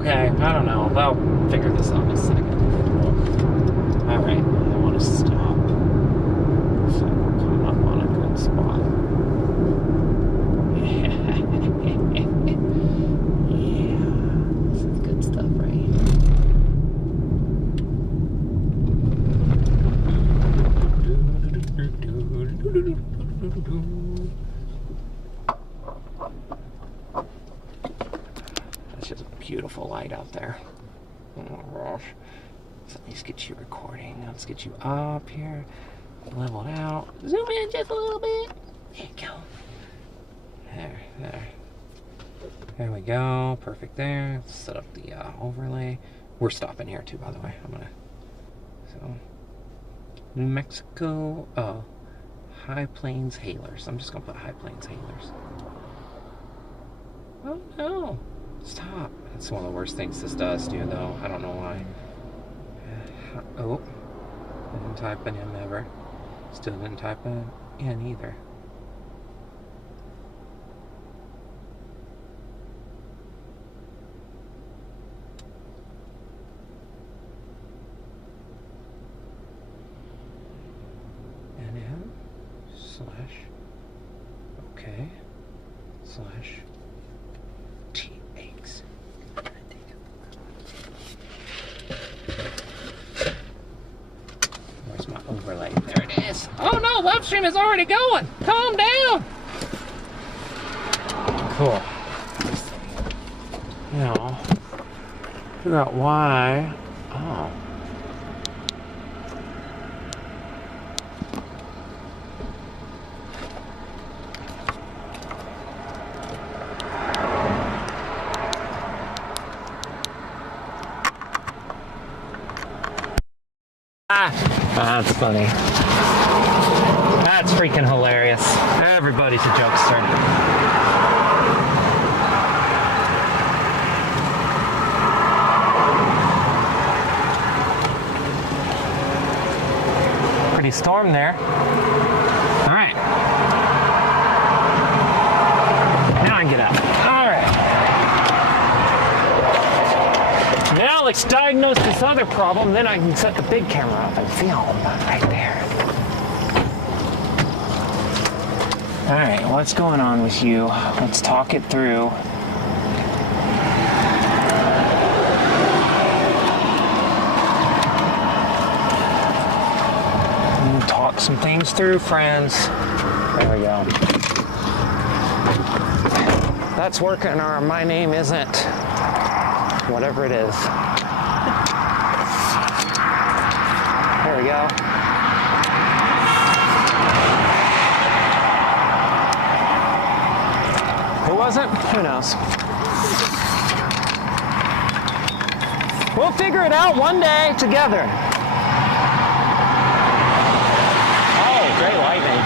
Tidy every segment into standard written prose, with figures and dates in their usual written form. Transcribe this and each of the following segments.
Okay, I don't know. I'll figure this out in a second. Alright, I want to stop. So we're coming up on a good spot. Yeah, this is good stuff, right? That's just a beautiful light out there. Oh my gosh. So at least get you recording. Let's get you up here, leveled out. Zoom in just a little bit. There you go. There. There we go. Perfect there. Let's set up the overlay. We're stopping here too, by the way. So, New Mexico, High Plains Hailers. I'm just gonna put High Plains Hailers. Oh no. Stop. That's one of the worst things this does, dude, though. I don't know why. Oh. Didn't type an M ever. Still didn't type an N either. NM slash okay slash TX. Where's my overlay? There it is. Oh no, web stream is already going. Calm down. Cool. Now, figure out why. Oh. That's funny. That's freaking hilarious. Everybody's a jokester. Pretty storm there. All right. Now I can get up. All right. Now let's diagnose this other problem, then I can set the big camera up and film right there. All right, what's going on with you? Let's talk it through. Talk some things through, friends. There we go. That's working, or my name isn't. Whatever it is. There we go. Who wasn't? Who knows? We'll figure it out one day together. Oh, great lightning.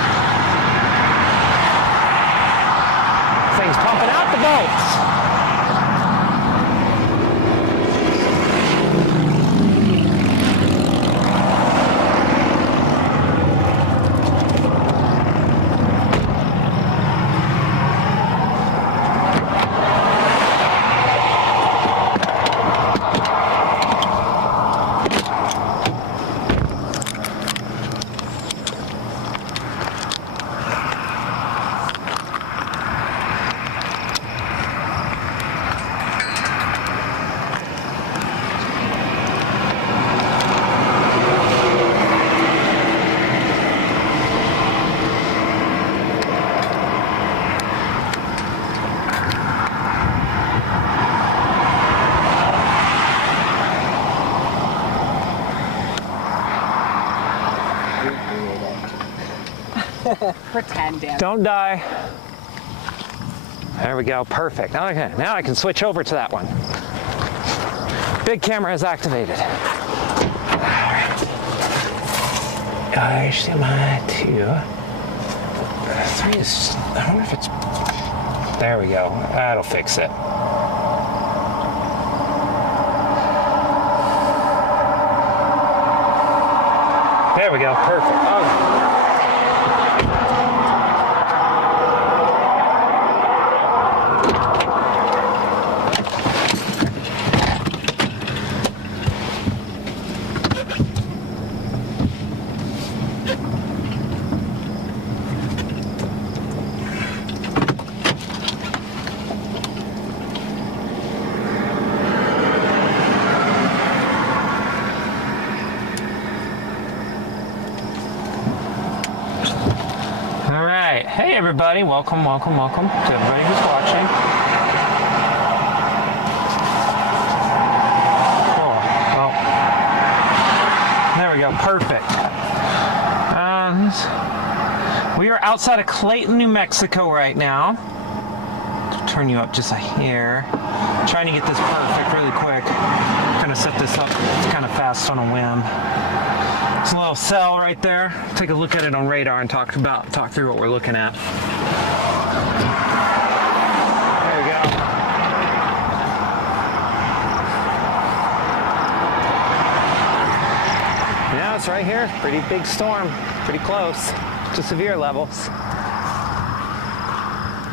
Thing's pumping out the bolts. Pretend, Dan. Don't die. There we go, perfect. Okay, now I can switch over to that one. Big camera is activated. All right. HDMI 2. 3 is, I wonder if it's, there we go. That'll fix it. There we go, perfect. Oh. right. Hey, everybody. Welcome, welcome, welcome to everybody who's watching. Cool. Well, there we go. Perfect. We are outside of Clayton, New Mexico right now. Turn you up just a hair. Trying to get this perfect really quick. Kind of set this up kind of fast on a whim. It's a little cell right there. Take a look at it on radar and talk through what we're looking at. There we go. Yeah, it's right here. Pretty big storm. Pretty close to severe levels.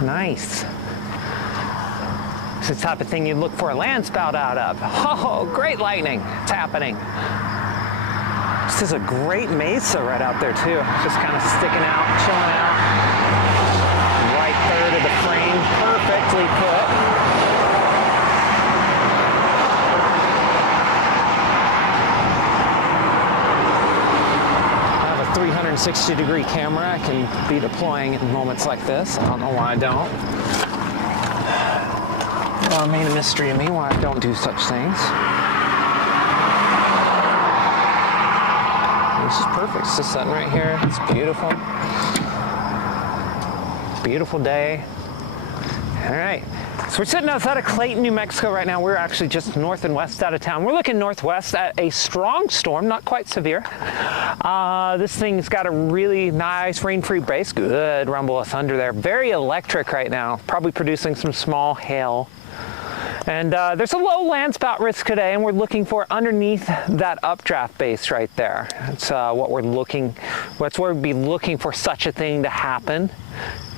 Nice. It's the type of thing you'd look for a landspout out of. Oh, great lightning. It's happening. This is a great mesa right out there too. Just kind of sticking out, chilling out. Right third of the frame, perfectly put. I have a 360-degree camera I can be deploying in moments like this. I don't know why I don't. Well, it made a mystery to me why I don't do such things. This is perfect. It's just sitting right here. It's beautiful. Beautiful day. All right. So we're sitting outside of Clayton, New Mexico right now. We're actually just north and west out of town. We're looking northwest at a strong storm, not quite severe. This thing's got a really nice rain-free base. Good rumble of thunder there. Very electric right now. Probably producing some small hail. And there's a low landspout risk today, and we're looking for underneath that updraft base right there. That's what we're looking. That's where we'd be looking for such a thing to happen.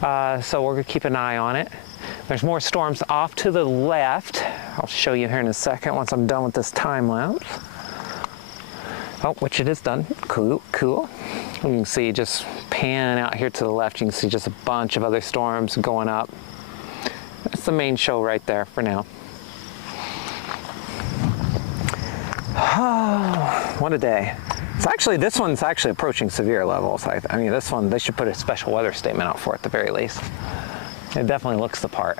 So we're gonna keep an eye on it. There's more storms off to the left. I'll show you here in a second once I'm done with this time lapse. Oh, which it is done. Cool, cool. You can see just pan out here to the left. You can see just a bunch of other storms going up. That's the main show right there for now. Oh, what a day. It's actually, this one's actually approaching severe levels. I mean, this one, they should put a special weather statement out for it at the very least. It definitely looks the part.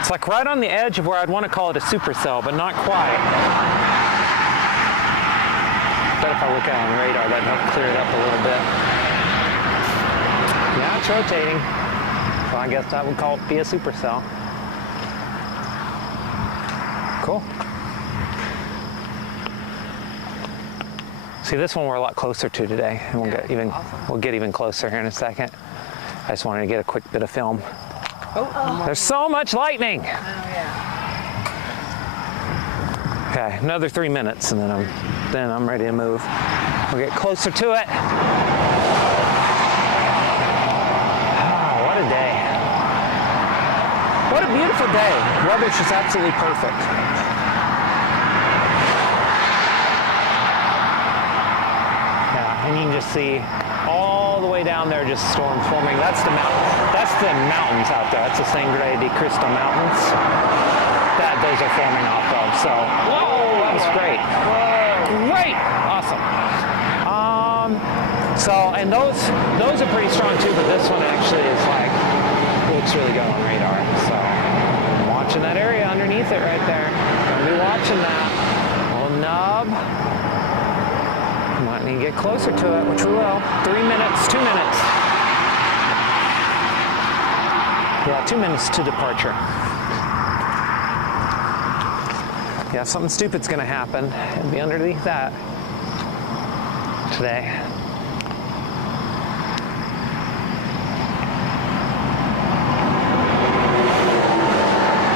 It's like right on the edge of where I'd want to call it a supercell, but not quite. Bet if I look at it on the radar, that'd help clear it up a little bit. Yeah, it's rotating. So I guess I would call it be a supercell. Cool. See, this one we're a lot closer to today, and we'll get even closer here in a second. I just wanted to get a quick bit of film. Oh. There's so much lightning. Oh yeah. Okay, another 3 minutes, and then I'm ready to move. We'll get closer to it. Oh, what a day! What a beautiful day. The weather's just absolutely perfect. And you can just see all the way down there just storms forming. That's the mountains out there. That's the Sangre de Cristo Mountains that those are forming off of. So, whoa, that was great. Whoa, great, awesome. And those are pretty strong too, but this one actually is like, looks really good on radar. So, I'm watching that area underneath it right there. Gonna be watching that little nub. Might need to get closer to it, which we will. 3 minutes, 2 minutes. Yeah, 2 minutes to departure. Yeah, something stupid's gonna happen. It'll be underneath that today.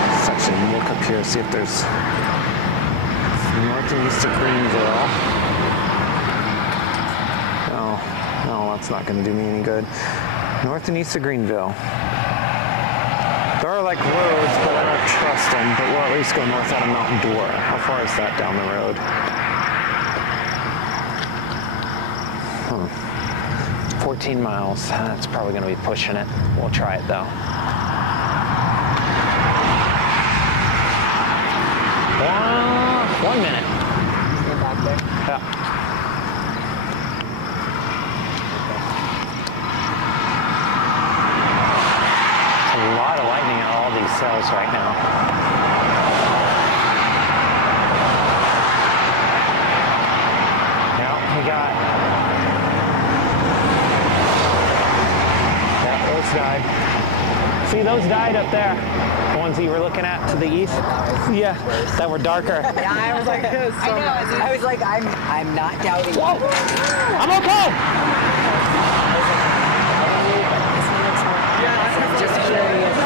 Let's actually look up here, see if there's north and east of Greenville. No, that's not going to do me any good. North and east of Greenville. There are like roads, but I don't trust them. But we'll at least go north out of Mountain Door. How far is that down the road? 14 miles. That's probably going to be pushing it. We'll try it though. 1 minute. Get back there. Yeah. tornadoes right now. Now we got... Yeah, those died. See, those died up there. The ones that you were looking at to the east? Yeah, that were darker. Yeah, I was like, I was like, I'm not doubting. Whoa! I'm okay! Just curious.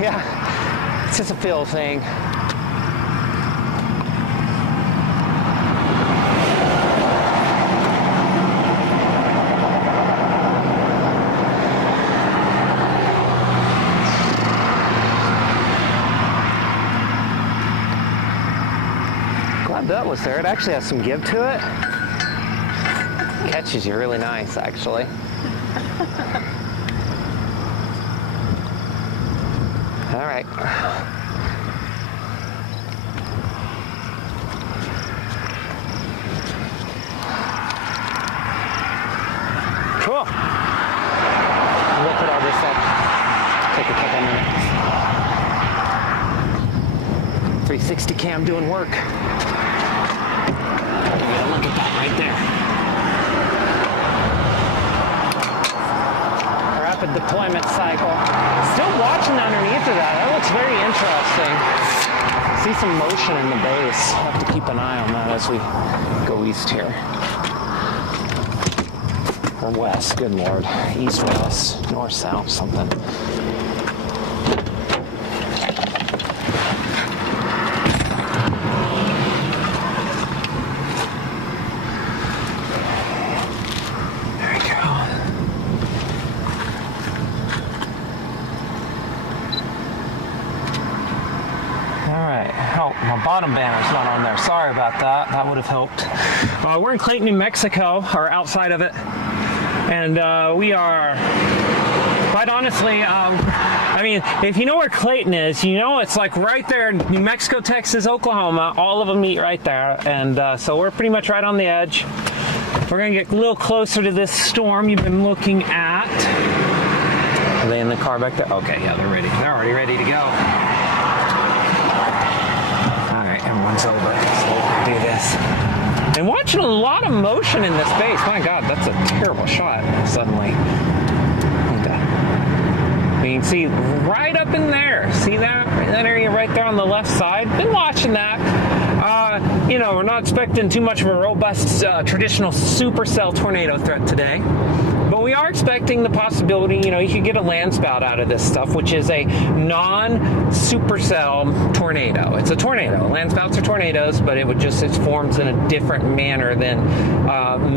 Yeah, it's just a feel thing. Glad that was there. It actually has some give to it. Catches you really nice, actually. All right. Cool. Look at all this up. Take a couple minutes. 360 cam doing work. Look at that right there. Rapid deployment cycle. Still watching underneath of that. That looks very interesting. See some motion in the base. I'll have to keep an eye on that as we go east here. Or west, good lord. East, west, north, south, something. Bottom banner's not on there. Sorry about that. That would have helped. We're in Clayton, New Mexico, or outside of it. And we are, quite honestly, I mean, if you know where Clayton is, you know it's like right there, New Mexico, Texas, Oklahoma, all of them meet right there. And so we're pretty much right on the edge. We're going to get a little closer to this storm you've been looking at. Are they in the car back there? Okay, yeah, they're ready. They're already ready to go. Everyone's over, so we'll do this. And watching a lot of motion in this base. My God, that's a terrible shot suddenly. And, you can see right up in there. See that? That area right there on the left side. Been watching that. You know, we're not expecting too much of a robust traditional supercell tornado threat today. But we are expecting the possibility, you know, you could get a landspout out of this stuff, which is a non-supercell tornado. It's a tornado. Landspouts are tornadoes, but it forms in a different manner than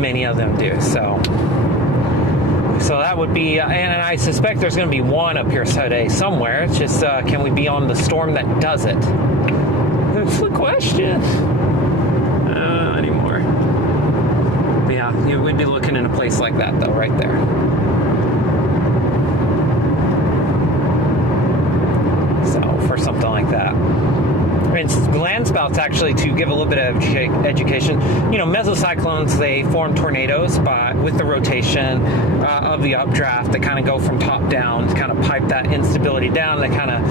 many of them do. So that would be, and I suspect there's going to be one up here today somewhere. It's just, can we be on the storm that does it? That's the question. Anymore. But yeah, we'd be looking in a place like that, though, right there. So, for something like that. And landspouts, actually, to give a little bit of education, you know, mesocyclones, they form tornadoes with the rotation of the updraft. They kind of go from top down, kind of pipe that instability down. They kind of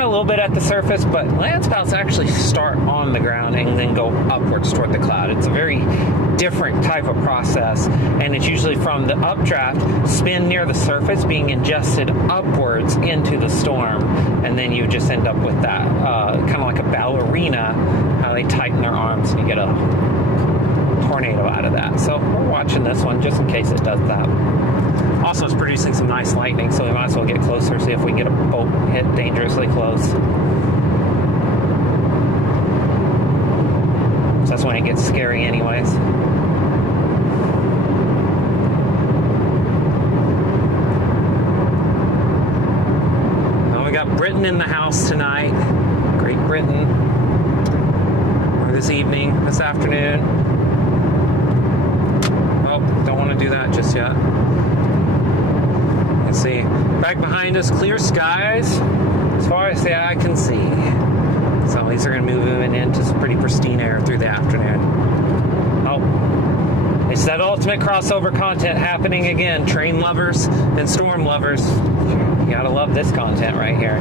a little bit at the surface, but landspouts actually start on the ground and then go upwards toward the cloud. It's a very different type of process, and it's usually from the updraft, spin near the surface, being ingested upwards into the storm, and then you just end up with that kind of like a ballerina, how they tighten their arms and you get a tornado out of that. So we're watching this one just in case it does that. Also, it's producing some nice lightning, so we might as well get closer, see if we can get a boat hit dangerously close. So that's when it gets scary anyways. Well, we got Britain in the house tonight. Great Britain. Or this evening, this afternoon. Oh, don't want to do that just yet. Let's see. Back behind us, clear skies as far as the eye can see. So these are going to be moving into some pretty pristine air through the afternoon. Oh, it's that ultimate crossover content happening again. Train lovers and storm lovers. gotta love this content right here.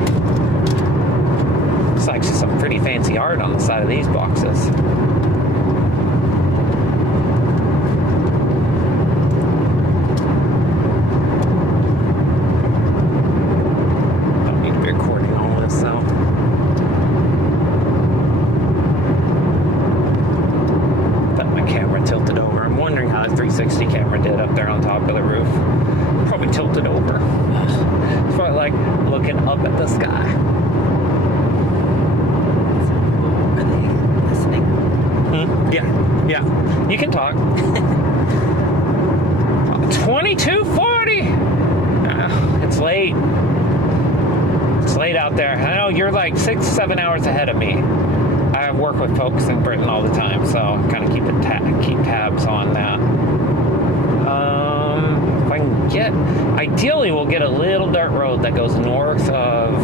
Looks like some pretty fancy art on the side of these boxes. Don't need to be recording all this though. Got my camera tilted over. I'm wondering how the 360 camera did up there on top of the roof. Probably tilted over. It's probably like looking up at the sky. Are they listening? Yeah. You can talk. 2240. It's late. It's late out there. I know you're like 6-7 hours ahead of me. I work with folks in Britain all the time, so kind of keep tabs on that. If I can get, ideally we'll get a little dirt road that goes north of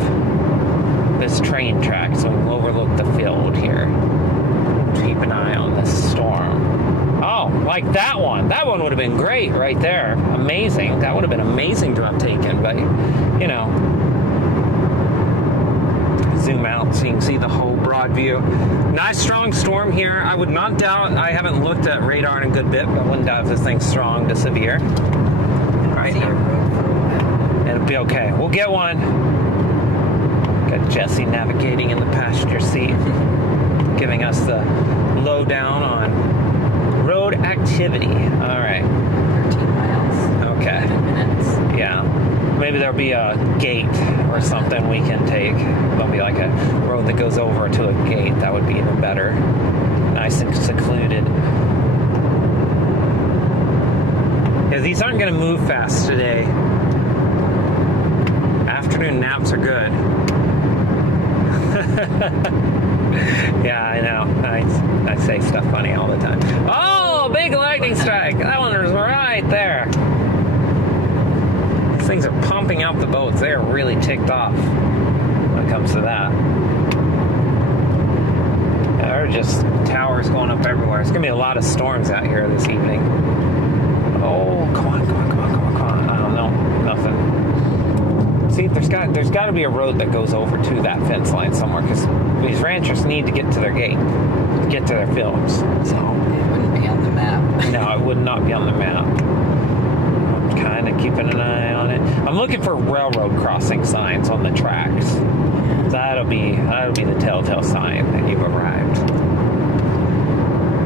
this train track, so we'll overlook the field here. Keep an eye on this storm. Oh, like that one. That one would have been great right there. Amazing. That would have been amazing to have taken, but you know. Zoom out so you can see the whole broad view. Nice strong storm here. I would not doubt, I haven't looked at radar in a good bit, but I wouldn't doubt if this thing's strong to severe. Right here. It'll be okay. We'll get one. Got Jesse navigating in the passenger seat, giving us the lowdown on road activity. All right. 13 miles. Okay. 10 minutes. Yeah. Maybe there'll be a gate or something we can take. There'll be like a road that goes over to a gate. That would be even better. Nice and secluded. Yeah, these aren't going to move fast today. Afternoon naps are good. Yeah, I know. I say stuff funny all the time. Oh, big lightning strike. That one was right there. These things are pumping out the boats. They're really ticked off when it comes to that. There are just towers going up everywhere. It's going to be a lot of storms out here this evening. Oh, come on. I don't know. Nothing. See, there's got to be a road that goes over to that fence line somewhere, because these ranchers need to get to their gate, to get to their fields. So it wouldn't be on the map. No, it would not be on the map. I'm kind of keeping an eye on it. I'm looking for railroad crossing signs on the tracks. That'll be the telltale sign that you've arrived.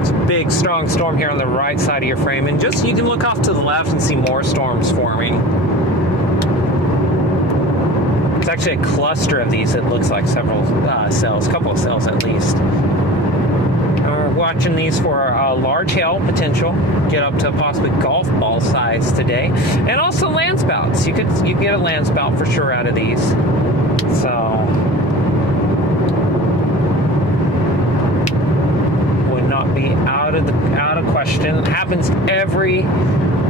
It's a big, strong storm here on the right side of your frame, and just you can look off to the left and see more storms forming. It's actually a cluster of these. It looks like several cells, a couple of cells at least. And we're watching these for a large hail potential, get up to possibly golf ball size today, and also landspouts. You could get a landspout for sure out of these. So would not be out of question. It happens every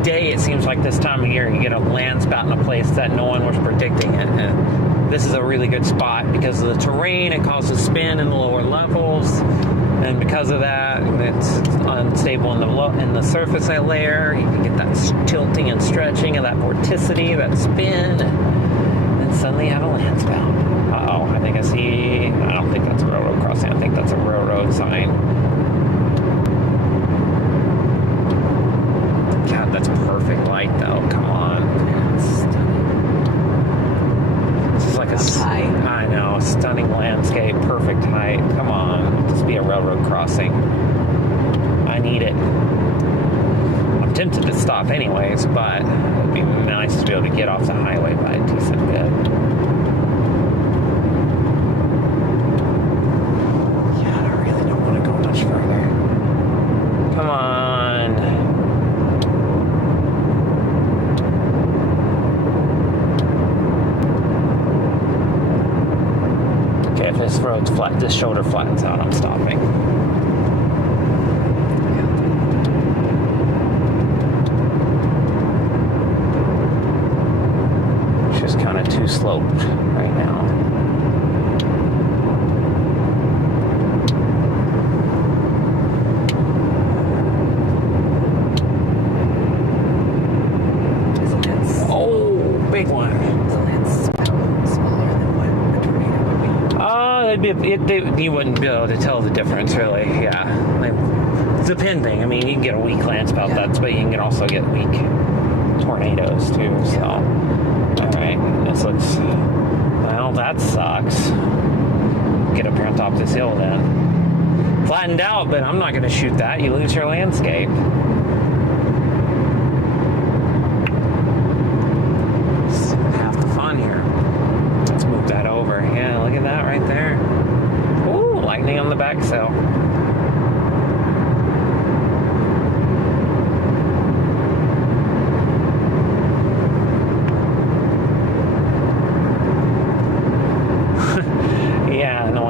day. It seems like this time of year you get a landspout in a place that no one was predicting it, and this is a really good spot because of the terrain. It causes spin in the lower levels, and because of that, it's unstable in the surface layer. You can get that tilting and stretching of that vorticity, that spin, and suddenly you have a landspout. Uh-oh, I don't think that's a railroad crossing. I think that's a railroad sign. God, that's perfect light, though. Come on. This is like a I know, stunning landscape, perfect height. Come on, just be a railroad crossing. I need it. I'm tempted to stop anyways, but it'd be nice to be able to get off the highway by a decent bit. Yeah, I really don't want to go much further. Come on. If this road's flat, this shoulder flattens out, I'm stopping. It's just kind of too sloped right now. Oh, big one. You wouldn't be able to tell the difference, really. Yeah, like, depending. I mean, you can get a weak landspout, but you can also get weak tornadoes too. So, all right, this looks. Well, that sucks. Get up here on top of this hill then. Flattened out, but I'm not going to shoot that. You lose your landscape. It's half the fun here. Let's move that over. Yeah, look at that right there. Ooh, lightning on the back sail.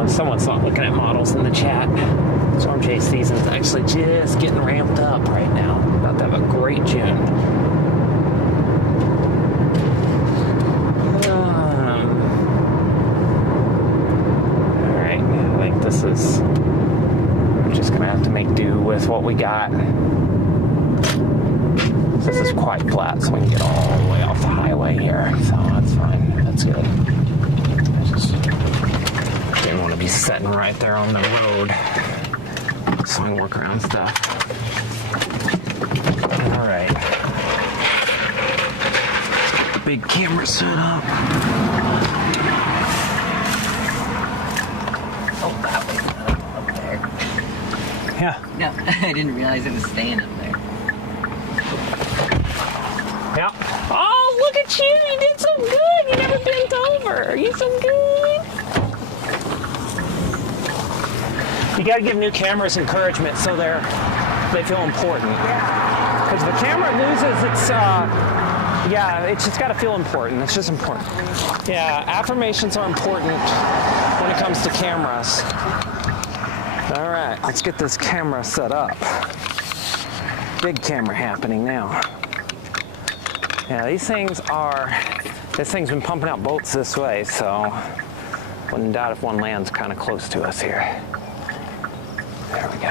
Someone's not looking at models in the chat. Storm chase season's actually just getting ramped up right now. About to have a great June. Alright, I think this is... We're just going to have to make do with what we got. This is quite flat, so we can get all the way off the highway here. So that's fine. That's good. Didn't want to be sitting right there on the road, so I can work around stuff. All right, big camera set up. Oh, that way, up there. Yeah. No, I didn't realize it was staying up there. Yeah. Oh, look at you! You did so good. You never bent over. Are you so good? You got to give new cameras encouragement so they feel important. Yeah. Because the camera loses its, it's just got to feel important. It's just important. Yeah, affirmations are important when it comes to cameras. All right, let's get this camera set up. Big camera happening now. Yeah, this thing's been pumping out bolts this way, so wouldn't doubt if one lands kind of close to us here. There we go.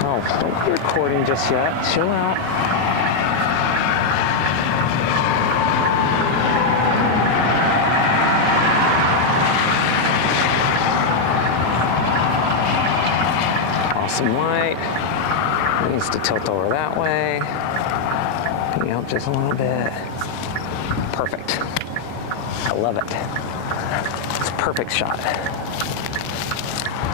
Oh, don't be recording just yet. Chill out. Awesome light. It needs to tilt over that way. Can you help just a little bit? Perfect. I love it. Perfect shot.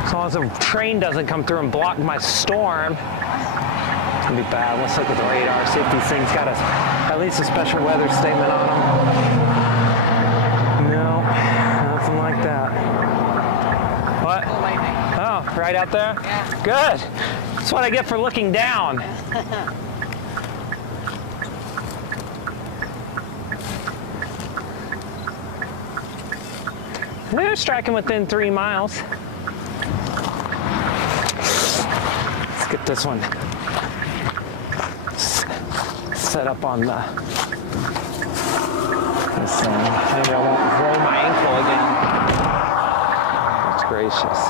As long as the train doesn't come through and block my storm, it's gonna be bad. Let's look at the radar, see if these things got at least a special weather statement on them. No, nothing like that. What? Oh, right out there? Yeah. Good. That's what I get for looking down. They're striking within 3 miles. Let's get this one set up on this thing. Maybe I won't roll my ankle again. That's gracious.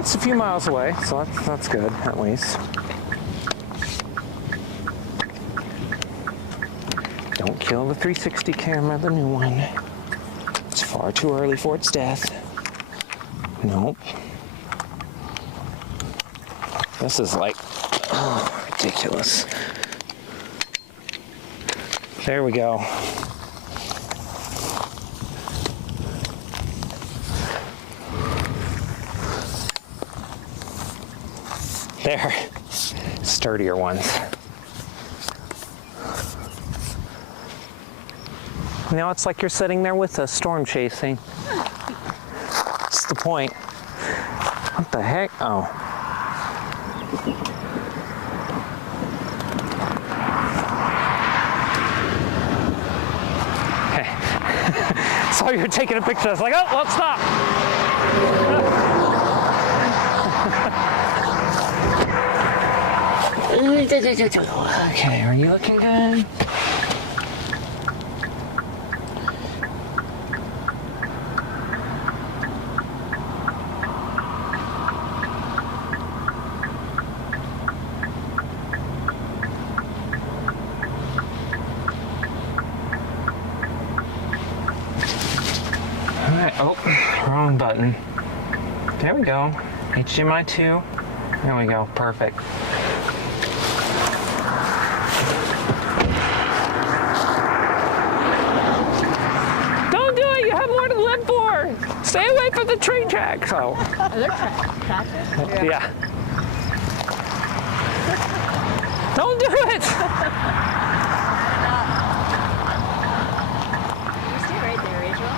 It's a few miles away, so that's good, at least. Don't kill the 360 camera, the new one. It's far too early for its death. Nope. This is like, ridiculous. There we go. There, sturdier ones. Now it's like you're sitting there with us, storm chasing. What's the point? What the heck? Oh. Okay. Saw you were taking a picture. I was like, oh, well, stop. Okay, are you looking good? button. There we go. HDMI 2. There we go. Perfect. Don't do it. You have more to live for. Stay away from the train tracks. Oh. Are there tractors? Yeah. Don't do it. You stay right there, Rachel.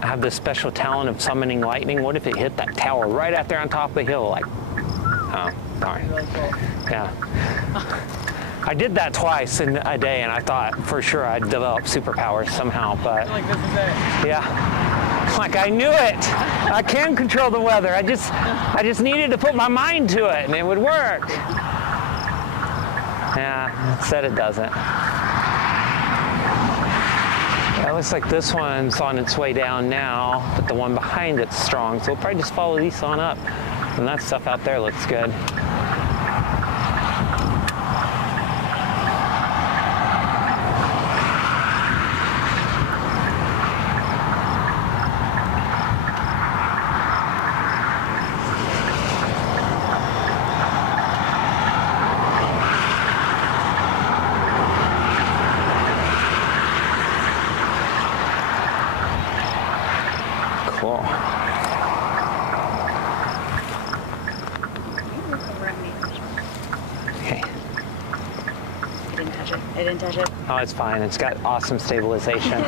I have this special talent of summoning lightning. What if it hit that tower right out there on top of the hill? Like, oh, darn. Really cool. Yeah. I did that twice in a day, and I thought for sure I'd develop superpowers somehow, but Like this is it. yeah. Like I knew it. I can control the weather. I just needed to put my mind to it, and it would work. Yeah, instead it doesn't. It looks like this one's on its way down now, but the one behind it's strong, so we'll probably just follow these on up. And that stuff out there looks good. Cool. Okay. I didn't touch it. I didn't touch it. Oh, it's fine. It's got awesome stabilization.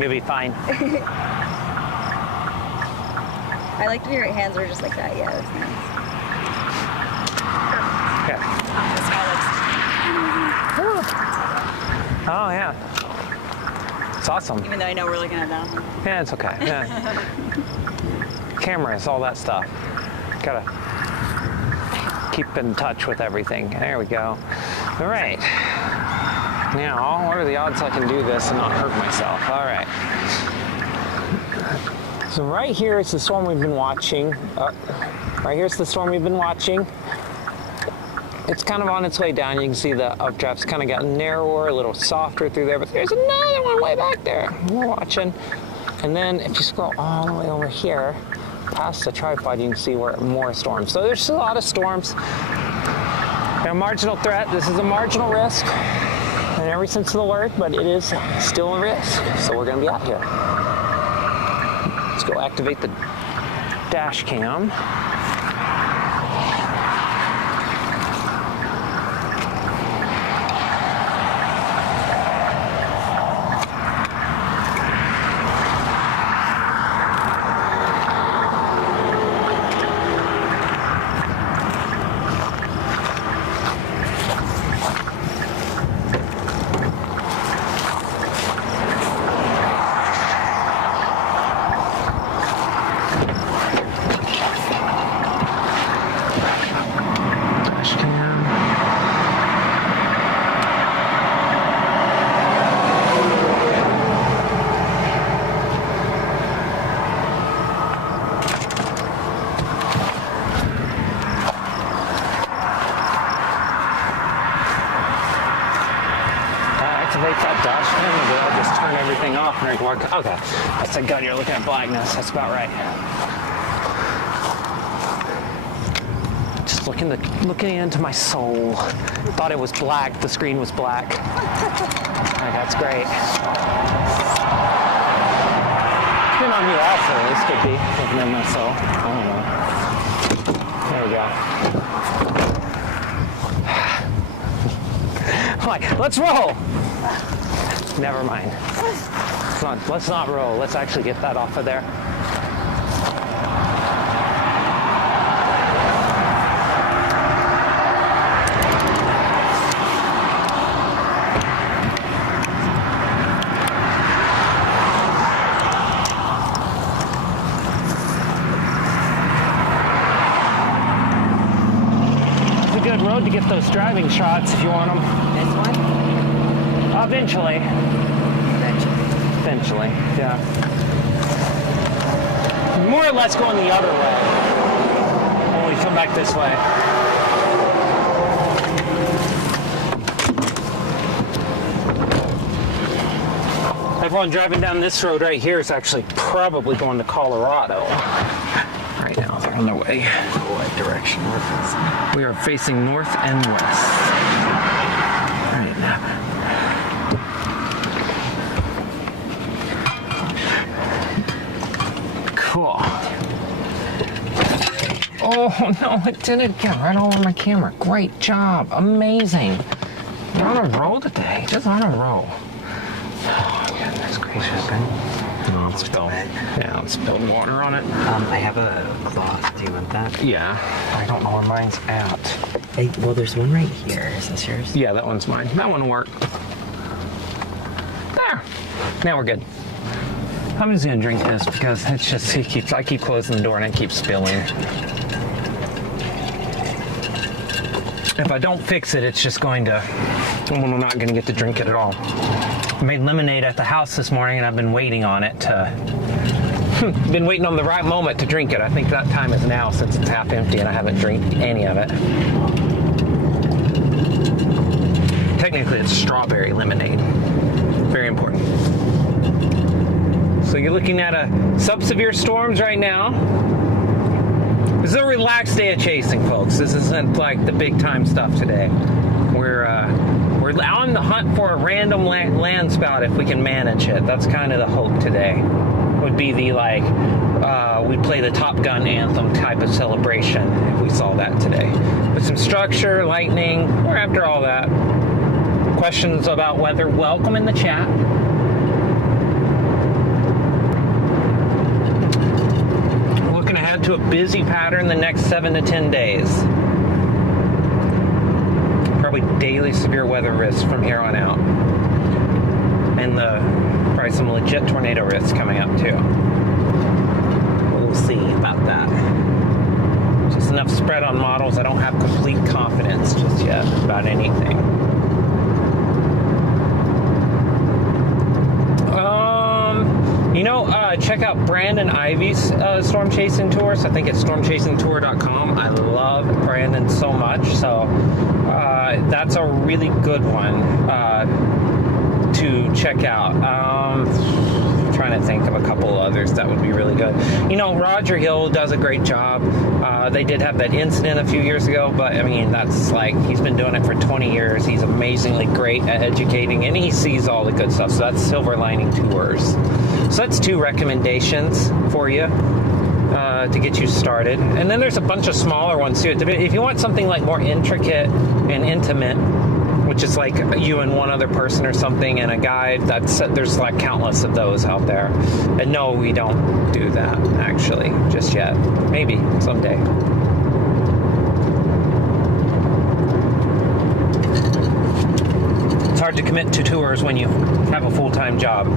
You'll be fine. I like when your hands are just like that. Yeah, that's nice. Okay. Oh, yeah. It's awesome. Even though I know we're looking at that. Yeah, it's okay. Yeah. Cameras, all that stuff. Gotta keep in touch with everything. There we go. All right. Now, what are the odds I can do this and not hurt myself? All right. So right here is the storm we've been watching. Right here's the storm we've been watching. It's kind of on its way down. You can see the updraft's kind of gotten narrower, a little softer through there, but there's another one way back there we're watching. And then if you scroll all the way over here, past the tripod, you can see where more storms. So there's a lot of storms. They're a marginal threat. This is a marginal risk in every sense of the word, but it is still a risk. So we're going to be out here. Let's go activate the dash cam. Okay, I said, God, you're looking at blackness. That's about right. Just looking into my soul. Thought it was black. The screen was black. Right, that's great. Depending on you also, this could be looking at my soul. I don't know. There we go. Like, let's roll. Never mind. Let's not roll. Let's actually get that off of there. It's a good road to get those driving shots if you want them. This one? Eventually. Eventually, yeah. more or less going the other way when we come back this way. Everyone driving down this road right here is actually probably going to Colorado. Right now, they're on their way. What direction we're facing? We are facing north and west. Right now. Cool. Oh no, it didn't get right all over my camera. Great job. Amazing. You're on a roll today. Just on a roll. Oh, goodness gracious. No, let's spill. Yeah, let's spill water on it. I have a cloth. Do you want that? Yeah. I don't know where mine's at. Hey, well, there's one right here. Is this yours? Yeah, that one's mine. That one will work. There. Now we're good. I'm just gonna drink this because it's just I keep closing the door and it keeps spilling. If I don't fix it, it's just going to. I'm not gonna get to drink it at all. I made lemonade at the house this morning and I've been waiting on it to. Been waiting on the right moment to drink it. I think that time is now since it's half empty and I haven't drank any of it. Technically, it's strawberry lemonade. Very important. So you're looking at a sub-severe storms right now. This is a relaxed day of chasing, folks. This isn't like the big time stuff today. We're on the hunt for a random landspout if we can manage it. That's kind of the hope today. Would be the we'd play the Top Gun anthem type of celebration if we saw that today. With some structure, lightning, we're after all that. Questions about weather, welcome in the chat. Looking ahead to a busy pattern the next 7 to 10 days. Probably daily severe weather risks from here on out. And probably some legit tornado risks coming up too. We'll see about that. Just enough spread on models. I don't have complete confidence just yet about anything. Check out Brandon Ivy's storm chasing tours. I think it's stormchasingtour.com. I love Brandon so much, so that's a really good one to check out. Trying to think of a couple others that would be really good. Roger Hill does a great job. They did have that incident a few years ago, but I mean, that's like, he's been doing it for 20 years. He's amazingly great at educating, and he sees all the good stuff. So that's Silver Lining Tours. So that's 2 recommendations for you to get you started. And then there's a bunch of smaller ones too. If you want something like more intricate and intimate, which is like you and one other person or something and a guide, there's like countless of those out there. And no, we don't do that actually just yet. Maybe someday. It's hard to commit to tours when you have a full-time job.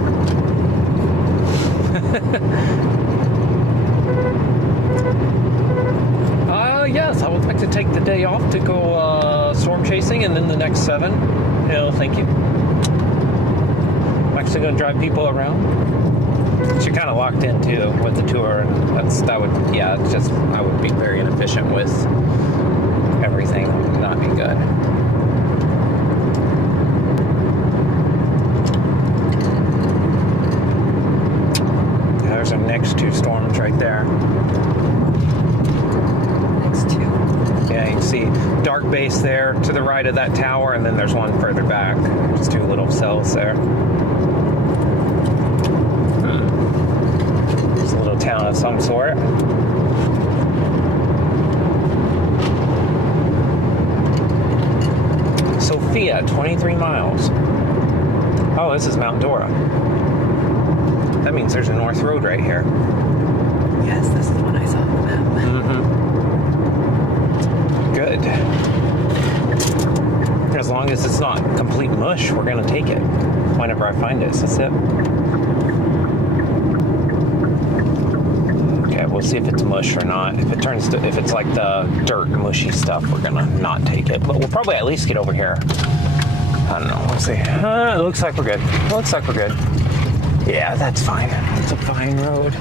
Yes, I would like to take the day off to go storm chasing, and then the next 7. Thank you. I'm actually going to drive people around. So you're kind of locked in too with the tour, and I would be very inefficient with everything. It would not be good. There's our next 2 storms right there. Yeah, you can see dark base there to the right of that tower, and then there's one further back. Just 2 little cells there. It's a little town of some sort. Sophia, 23 miles. Oh, this is Mount Dora. That means there's a North Road right here. Yes, this is the one I saw on the map. Mm-hmm. Good. As long as it's not complete mush, we're going to take it whenever I find it. That's it. Okay, we'll see if it's mush or not. If it's like the dirt mushy stuff, we're going to not take it. But we'll probably at least get over here. I don't know. We'll see. It looks like we're good. Yeah, that's fine. It's a fine road.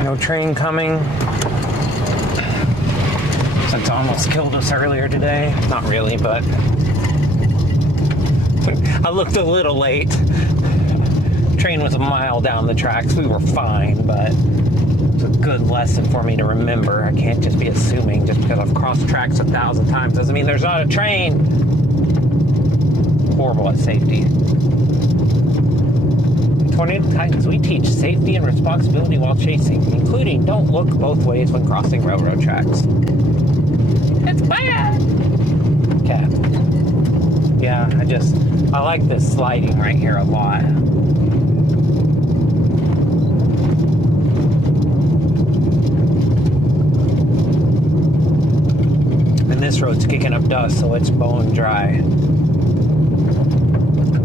No train coming. Since almost killed us earlier today. Not really, but I looked a little late. Train was a mile down the tracks. We were fine, but it's a good lesson for me to remember. I can't just be assuming just because I've crossed tracks 1,000 times doesn't mean there's not a train. Horrible at safety. Tornado Titans, we teach safety and responsibility while chasing, including don't look both ways when crossing railroad tracks. It's bad! Okay. Yeah, I like this sliding right here a lot. And this road's kicking up dust, so it's bone dry.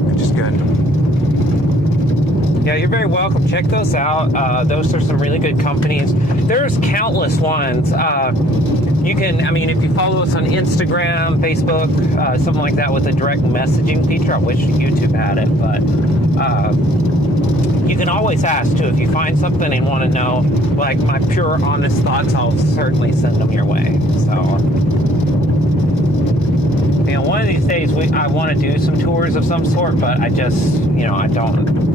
Which is good. Yeah, you're very welcome. Check those out. Those are some really good companies. There's countless ones. You can, I mean, if you follow us on Instagram, Facebook, something like that with a direct messaging feature, I wish YouTube had it, but you can always ask too. If you find something and want to know, like my pure, honest thoughts, I'll certainly send them your way. So, you know, one of these days I want to do some tours of some sort, but I just, you know, I don't.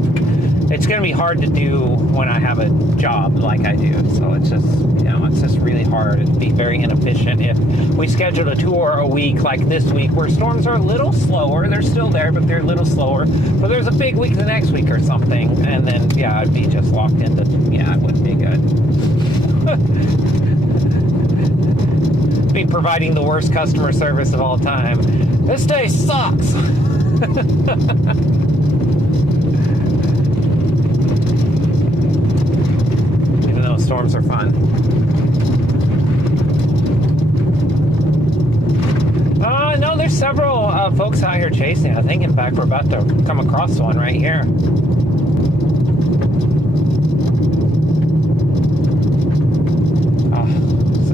It's going to be hard to do when I have a job like I do. So it's just, you know, it's just really hard. It'd be very inefficient if we scheduled a tour a week like this week where storms are a little slower. They're still there, but they're a little slower. But there's a big week the next week or something. And then, yeah, I'd be just locked into, yeah, it wouldn't be good. Be providing the worst customer service of all time. This day sucks. Storms are fun. No, there's several folks out here chasing. I think, in fact, we're about to come across one right here.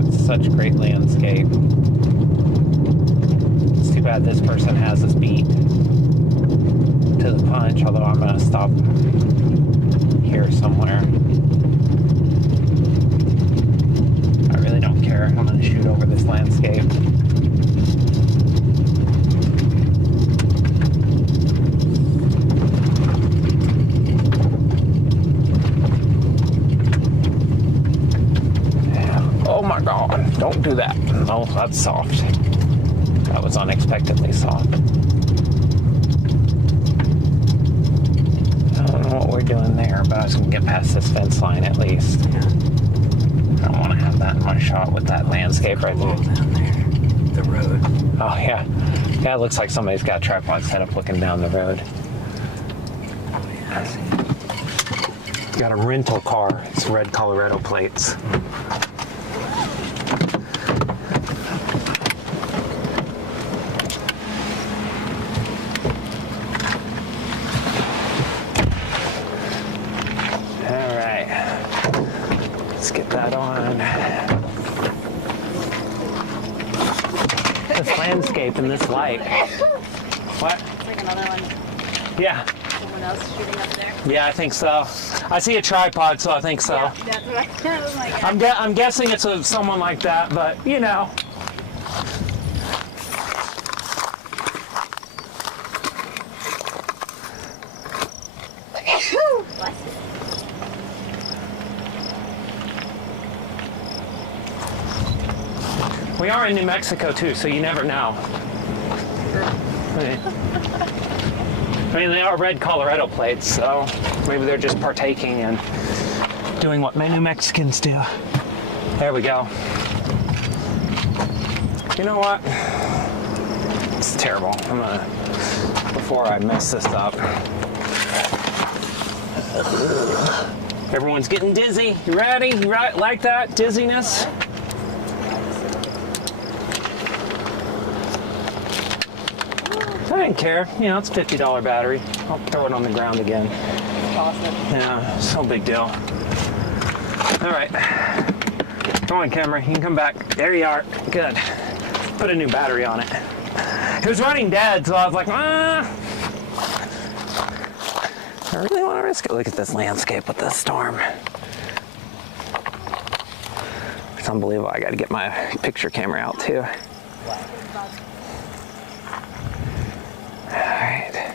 It's such great landscape. It's too bad this person has us beat to the punch, although I'm going to stop here somewhere. I'm going to shoot over this landscape. Oh my God, don't do that. No, that's soft. That was unexpectedly soft. I don't know what we're doing there, but I was going to get past this fence line at least. I don't want to have that in my shot with that landscape right there. Down there, the road. Oh, yeah. Yeah, it looks like somebody's got a tripod set up looking down the road. Oh, yeah, I see. Got a rental car. It's red Colorado plates. Landscape in this light. What? It's like another one. Yeah. Someone else shooting up there? Yeah, I think so. I see a tripod, so I think so. Yeah, that's what I was like. I'm guessing it's someone like that, but you know. Bless you. We are in New Mexico too, so you never know. I mean, they are red Colorado plates, so maybe they're just partaking in doing what New Mexicans do. There we go. You know what? It's terrible. I'm gonna, before I mess this up. Everyone's getting dizzy. You ready? You like that dizziness? I didn't care. You know, it's a $50 battery. I'll throw it on the ground again. Awesome. Yeah, it's no big deal. All right. Come on, camera. You can come back. There you are. Good. Put a new battery on it. It was running dead, so I was like, I really want to risk it. Look at this landscape with this storm. It's unbelievable. I got to get my picture camera out too. Alright.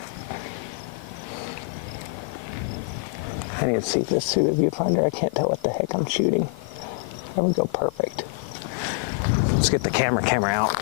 I need to see this through the viewfinder. I can't tell what the heck I'm shooting. There we go, perfect. Let's get the camera out.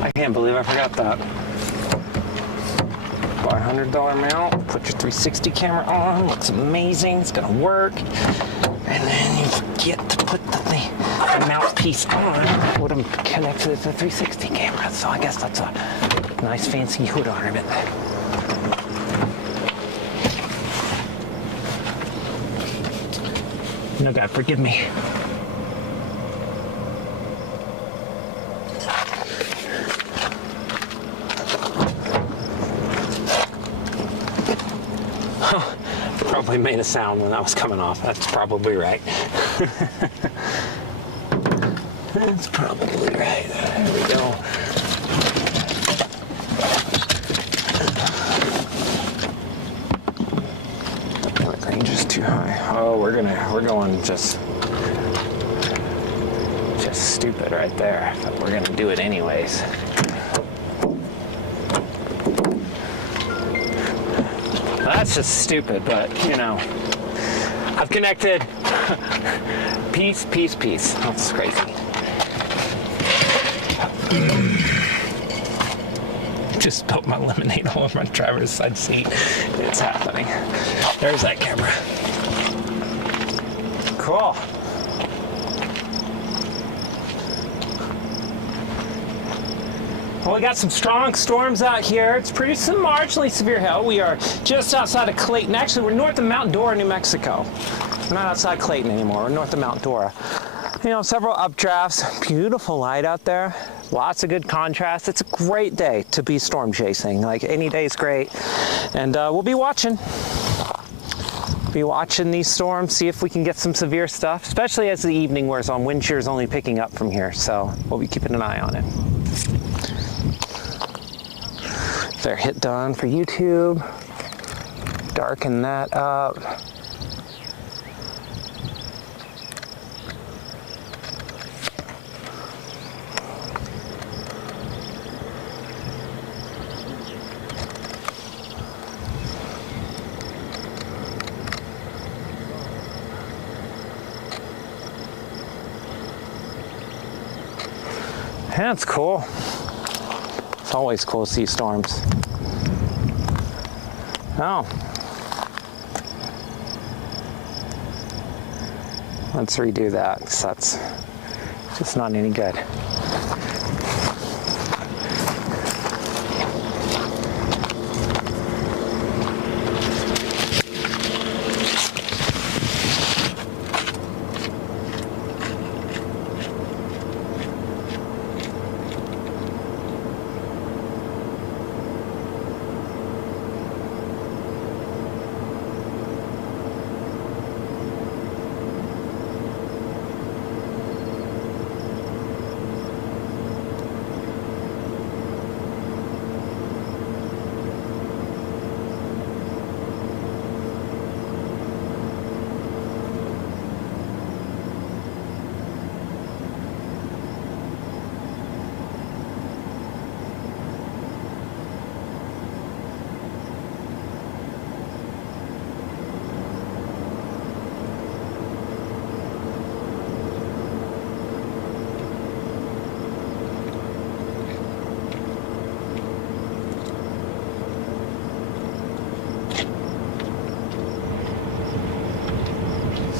I can't believe I forgot that. Buy $100 mount, put your 360 camera on, looks amazing, it's gonna work. And then you forget to put the mouthpiece on. Would have connected to the 360 camera, so I guess that's a nice fancy hood ornament. No, God, forgive me. Probably made a sound when that was coming off. That's probably right. That's probably right. There we go. The point range is too high. Oh, we're going just stupid right there. But we're gonna do it anyways. That's just stupid, but you know, I've connected. Peace, peace, peace. That's crazy. Just spilled my lemonade all over my driver's side seat. It's happening. There's that camera. Cool. Well, we got some strong storms out here. It's pretty some marginally severe hail. We are just outside of Clayton. Actually, we're north of Mount Dora, New Mexico. We're not outside Clayton anymore. We're north of Mount Dora. You know, several updrafts. Beautiful light out there. Lots of good contrast. It's a great day to be storm chasing. Like, any day is great. And we'll be watching. Be watching these storms, see if we can get some severe stuff, especially as the evening wears on. Wind shear is only picking up from here, so we'll be keeping an eye on it. Their hit done for YouTube. Darken that up. That's cool. It's always cool to see storms. Oh. Let's redo that, because that's just not any good.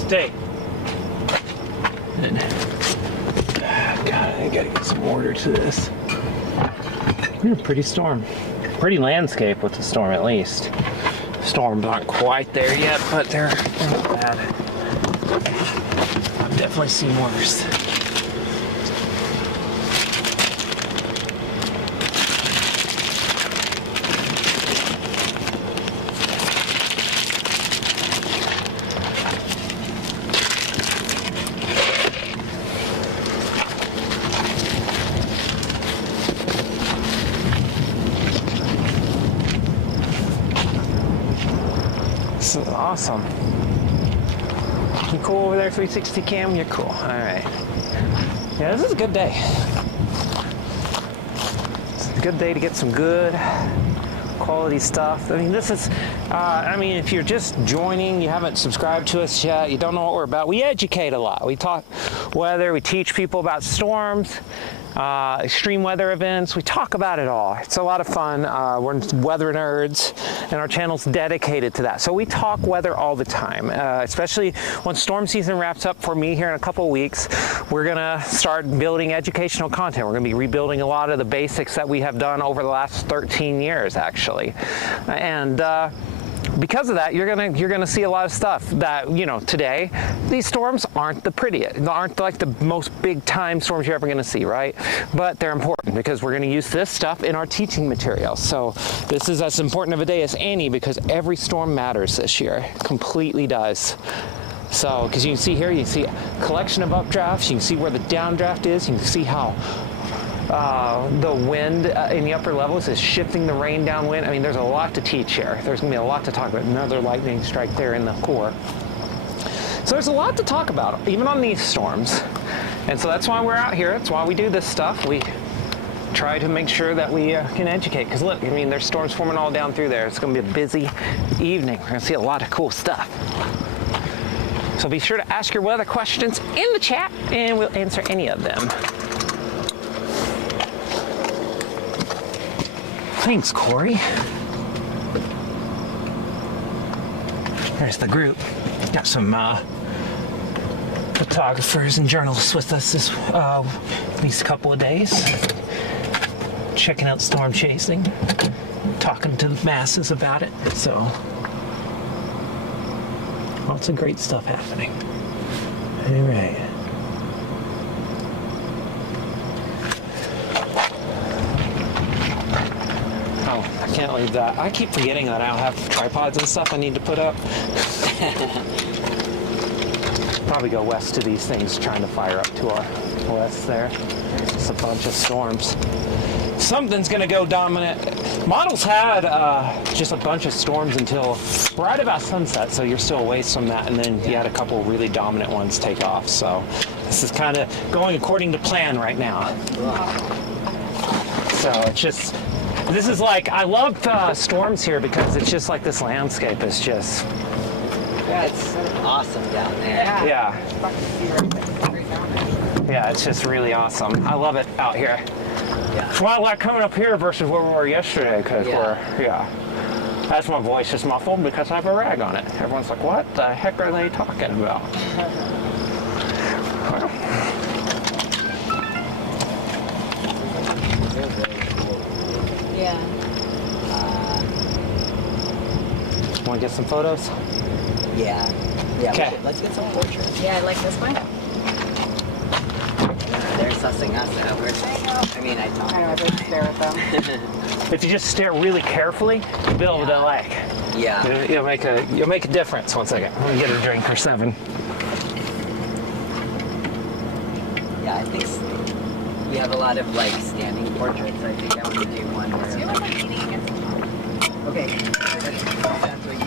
Stay. God, I gotta get some order to this. We're in a pretty storm. Pretty landscape with the storm, at least. Storms aren't quite there yet, but they're not bad. I've definitely seen worse. This is awesome. You cool over there, 360 cam? You're cool. All right. Yeah, this is a good day. It's a good day to get some good quality stuff. I mean, this is, if you're just joining, you haven't subscribed to us yet, you don't know what we're about, we educate a lot. We talk weather, we teach people about storms, extreme weather events. We talk about it all. It's a lot of fun. We're weather nerds, and our channel's dedicated to that. So we talk weather all the time, especially when storm season wraps up for me here in a couple of weeks. We're gonna start building educational content. We're gonna be rebuilding a lot of the basics that we have done over the last 13 years, actually. And because of that, you're gonna see a lot of stuff that, today, these storms aren't the prettiest, aren't like the most big time storms you're ever gonna see, right? But they're important because we're gonna use this stuff in our teaching materials. So this is as important of a day as any because every storm matters this year, completely does. So, because you can see here, you can see a collection of updrafts, you can see where the downdraft is, you can see how the wind in the upper levels is shifting the rain downwind. I mean, there's a lot to teach here. There's going to be a lot to talk about. Another lightning strike there in the core. So there's a lot to talk about, even on these storms. And so that's why we're out here. That's why we do this stuff. We try to make sure that we can educate. Because look, there's storms forming all down through there. It's going to be a busy evening. We're going to see a lot of cool stuff. So be sure to ask your weather questions in the chat, and we'll answer any of them. Thanks, Corey. There's the group. Got some photographers and journalists with us these couple of days. Checking out storm chasing, talking to the masses about it. So, lots of great stuff happening. All right. I can't leave that. I keep forgetting that I don't have tripods and stuff I need to put up. Probably go west to these things, trying to fire up to our west there. Just a bunch of storms. Something's gonna go dominant. Models had just a bunch of storms until right about sunset, so you're still a ways from that, and then you had a couple really dominant ones take off. So this is kind of going according to plan right now. So it's just, this is like, I love storms here because it's just like this landscape is just... Yeah, it's awesome down there. Yeah. Yeah, it's just really awesome. I love it out here. Yeah. It's a lot like coming up here versus where we were yesterday because that's my voice is muffled because I have a rag on it. Everyone's like, what the heck are they talking about? Well. Yeah. Want to get some photos? Yeah. Yeah. Okay. Let's get some portraits. Yeah, I like this one. They're sussing us out. I mean, I talk. I know, I just stare at them. If you just stare really carefully, you'll be able to like. Yeah. You'll make a difference. 1 second. Let me get a drink for 7. Yeah, I think we have a lot of like standing portraits. I think I want to do one where. You're like leaning against the wall. Okay. That's what you.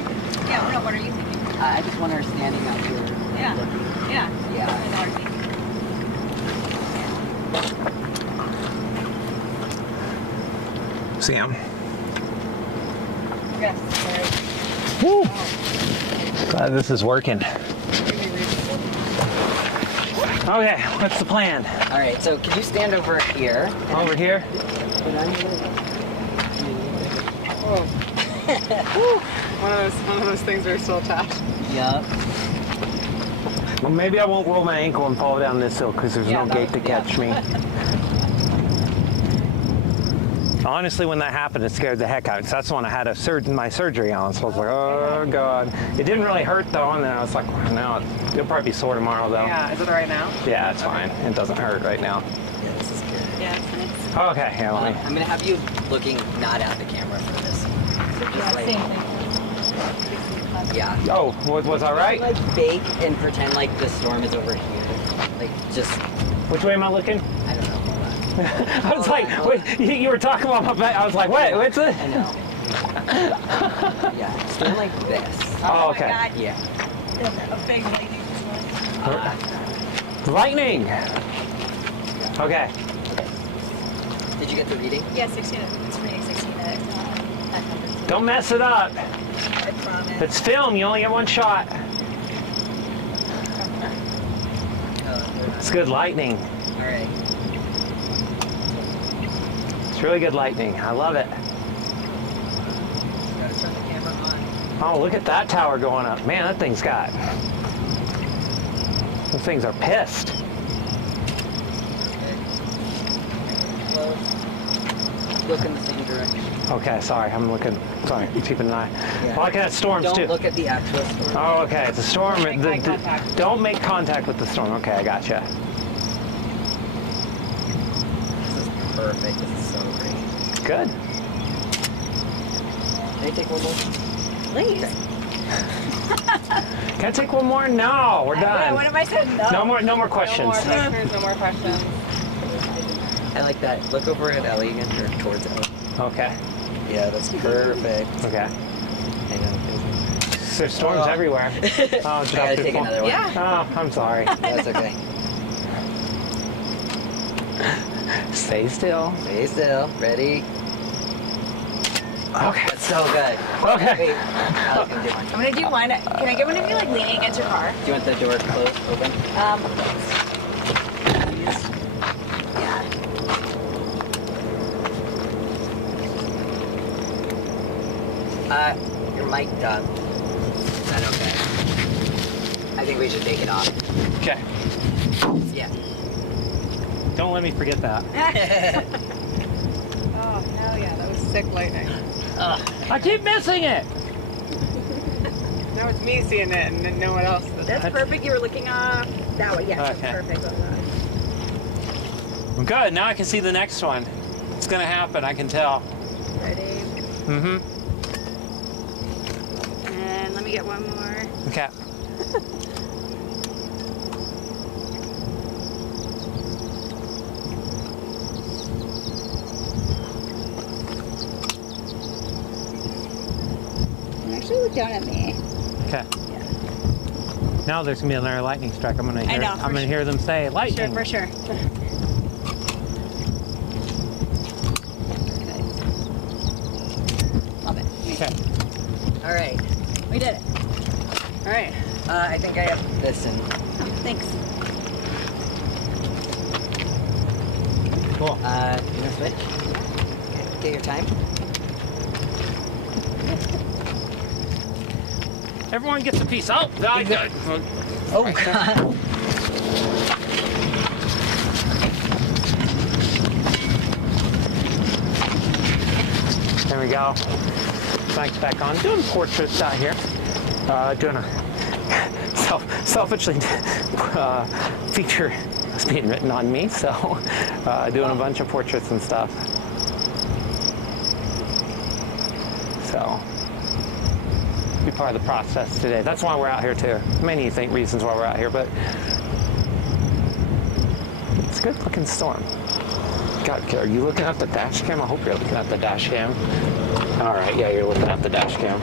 Yeah, no, what are you thinking? I just want her standing up here. Yeah. Looking. Yeah. Yeah. Sam. Yes. Woo! Glad this is working. Okay, what's the plan? All right. So could you stand over here? Over here? Oh. one of those things where you're still attached. Yup. Well, maybe I won't roll my ankle and fall down this hill because there's no gate to catch me. Honestly, when that happened, it scared the heck out of me. So that's when I had my surgery on. So I was like, oh God. It didn't really hurt though, and then I was like, well, no, it'll probably be sore tomorrow though. Yeah, is it right now? Yeah, it's fine. It doesn't hurt right now. Yeah, this is good. Yeah, it's nice. Okay, yeah, let me. I'm gonna have you looking not at the camera for this. So just like, same thing. yeah. Oh, was I right? Like fake and pretend like the storm is over here. Like just, Which way am I looking? I don't know. Hold on. I was like, wait, you were talking about my back. I was like, wait, what's it? I know. Yeah, storm like this. Oh, okay. My God. Yeah. A big lightning storm. Lightning. Okay. Did you get the reading? Yeah, 16. It's reading 16 at 100. Don't mess it up. I promise. It's film. You only get one shot. It's good lightning. All right. It's really good lightning. I love it. Gotta turn the camera on. Oh, look at that tower going up. Man, that thing's got... Those things are pissed. Close. Look in the same direction. Okay, sorry. I'm looking... Sorry, keeping an eye. Yeah. Well, looking at storms, Don't too. look at the actual storm. Oh, okay. It's a storm. Don't make eye contact. Don't make contact with the storm. Okay, I gotcha. This is perfect. This is so great. Good. Can I take one more? Please. Can I take one more? No, we're Yeah, done. what if I said no? No more No questions. more pictures, no more questions. I like that. Look over at Ellie again, or towards Ellie. Okay. Yeah, that's perfect. Okay. Hang on. There's storms Oh. everywhere. Oh, I gotta take another one. Yeah. Oh, I'm sorry. That's okay. Stay still. Stay still. Ready? Okay. That's so good. Okay. Wait, Alex can do one. I'm gonna do one. Can I get one of you like leaning against your car? Do you want the door closed, open? Please. Yeah. Your mic up. Is that okay? I think we should take it off. Okay. Yeah. Don't let me forget that. Oh, hell yeah, that was sick lightning. I keep missing it. Now it's me seeing it and no one else. That's perfect. You were looking that way. Yeah, Okay. that's perfect. Good. Now I can see the next one. It's gonna happen. I can tell. Ready? Mm-hmm. And let me get one more. Okay. And actually look down at me. Okay. Now there's gonna be another lightning strike. I'm gonna hear. know, I'm for gonna hear them say Sure, lightning. for sure. Love it. Okay. All right. We did it. All right. I think I have this in. Thanks. Cool. You want to switch? Okay. Take your time. Everyone gets a piece. Oh, good. Oh, God. There we go. Mic's back on. Doing portraits out here. Doing a selfishly feature was being written on me, so doing a bunch of portraits and stuff. So be part of the process today. That's why we're out here too. Many reasons why we're out here, but it's a good looking storm. God, are you looking at the dash cam? I hope you're looking at the dash cam. All right, yeah, you're looking at the dash cam.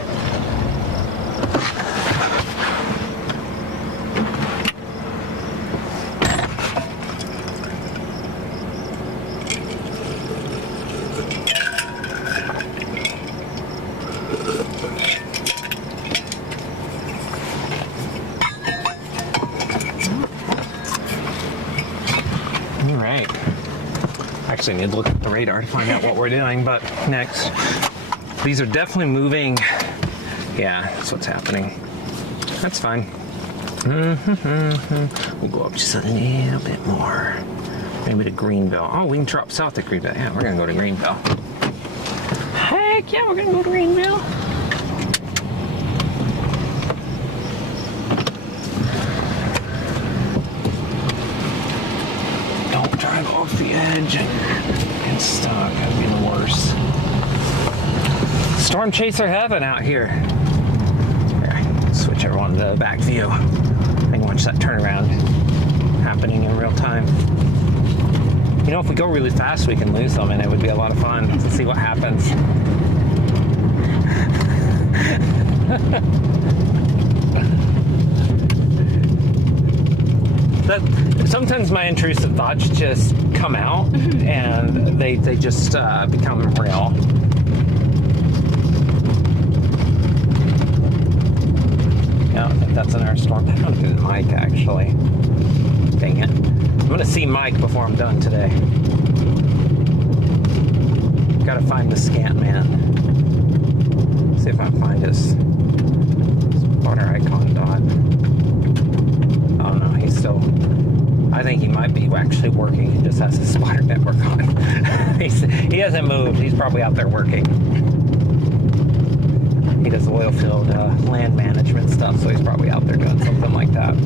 All right. Actually, I need to look at the radar to find out what we're doing, but next. These are definitely moving. Yeah, that's what's happening. That's fine. We'll go up just a little bit more. Maybe to Greenville. Oh, we can drop south to Greenville. Yeah, we're gonna go to Greenville. Heck yeah, we're gonna go to Greenville. Don't drive off the edge and get stuck. That'd be the worst. Storm chaser heaven out here. Here, switch everyone to the back view. I can watch that turnaround happening in real time. You know, if we go really fast, we can lose them, and it would be a lot of fun to see what happens. Sometimes my intrusive thoughts just come out, and they just become real. Yeah, I think that's in our storm. I don't think it's Mike, actually. Dang it. I'm going to see Mike before I'm done today. Got to find the scant man. See if I can find his water icon dot. Oh no, he's still... I think he might be actually working. He just has his spotter network on. He hasn't moved. He's probably out there working. He does oil field land management stuff, so he's probably out there doing something like that.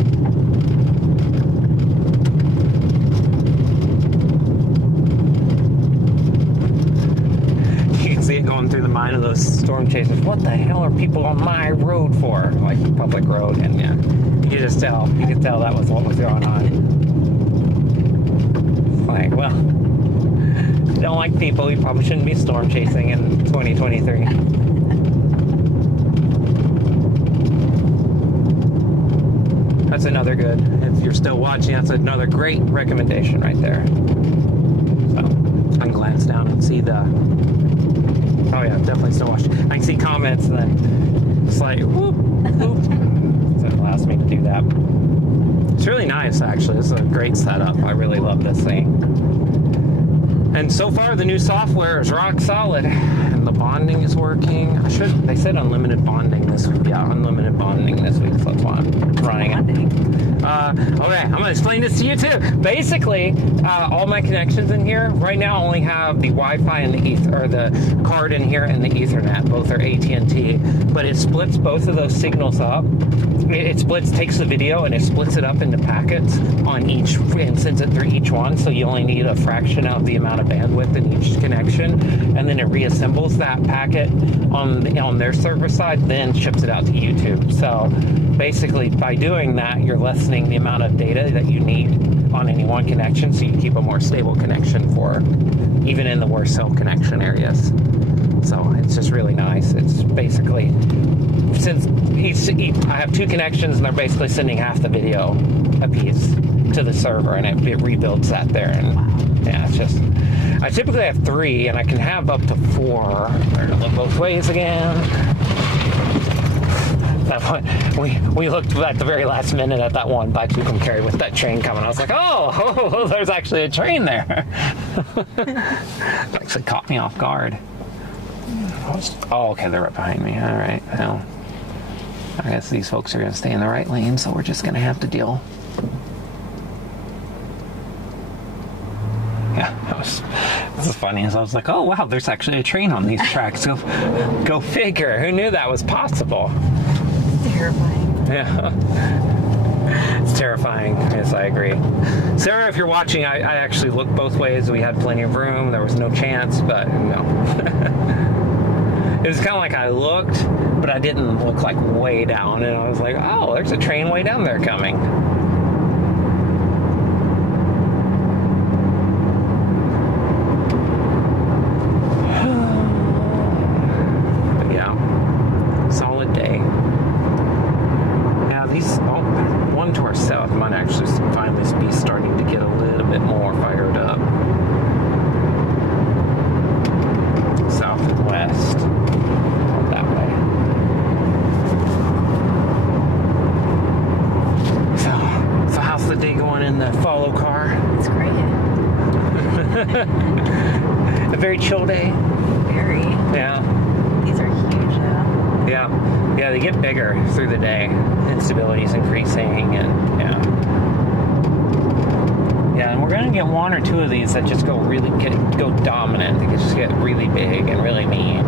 You can see it going through the mind of those storm chasers. What the hell are people on my road for? Like the public road, and yeah, you could just tell. You could tell that was what was going on. It's like, well, if you don't like people, you probably shouldn't be storm chasing in 2023. That's another good, if you're still watching, that's another great recommendation right there. So, I can glance down and see the, oh yeah, definitely still watching. I can see comments and then it's like, whoop, whoop. So it allows me to do that. It's really nice, actually. It's a great setup. I really love this thing. And so far, the new software is rock solid. And the bonding is working. They said unlimited bonding this week. Yeah, unlimited bonding this week. So that's why I'm running it. Okay, I'm going to explain this to you too. Basically, all my connections in here right now only have the Wi-Fi and the card in here and the Ethernet. Both are AT&T, but it splits both of those signals up. It takes the video and it splits it up into packets on each and sends it through each one. So you only need a fraction of the amount of bandwidth in each connection, and then it reassembles that packet on their server side, then ships it out to YouTube. So basically, by doing that, you're lessening the amount of data that you need on any one connection, so you keep a more stable connection for even in the worst cell connection areas. So it's just really nice. It's basically, since I have two connections and they're basically sending half the video a piece to the server, and it rebuilds that there. And yeah, it's just, I typically have 3 and I can have up to 4. We're gonna look both ways again. That one, we looked at the very last minute at that one by Tucumcari Carry with that train coming. I was like, oh, there's actually a train there. It actually caught me off guard. Oh, okay, they're right behind me. All right, well, I guess these folks are going to stay in the right lane, so we're just going to have to deal. Yeah, this is funny. As I was like, oh wow, there's actually a train on these tracks. Go figure. Who knew that was possible? Terrifying. Yeah. It's terrifying. Yes, I agree. Sarah, if you're watching, I actually looked both ways. We had plenty of room. There was no chance, but no. It was kind of like I looked, but I didn't look like way down. And I was like, oh, there's a train way down there coming. But yeah, solid day. One to our south might actually finally be starting to get a little bit more fired up. South and west. That way. So how's the day going in the follow car? It's great. A very chill day. Very. Yeah. These are huge now. Yeah, they get bigger through the day. Instability is increasing, and yeah, and we're gonna get 1 or 2 of these that just go dominant. They just get really big and really mean.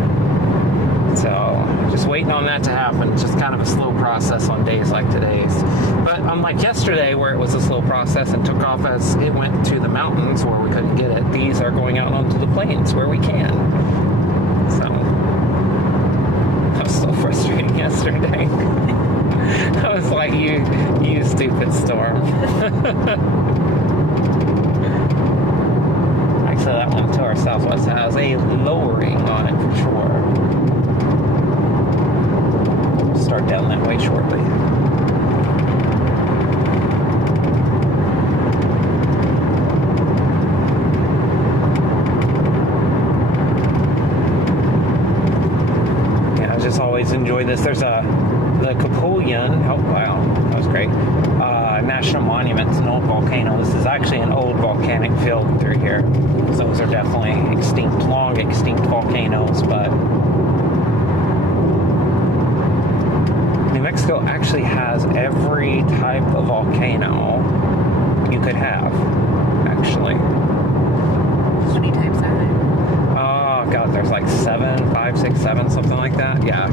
So just waiting on that to happen. It's just kind of a slow process on days like today's. But unlike yesterday where it was a slow process and took off as it went to the mountains where we couldn't get it, these are going out onto the plains where we can. So that was so frustrating yesterday. I was like, you stupid storm. Actually, that one to our southwest has a lowering on it for sure. We'll start down that way shortly. Yeah, I just always enjoy this. There's the Capoleon. Oh wow, that was great. National Monument. It's an old volcano. This is actually an old volcanic field through here. So those are definitely long extinct volcanoes, but New Mexico actually has every type of volcano you could have, actually. How many types are there? Oh god, there's like 5, 6, 7, something like that. Yeah.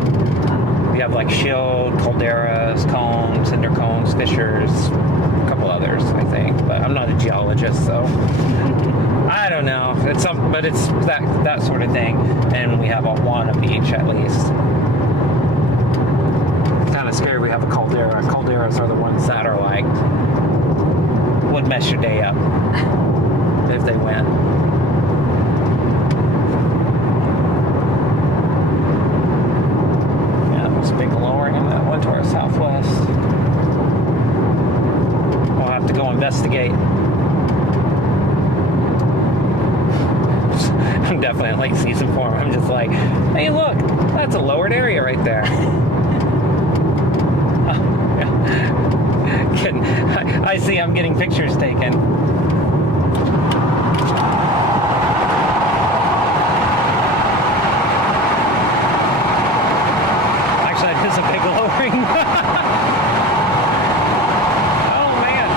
You have like shield, calderas, cones, cinder cones, fissures, a couple others, I think. But I'm not a geologist, so I don't know. It's something, but it's that sort of thing. And we have one of each at least. It's kind of scary. We have a caldera. Calderas are the ones that are like would mess your day up if they win. Big lowering in that one to our southwest. We'll have to go investigate. I'm definitely in late season form. I'm just like, hey, look, that's a lowered area right there. I see I'm getting pictures taken. It's a big lowering. Oh man.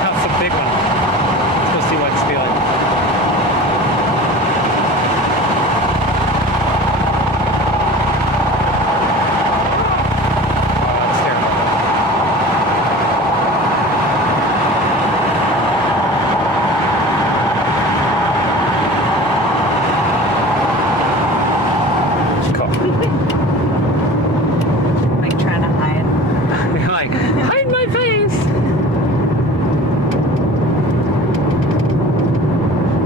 That's a big one. Let's go see what it's feeling. Oh, that's terrible. Like trying to hide. You're like, hide my face.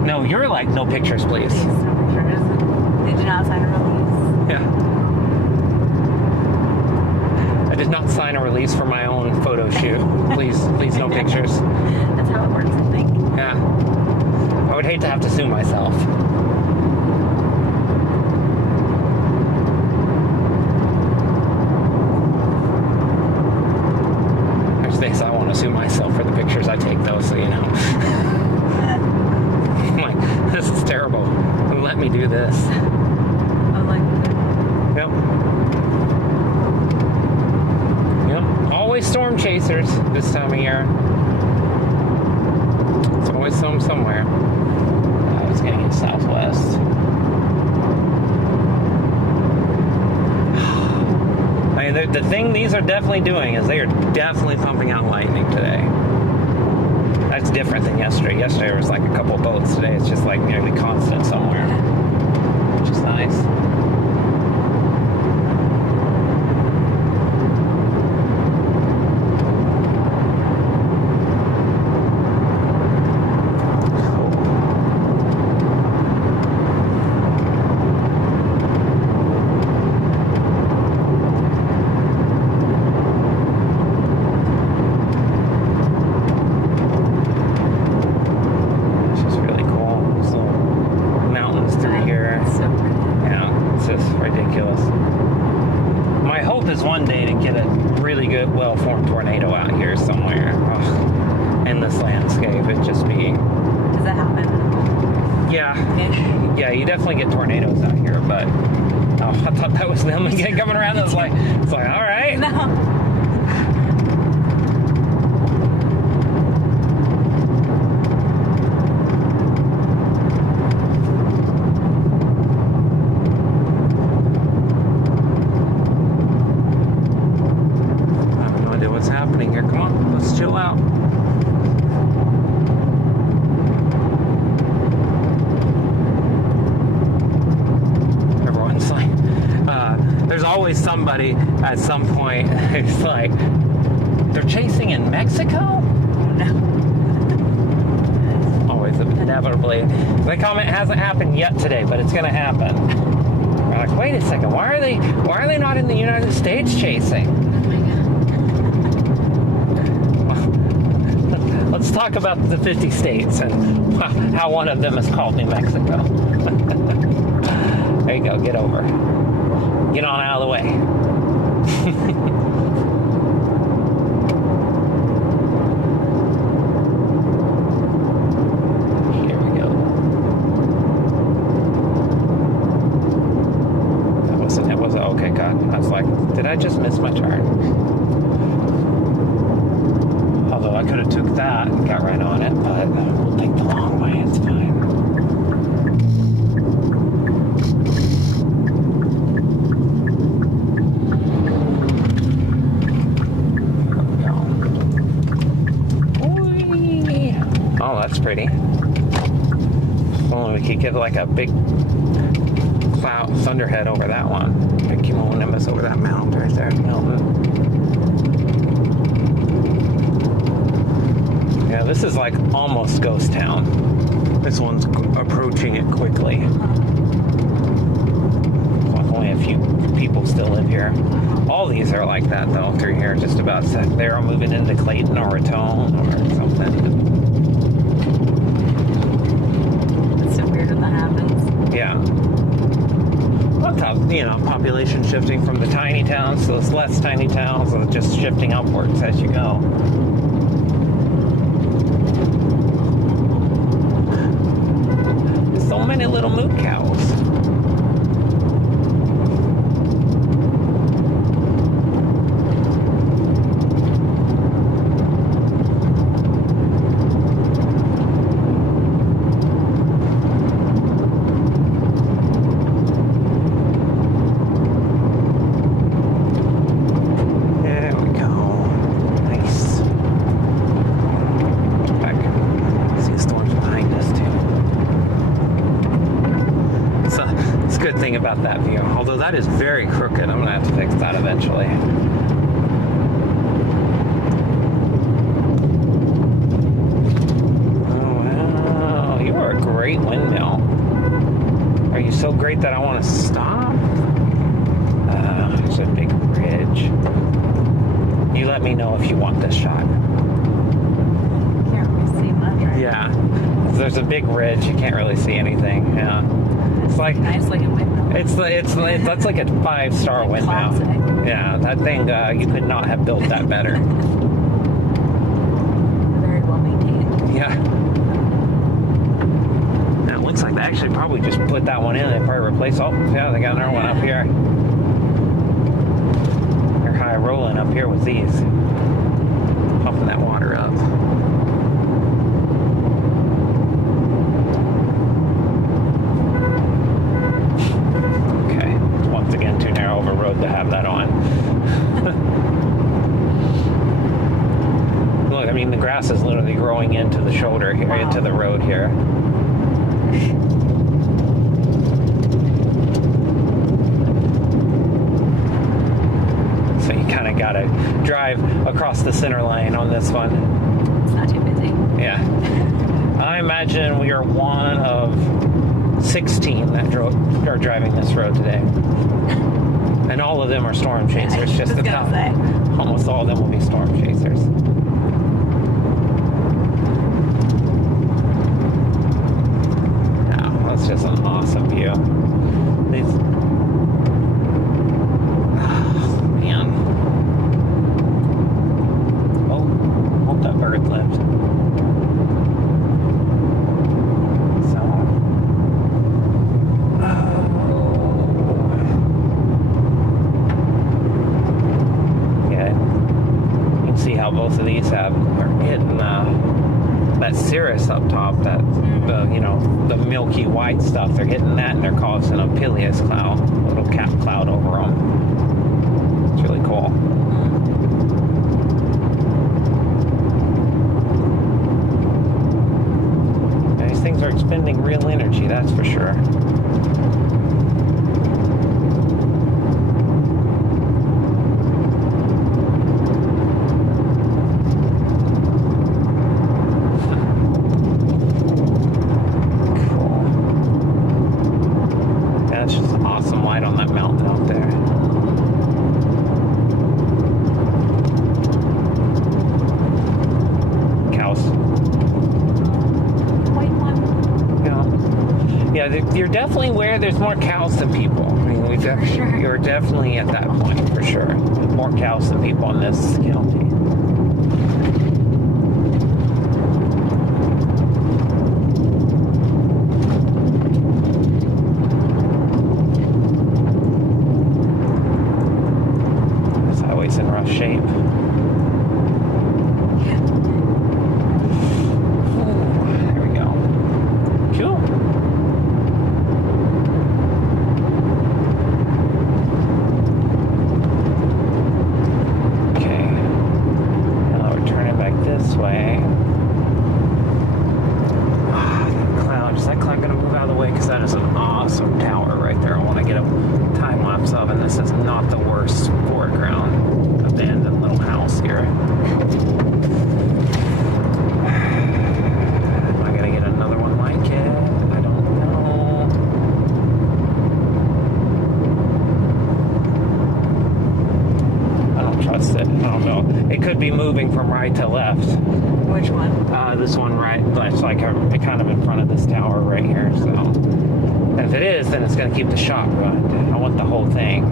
No, you're like, no pictures, please. Please, no pictures. They did not sign a release. Yeah. I did not sign a release for my own photo shoot. Please, no pictures. That's how it works, I think. Yeah. I would hate to have to sue myself. There's days I want to sue myself for the pictures I take, though, so you know. I'm like, this is terrible. Let me do this. I like it. Yep. Yep. Always storm chasers this time of year. It's always some somewhere. I was getting in southwest. I mean, the thing these are definitely doing is they are definitely pumping out lightning today. That's different than yesterday. Yesterday there was like a couple of boats. Today it's just like nearly constant somewhere, which is nice. One day to get a really good, well-formed tornado out here somewhere. Ugh. In this landscape, it'd just be... Does that happen? Yeah. Ish? Yeah, you definitely get tornadoes out here, but... Oh, I thought that was them again coming around. It's like, all right. No. Come on, let's chill out. Everyone's like, there's always somebody at some point who's like, they're chasing in Mexico? Always inevitably. The comment hasn't happened yet today, but it's gonna happen. We're like, wait a second, why are they not in the United States chasing? Let's talk about the 50 states and how one of them is called New Mexico. There you go, get over. Get on out of the way. Here we go. It wasn't, okay, God. I was like, did I just miss my turn? Although I could have took that and got right on it, but we'll take the long way, it's fine. Oh, that's pretty. If only we could get like a big cloud thunderhead over that one. Big cumulonimbus over that mountain right there. Yeah, this is like almost ghost town. This one's approaching it quickly. Well, only a few people still live here. All these are like that though through here, just about. They're moving into Clayton or Raton or something. Yeah. Sometimes, population shifting from the tiny towns to those less tiny towns, or just shifting upwards as you go. So many little moot cows. About that view, although that is very crooked. I'm gonna have to fix that eventually. Oh wow, you are a great windmill. Are you so great that I want to stop? There's a big ridge. You let me know if you want this shot. Can't really see much, right? Yeah, there's a big ridge. You can't really see anything. Yeah, it's like nice looking windmill. That's like a 5-star windmill. Yeah, that thing, you could not have built that better. Very well maintained. Yeah. And it looks like they actually probably just put that one in. They probably replaced. Oh, yeah, they got another one up here. They're high rolling up here with these, pumping that water up. To have that on. Look, I mean, the grass is literally growing into the shoulder here, wow. Into the road here. So you kind of got to drive across the center lane on this one. It's not too busy. Yeah. I imagine we are one of 16 that are driving this road today. And all of them are storm chasers, just about. Almost all of them will be storm chasers. Wow, that's just an awesome view. These... Oh, man. Oh, hope that bird lived. Both of these are hitting that cirrus up top, that the milky white stuff. They're hitting that, and they're causing a Peleus cloud, a little cap cloud over them. It's really cool. you're definitely where there's more cows than people. I mean, you're definitely at that point for sure. More cows than people in this county. This highway's in rough shape. Be moving from right to left. Which one? This one right. It's like kind of in front of this tower right here. So, and if it is, then it's going to keep the shop running. I want the whole thing.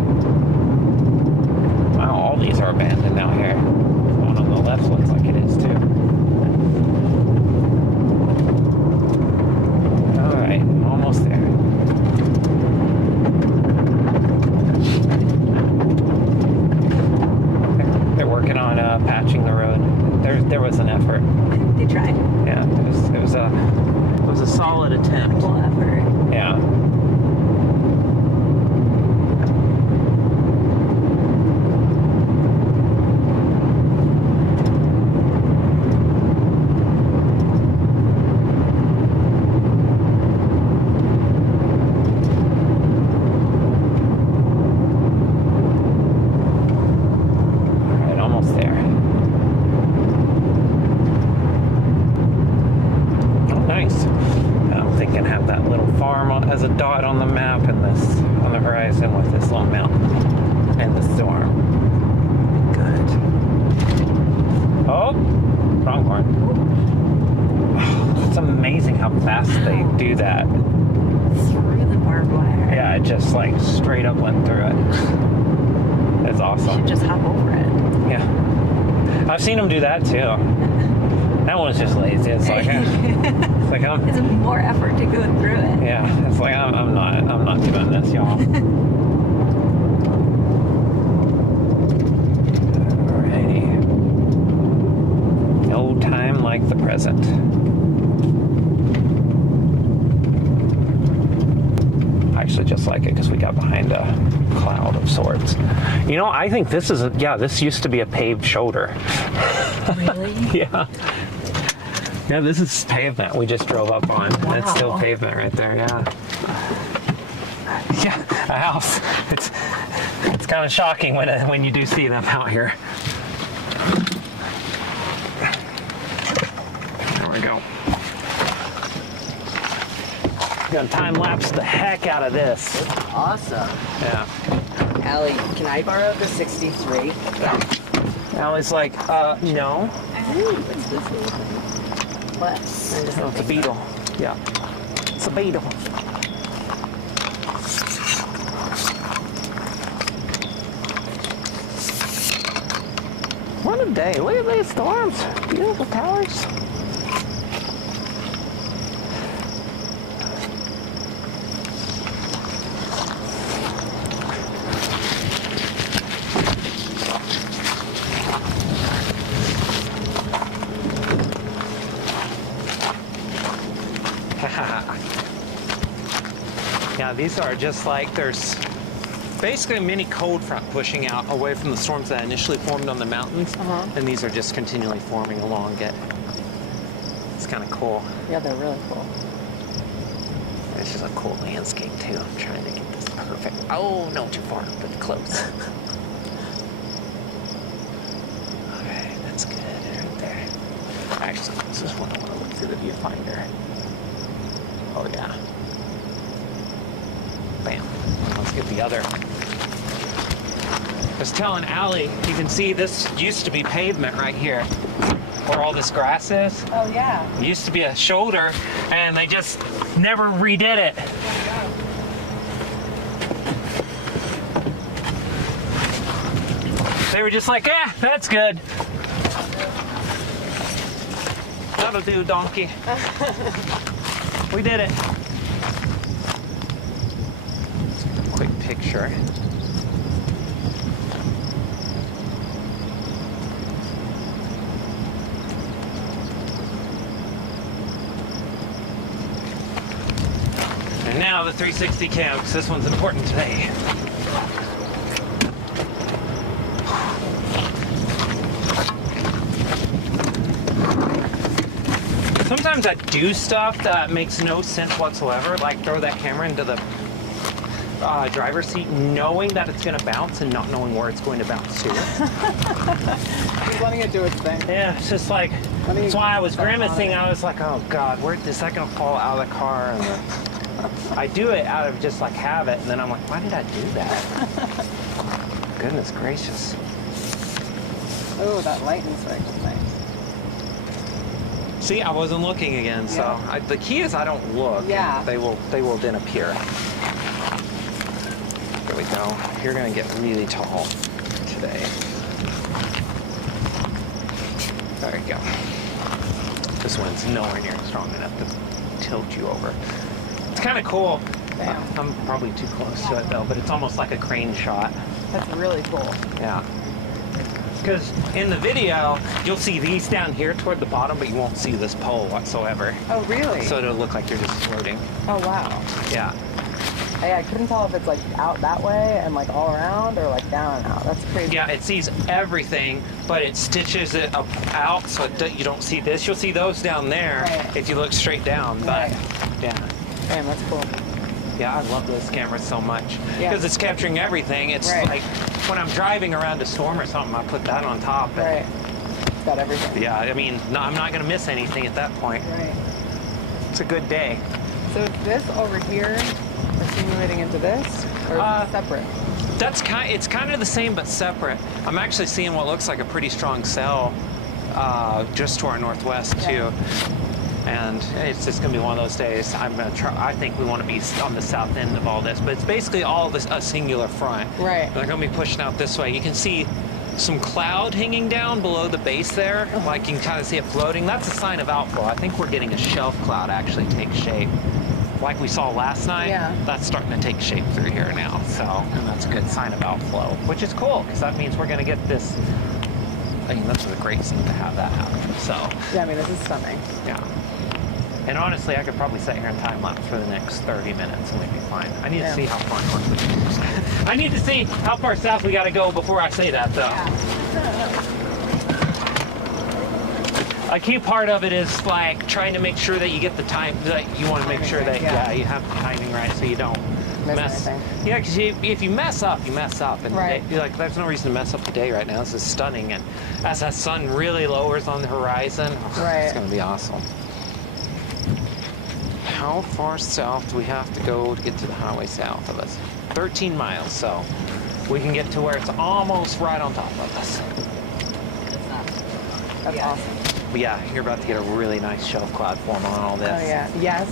Wow, all these are abandoned out here. The one on the left looks like it is too. All right, almost there. Working on patching the road. There was an effort. They tried. Yeah, it was a solid attempt. Full effort. Yeah. As a dot on the map and this on the horizon with this little mountain and the storm. Good. Oh, wrong horn. It's amazing how fast they do that. Through the barbed wire. Yeah, it just like straight up went through it. It's awesome. You should just hop over it. Yeah. I've seen them do that too. That one's just lazy. It's like it's more effort to go through it. Yeah, it's like I'm not doing this, y'all. Alrighty. No time like the present. I actually just like it because we got behind a cloud of sorts. You know, I think this is this used to be a paved shoulder. Really? Yeah. Yeah, this is pavement we just drove up on. Wow. It's still pavement right there, yeah. Yeah, a house. It's kind of shocking when you do see them out here. There we go. Gonna time lapse the heck out of this. Awesome. Yeah. Allie, can I borrow the 63? Yeah. Allie's like, no. What's this little thing? Lapse. Oh, it's a beetle. Yeah. It's a beetle. What a day. Look at these storms. Beautiful towers. Yeah, these are just like, there's basically a mini cold front pushing out away from the storms that initially formed on the mountains. And these are just continually forming along it. It's kind of cool. Yeah, they're really cool. It's just a cool landscape too. I'm trying to get this perfect. Oh, no, too far, but close. Okay, that's good right there. Actually, this is one I want to look through the viewfinder. Oh yeah. Bam. Let's get the other. I was telling Allie, you can see this used to be pavement right here. where all this grass is. Oh, yeah. It used to be a shoulder, and they just never redid it. They were just like, that's good. That'll do, donkey. We did it. Quick picture. And now the 360 cam, because this one's important today. Sometimes I do stuff that makes no sense whatsoever, like throw that camera into the driver's seat knowing that it's going to bounce and not knowing where it's going to bounce to. Just letting it do its thing. Yeah, it's just like, that's why I was grimacing. I was like, oh God, where is that going to fall out of the car? And I do it out of just like habit, and then I'm like, why did I do that? Goodness gracious. Oh, that lightning strike was nice. See, I wasn't looking again, so Yeah. the key is I don't look. Yeah. They will then appear. There we go. You're gonna get really tall today. There you go. This one's nowhere near strong enough to tilt you over. It's kind of cool. Damn. I'm probably too close to it though, but it's almost like a crane shot. That's really cool. Yeah. Because in the video, you'll see these down here toward the bottom, but you won't see this pole whatsoever. Oh, really? So it'll look like you're just floating. Oh, wow. Yeah. I couldn't tell if it's like out that way and like all around or like down and out. That's crazy. Yeah, it sees everything, but it stitches it up out so you don't see this. You'll see those down there Right. if you look straight down. But Right. yeah. Damn, that's cool. Yeah, I love this camera so much Yeah. because it's capturing everything. It's Right. like when I'm driving around a storm or something, I put that on top. And Right. It's got everything. yeah, I mean, no, I'm not going to miss anything at that point. Right. It's a good day. So is this over here accumulating into this, or is it separate? It's kind of the same but separate. I'm actually seeing what looks like a pretty strong cell just to our northwest too. And it's just gonna be one of those days. I'm gonna try. I think we want to be on the south end of all this, but it's basically all this a singular front. Right. They're gonna be pushing out this way. You can see some cloud hanging down below the base there. Like you can kind of see it floating. That's a sign of outflow. I think we're getting a shelf cloud actually take shape. Like we saw last night, Yeah. that's starting to take shape through here now. So, and that's a good sign of outflow, which is cool because that means we're gonna get this. I mean, that's a great scene to have that happen. So, Yeah, I mean, this is stunning. yeah. And honestly, I could probably sit here in time lapse for the next 30 minutes and we'd be fine. I need to see how far north. I need to see how far south we got to go before I say that, though. A key part of it is like trying to make sure that you get the time. That you want to make sure that you have the timing right, so you don't mess. anything. Yeah, because if you mess up, you mess up, and Right. you're like, there's no reason to mess up the day right now. This is stunning, and as that sun really lowers on the horizon, it's going to be awesome. How far south do we have to go to get to the highway south of us? 13 miles, so we can get to where it's almost right on top of us. That's awesome. But yeah, you're about to get a really nice shelf cloud form on all this. Oh, yeah. Yes.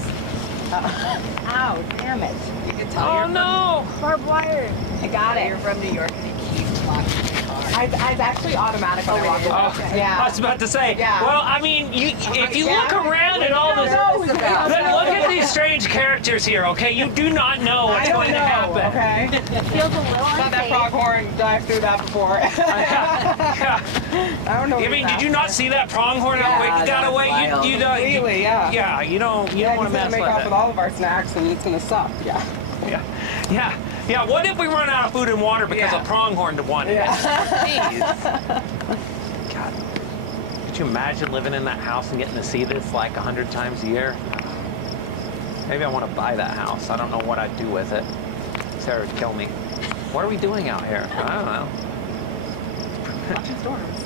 Ow, damn it. You can tell Oh you're no! Barbed wire. I got You're from New York and you keep locking your car. It's actually automatic when I walk Oh, away. Yeah. I was about to say. Yeah. Well, I mean, if you look around at all this, Who's about? then look at these strange characters here. Okay, you do not know what's going to happen. Okay. Feels a little Thought that unsafe. pronghorn dived through that before. Yeah. I don't know. I mean, did you not see that pronghorn how quick it got that was away? wild. You don't. Really, yeah. Yeah, you don't want to he's gonna mess make with off it. with all of our snacks, and it's gonna suck. Yeah. Yeah. What if we run out of food and water because Yeah. a pronghorn wanted it? Yeah. Jeez. God. Could you imagine living in that house and getting to see this like 100 times a year? Maybe I want to buy that house. I don't know what I'd do with it. Sarah would kill me. What are we doing out here? I don't know. Watching storms.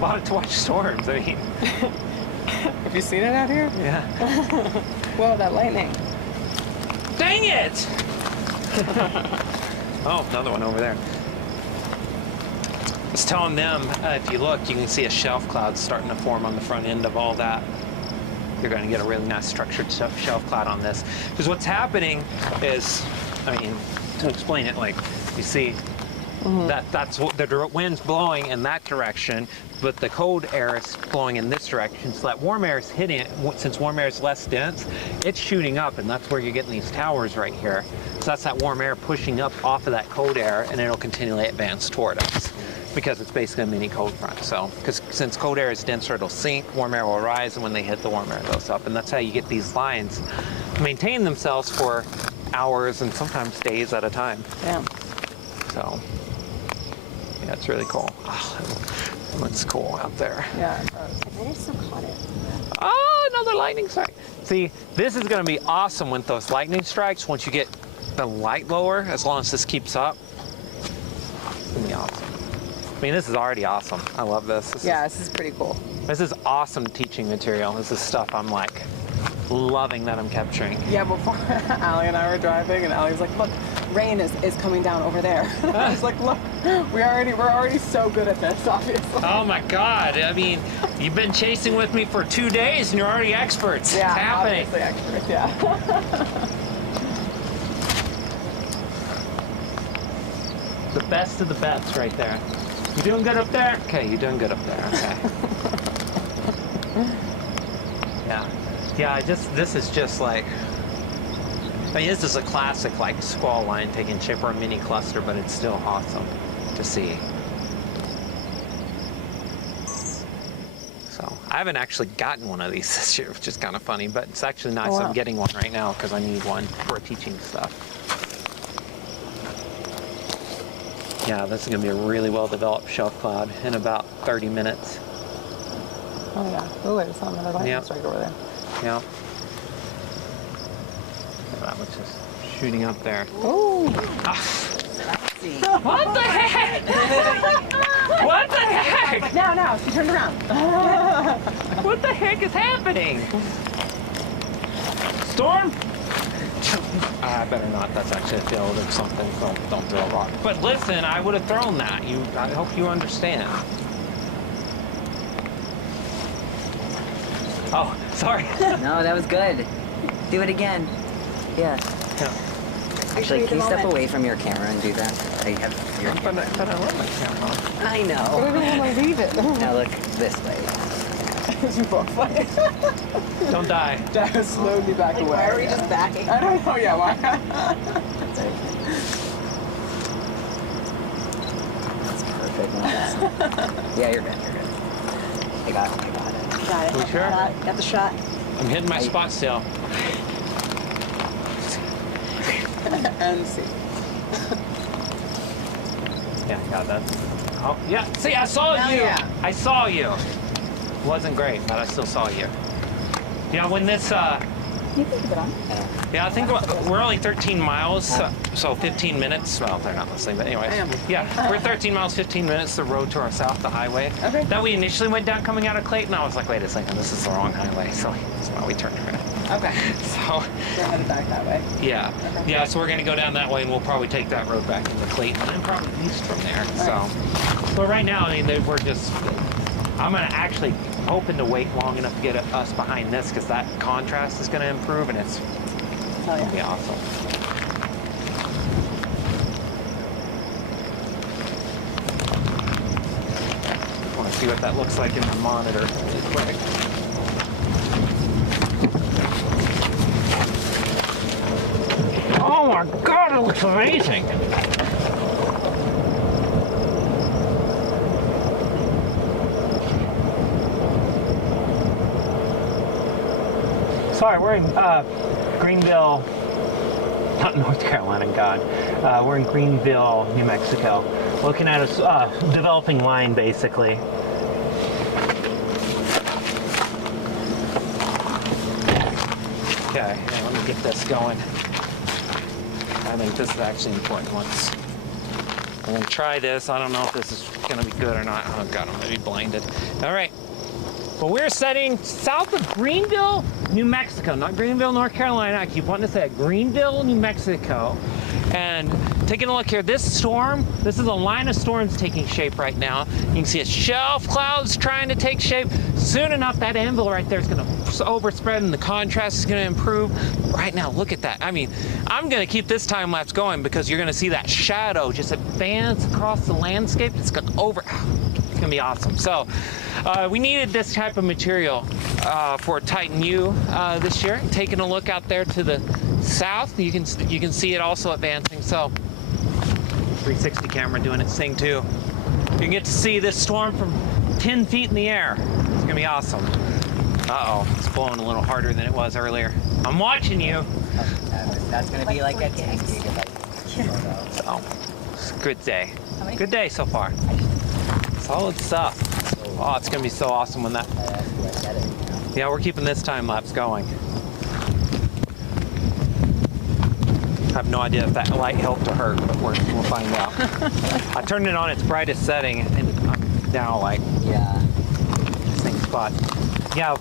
Bought it to watch storms. I mean, Have you seen it out here? yeah. Whoa, that lightning. Dang it! Oh, another one over there. was telling them, if you look, you can see a shelf cloud starting to form on the front end of all that. You're going to get a really nice structured shelf cloud on this. Because what's happening is, I mean, to explain it, like, you see, that's what the wind's blowing in that direction, but the cold air is blowing in this direction. So that warm air is hitting it. Since warm air is less dense, it's shooting up, and that's where you're getting these towers right here. So that's that warm air pushing up off of that cold air, and it'll continually advance toward us because it's basically a mini cold front. So, because since cold air is denser, it'll sink, warm air will rise, and when they hit the warm air, it goes up. And that's how you get these lines maintain themselves for hours and sometimes days at a time. Yeah. So, yeah, it's really cool. Oh, it looks cool out there. Yeah. I just so caught it. Oh, another lightning strike. See, this is going to be awesome with those lightning strikes once you get the light lower, as long as this keeps up. It's going to be awesome. I mean, this is already awesome. I love this. This is pretty cool. This is awesome teaching material. This is stuff I'm like loving that I'm capturing. Yeah, before Allie and I were driving, and Allie's like, look, rain is coming down over there. I was like, look, we're already so good at this, obviously. Oh my God. I mean, you've been chasing with me for 2 days and you're already experts. Yeah, it's happening. obviously experts, yeah. The best of the best right there. You doing good up there? Okay, you're doing good up there. Okay. Yeah. Yeah, this is just like, I mean, this is a classic like squall line taking shape or a mini cluster, but it's still awesome to see. So I haven't actually gotten one of these this year, which is kind of funny, but it's actually nice. Oh, wow. I'm getting one right now because I need one for teaching stuff. Yeah, this is going to be a really well-developed shelf cloud in about 30 minutes. Oh yeah. Oh, I just saw another lightning Yep. strike over there. Yeah. That was just shooting up there. Oh. What the heck? What the heck? Now, she turned around. What the heck is happening? Storm? I better not. That's actually a field or something. Don't throw a rock. But listen, I would have thrown that. I hope you understand. Oh, sorry. No, that was good. Do it again. Yeah. Yeah. Actually, can you step away from your camera and do that? I have your But I love my camera. I I know. don't want to leave it. Now look this way. You both like Don't die. Dad slowly back away. Why are we just backing? I don't know, yeah, why? That's perfect. Yeah, you're good. You're good. I got it. Got it. You sure? Got the shot. I'm hitting my spot still. And see. Yeah, got that. Oh, yeah. See, I saw you. yeah. I saw you. Wasn't great, but I still saw you. Yeah, when this, You can keep it on. yeah, I think we're only 13 miles, so 15 minutes. Well, they're not listening, but anyway. Yeah, we're 13 miles, 15 minutes, the road to our south, the highway. Okay. That we initially went down coming out of Clayton. I was like, wait a second, this is the wrong highway. So that's why we turned around. Okay. So, We're headed back that way. yeah. Okay. Yeah, so we're going to go down that way, and we'll probably take that road back into Clayton and probably east from there. So, but right now, I mean, we're just, I'm going to actually hoping to wait long enough to get us behind this because that contrast is going to improve, and it's Oh, going to be yeah. awesome. I want to see what that looks like in the monitor really quick. Oh my God, it looks amazing. Sorry, we're in Greenville, not North Carolina, God. We're in Greenville, New Mexico, looking at a developing line, basically. Okay, let me get this going. I think this is actually important once. I'm gonna try this. I don't know if this is gonna be good or not. Oh God, I'm gonna be blinded. All right. But we're setting south of Greenville, New Mexico, not Greenville, North Carolina. I keep wanting to say it. Greenville, New Mexico. And taking a look here. This storm, this is a line of storms taking shape right now. You can see a shelf clouds trying to take shape. Soon enough, that anvil right there is going to overspread and the contrast is going to improve. Right now, look at that. I mean, I'm going to keep this time lapse going because you're going to see that shadow just advance across the landscape. It's going to it's going to be awesome. So we needed this type of material for Titan U this year. Taking a look out there to the south, you can see it also advancing. So 360 camera doing its thing too. You can get to see this storm from 10 feet in the air. It's gonna be awesome. Uh-oh, it's blowing a little harder than it was earlier. I'm watching you. That's gonna be like a 10 gigabyte. So, it's a good day. Good day so far. Solid stuff. Oh, it's gonna be so awesome when that. Yeah, we're keeping this time lapse going. I have no idea if that light helped or hurt, but we'll find out. I turned it on its brightest setting, and I'm now like, yeah, same spot. Yeah,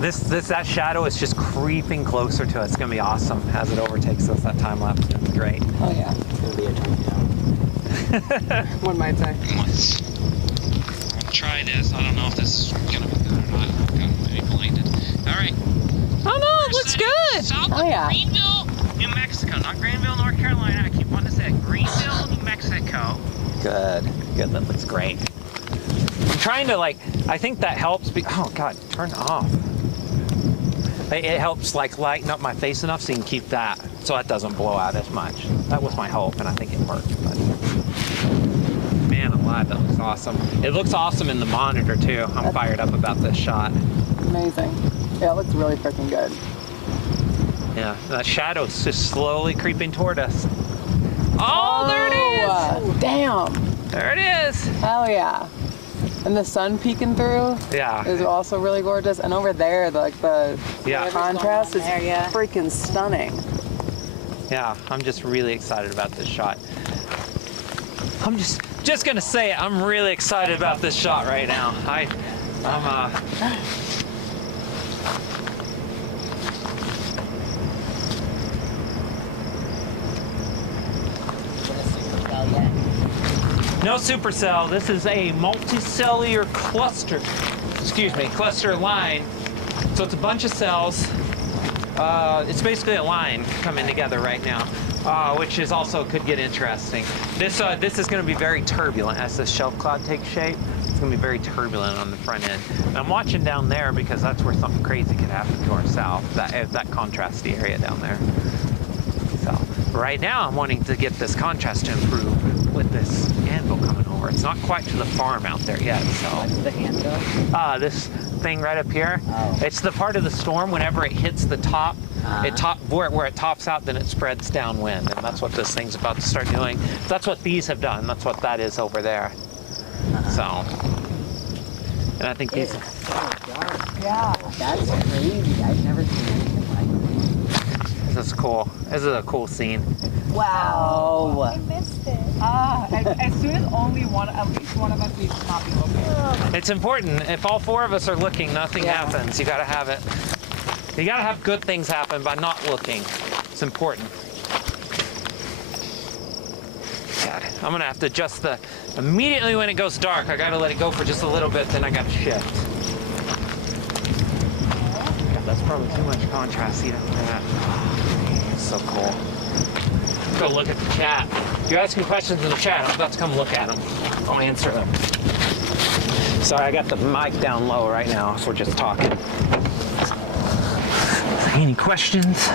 that shadow is just creeping closer to us. It's gonna be awesome as it overtakes us. That time lapse is gonna be great. Oh yeah. it's gonna be a tornado. One might say. I'll try this. I don't know if this is gonna be good or not. I've got maybe blinded. All right. Oh no, it looks good. South Oh yeah. Greenville, New Mexico, not Greenville, North Carolina. I keep wanting to say Greenville, New Mexico. Good. That looks great. I'm trying to I think that helps. Oh God, turn off. It helps lighten up my face enough so you can keep that, so it doesn't blow out as much. That was my hope, and I think it worked. But man alive, that looks awesome. It looks awesome in the monitor too. I'm fired up about this shot. Amazing. Yeah, it looks really freaking good. Yeah, that shadow's just slowly creeping toward us. Oh, there it is! Damn. There it is! Hell yeah. And the sun peeking through is also really gorgeous. And over there, the contrast is freaking stunning. Yeah, I'm just really excited about this shot. I'm just gonna say it, I'm really excited about this shot right now. No supercell. This is a multicellular cluster. Cluster line. So it's a bunch of cells. It's basically a line coming together right now, which is also could get interesting. This is going to be very turbulent as the shelf cloud takes shape. It's going to be very turbulent on the front end. And I'm watching down there because that's where something crazy could happen to our south. That contrasty area down there. So right now I'm wanting to get this contrast to improve with this anvil coming over. It's not quite to the farm out there yet. So what's the anvil? This thing right up here. Oh. It's the part of the storm whenever it hits the top. Where it tops out, then it spreads downwind, and that's what this thing's about to start doing. That's what these have done. That's what that is over there. So, and I think these. It's so dark. Yeah. That's crazy. I've never seen anything like this. This is cool. This is a cool scene. Wow. I missed it. As soon as at least one of us needs to not be looking. It's important. If all four of us are looking, nothing happens. You gotta have it. You gotta have good things happen by not looking. It's important. God, I'm gonna have to adjust immediately when it goes dark, I gotta let it go for just a little bit, then I gotta shift. God, that's probably too much contrast even for that. It's so cool. Go look at the chat. If you're asking questions in the chat, I'm about to come look at them. I'll answer them. Sorry, I got the mic down low right now, so we're just talking. Any questions?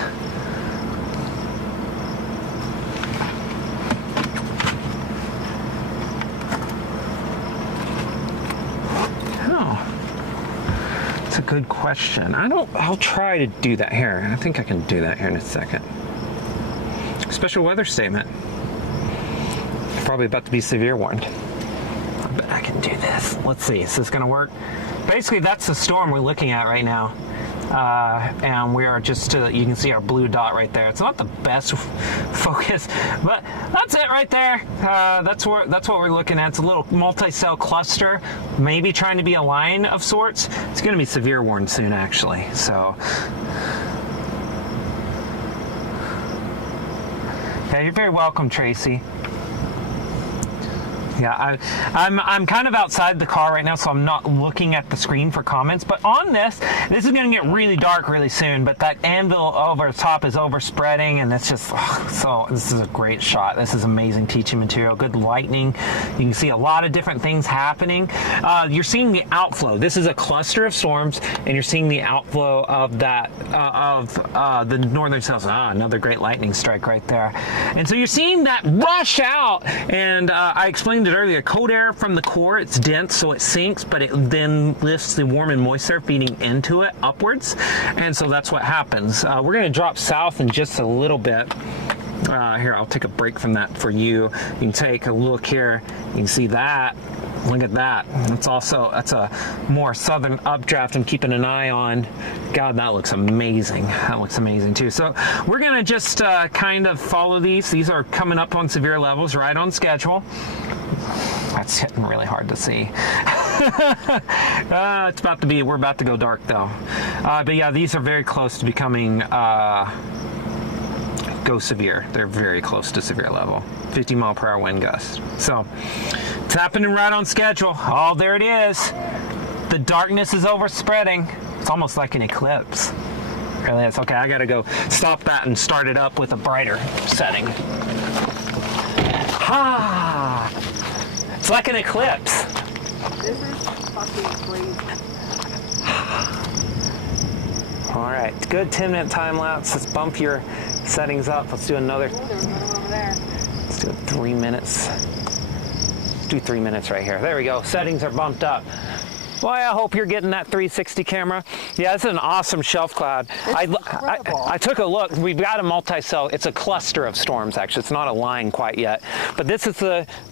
Oh, it's a good question. I'll try to do that here. I think I can do that here in a second. Special weather statement. Probably about to be severe warned. But I can do this. Let's see, is this gonna work? Basically, that's the storm we're looking at right now. And we are just you can see our blue dot right there. It's not the best focus, but that's it right there. That's what we're looking at. It's a little multi-cell cluster, maybe trying to be a line of sorts. It's going to be severe warned soon, actually. So Yeah, you're very welcome, Tracy. Yeah, I'm kind of outside the car right now, so I'm not looking at the screen for comments. But on this is going to get really dark really soon. But that anvil over the top is overspreading, and it's just so. This is a great shot. This is amazing teaching material. Good lightning. You can see a lot of different things happening. You're seeing the outflow. This is a cluster of storms, and you're seeing the outflow of that the northern cells. Another great lightning strike right there. And so you're seeing that rush out, and I explained it earlier, cold air from the core, it's dense, so it sinks, but it then lifts the warm and moist air feeding into it upwards, and so that's what happens. We're going to drop south in just a little bit. Here, I'll take a break from that for you. You can take a look here. You can see that. Look at that. That's a more southern updraft I'm keeping an eye on. God, that looks amazing. That looks amazing too. So we're going to just kind of follow these. These are coming up on severe levels, right on schedule. That's hitting really hard to see. We're about to go dark though. But yeah, these are very close to becoming go severe. They're very close to severe level. 50 mile per hour wind gust. So it's happening right on schedule. Oh, there it is. The darkness is overspreading. It's almost like an eclipse. It really is. Okay, I gotta go stop that and start it up with a brighter setting. It's like an eclipse. This is fucking crazy. All right, good 10-minute time lapse. Let's bump your settings up. Let's do another. Oh, there's another one over there. Let's do 3 minutes. Let's do 3 minutes right here. There we go. Settings are bumped up. Well, I hope you're getting that 360 camera. Yeah, this is an awesome shelf cloud. I took a look. We've got a multi-cell. It's a cluster of storms, actually. It's not a line quite yet. But this is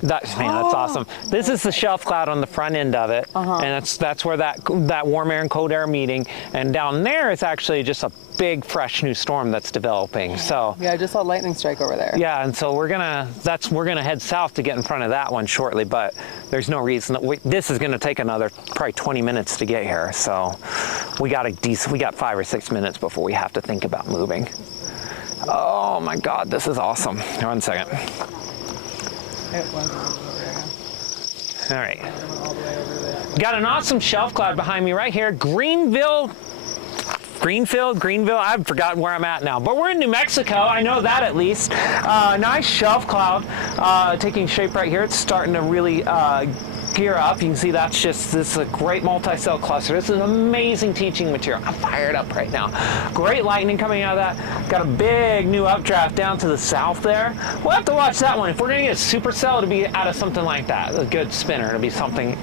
that's awesome. This is the shelf cloud on the front end of it. And that's where that warm air and cold air are meeting. And down there is actually just a big, fresh new storm that's developing. So yeah, I just saw lightning strike over there. Yeah, and so we're gonna head south to get in front of that one shortly. But there's no reason that this is gonna take another probably 20 minutes to get here. So we got 5 or 6 minutes before we have to think about moving. Oh my God, this is awesome. 1 second. All right. Got an awesome shelf cloud behind me right here. Greenfield, I've forgotten where I'm at now, but we're in New Mexico. I know that at least. Nice shelf cloud taking shape right here. It's starting to really gear up. You can see this is a great multi-cell cluster. This is an amazing teaching material. I'm fired up right now. Great lightning coming out of that. Got a big new updraft down to the south there. We'll have to watch that one. If we're going to get a supercell, it'll be out of something like that. A good spinner. It'll be something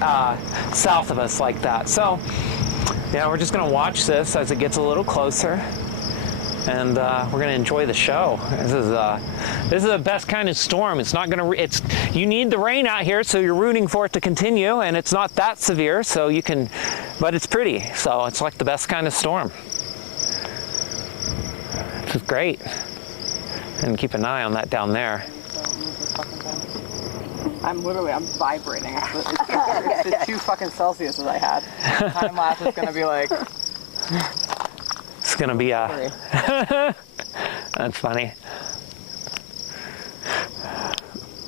south of us like that. So yeah, we're just going to watch this as it gets a little closer, and we're going to enjoy the show. This is the best kind of storm. It's not going to. You need the rain out here, so you're rooting for it to continue, and it's not that severe, so you can. But it's pretty, so it's like the best kind of storm. This is great, and keep an eye on that down there. I'm vibrating. It's the 2 fucking Celsius that I had. Time lapse is gonna be like. It's gonna be That's funny.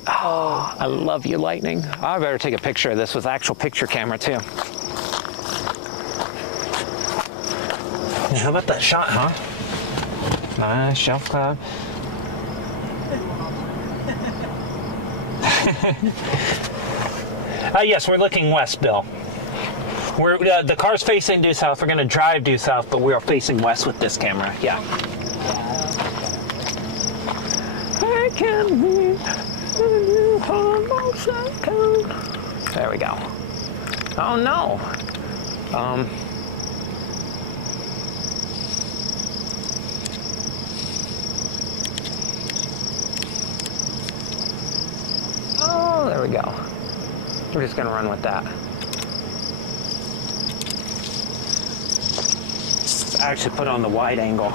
Oh, I love you, lightning. I better take a picture of this with actual picture camera too. How about that shot, huh? Nice shelf cloud. Yes, we're looking west, Bill. The car's facing due south. We're going to drive due south, but we are facing west with this camera. Yeah. I can be there we go. Oh no. Oh, there we go. We're just gonna run with that. Let's actually put on the wide angle.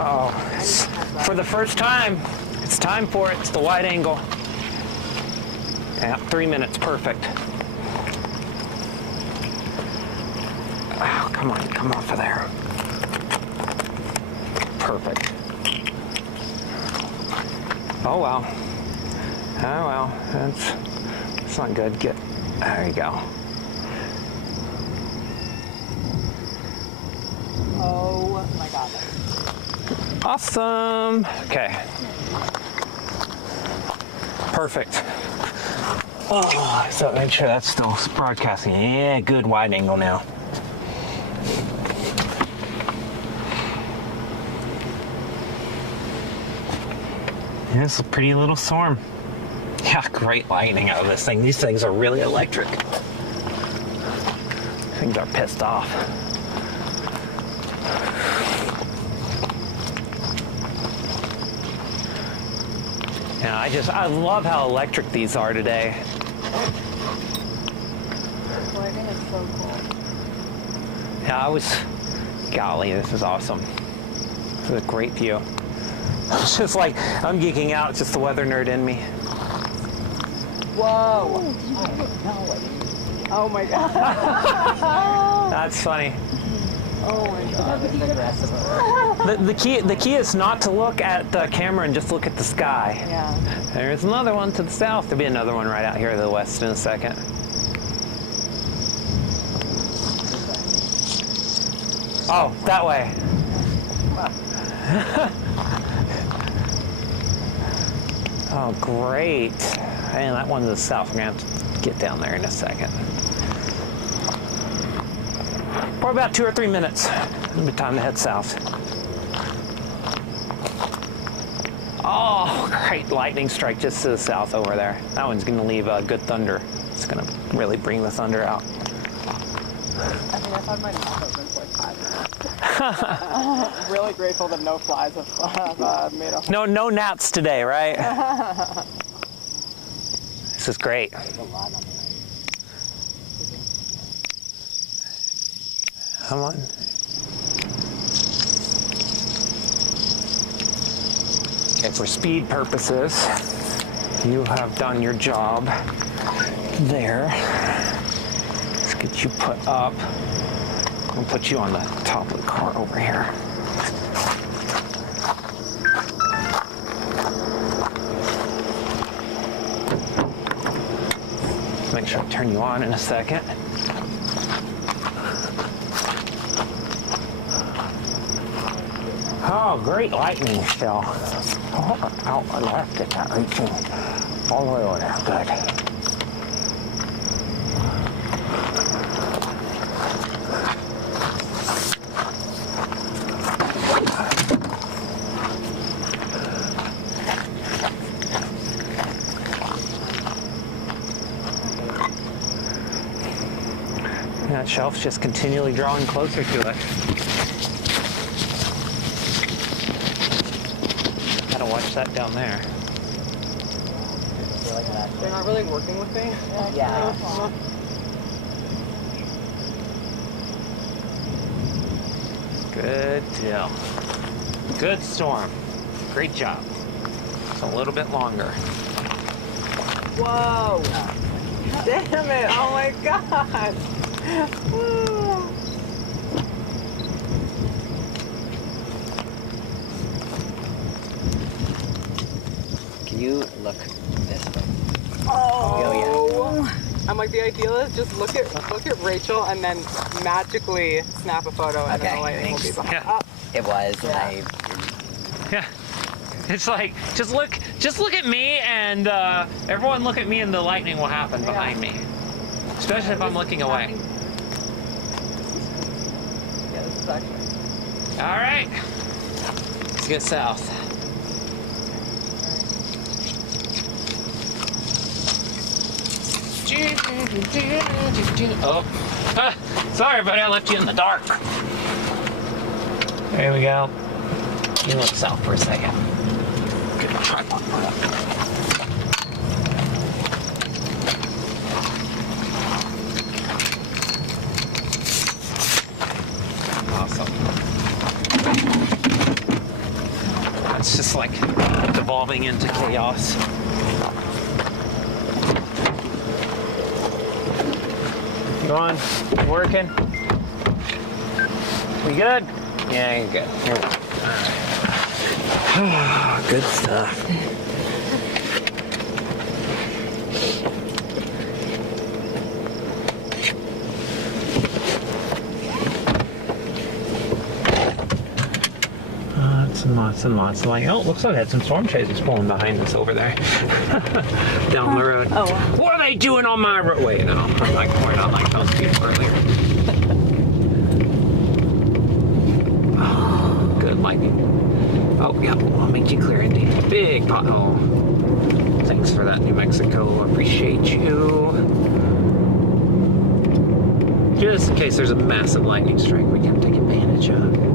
Oh, for the first time, it's time for it. It's the wide angle. Yeah, 3 minutes, perfect. Come on, come off of there. Perfect. Oh well. Oh well. That's not good. There you go. Oh my god. Awesome. Okay. Perfect. Oh, so make sure that's still broadcasting. Yeah, good wide angle now. Yeah, it's a pretty little storm. Yeah, great lightning out of this thing. These things are really electric. Things are pissed off. Yeah, I love how electric these are today. Lighting is so cool. Yeah, golly, this is awesome. This is a great view. It's just like, I'm geeking out, it's just the weather nerd in me. Whoa. Oh my god. That's funny. Oh my god. The key is not to look at the camera and just look at the sky. Yeah. There's another one to the south. There'll be another one right out here to the west in a second. Oh, that way. Oh, great. And that one to the south. We're going to have to get down there in a second. For about 2 or 3 minutes. It'll be time to head south. Oh, great lightning strike just to the south over there. That one's going to leave good thunder. It's going to really bring the thunder out. I think I found my nap open for like 5 minutes. Really grateful that no flies have made a... No naps today, right? This is great. Come on. Okay, for speed purposes, you have done your job there. Let's get you put up. I'll put you on the top of the car over here. Make sure I turn you on in a second. Oh, great lightning still. Oh, out and left at that 18. All the way over there. Good. And that shelf's just continually drawing closer to it. Watch that down there. They're not really working with me. Yeah. Good deal. Good storm. Great job. It's a little bit longer. Whoa. Damn it. Oh my god. Woo. You look this way. Oh yeah. I'm like, the ideal is just look at Rachel and then magically snap a photo and then the lightning will be behind. Yeah. It was. Yeah. Yeah. It's like, just look at me and everyone look at me and the lightning will happen behind me. Especially if I'm looking away. Yeah, this is actually... All right. Let's get south. Oh, sorry, buddy, I left you in the dark. There we go. You look south for a second. Get the tripod put up. Awesome. That's just like devolving into chaos. You on? Working? We good? Yeah, you're good. Here we go. Good stuff. Lots and lots of light. Oh, looks like I had some storm chasers pulling behind us over there. Down the road. Oh. What are they doing on my road? Wait, no. I'm like, we're not like those people earlier. Oh, good lightning. Oh, yeah. I'll make you clear indeed. Big pothole. Thanks for that, New Mexico. Appreciate you. Just in case there's a massive lightning strike we can take advantage of.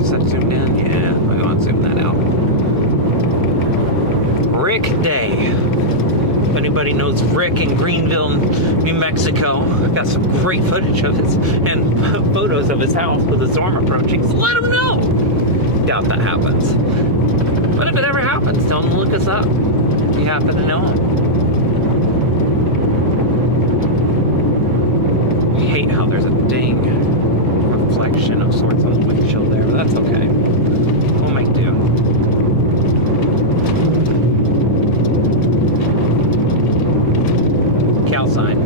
Is that zoomed in? Yeah, I want to zoom that out. Rick Day. If anybody knows Rick in Greenville, New Mexico, I've got some great footage of his and photos of his house with a storm approaching. So let him know. Doubt that happens. But if it ever happens, tell him to look us up if you happen to know him. I hate how there's a dang reflection of sorts on the windshield there, but that's okay. We'll make do. Cal sign.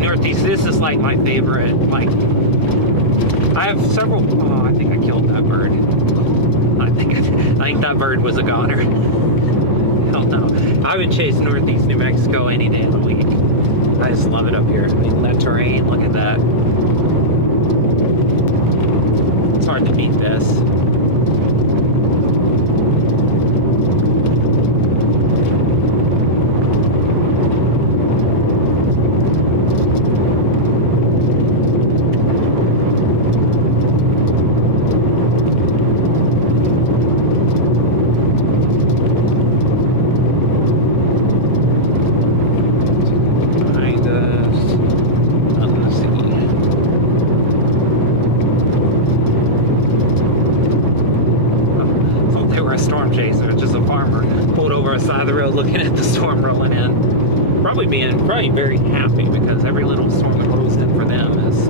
Northeast, this is like my favorite, like, I have several, oh, I think I killed that bird. I think that bird was a goner. Hell no. I would chase Northeast New Mexico any day of the week. I just love it up here. I mean, that terrain, look at that. It's hard to beat this. Looking at the storm rolling in, probably very happy because every little storm that rolls in for them is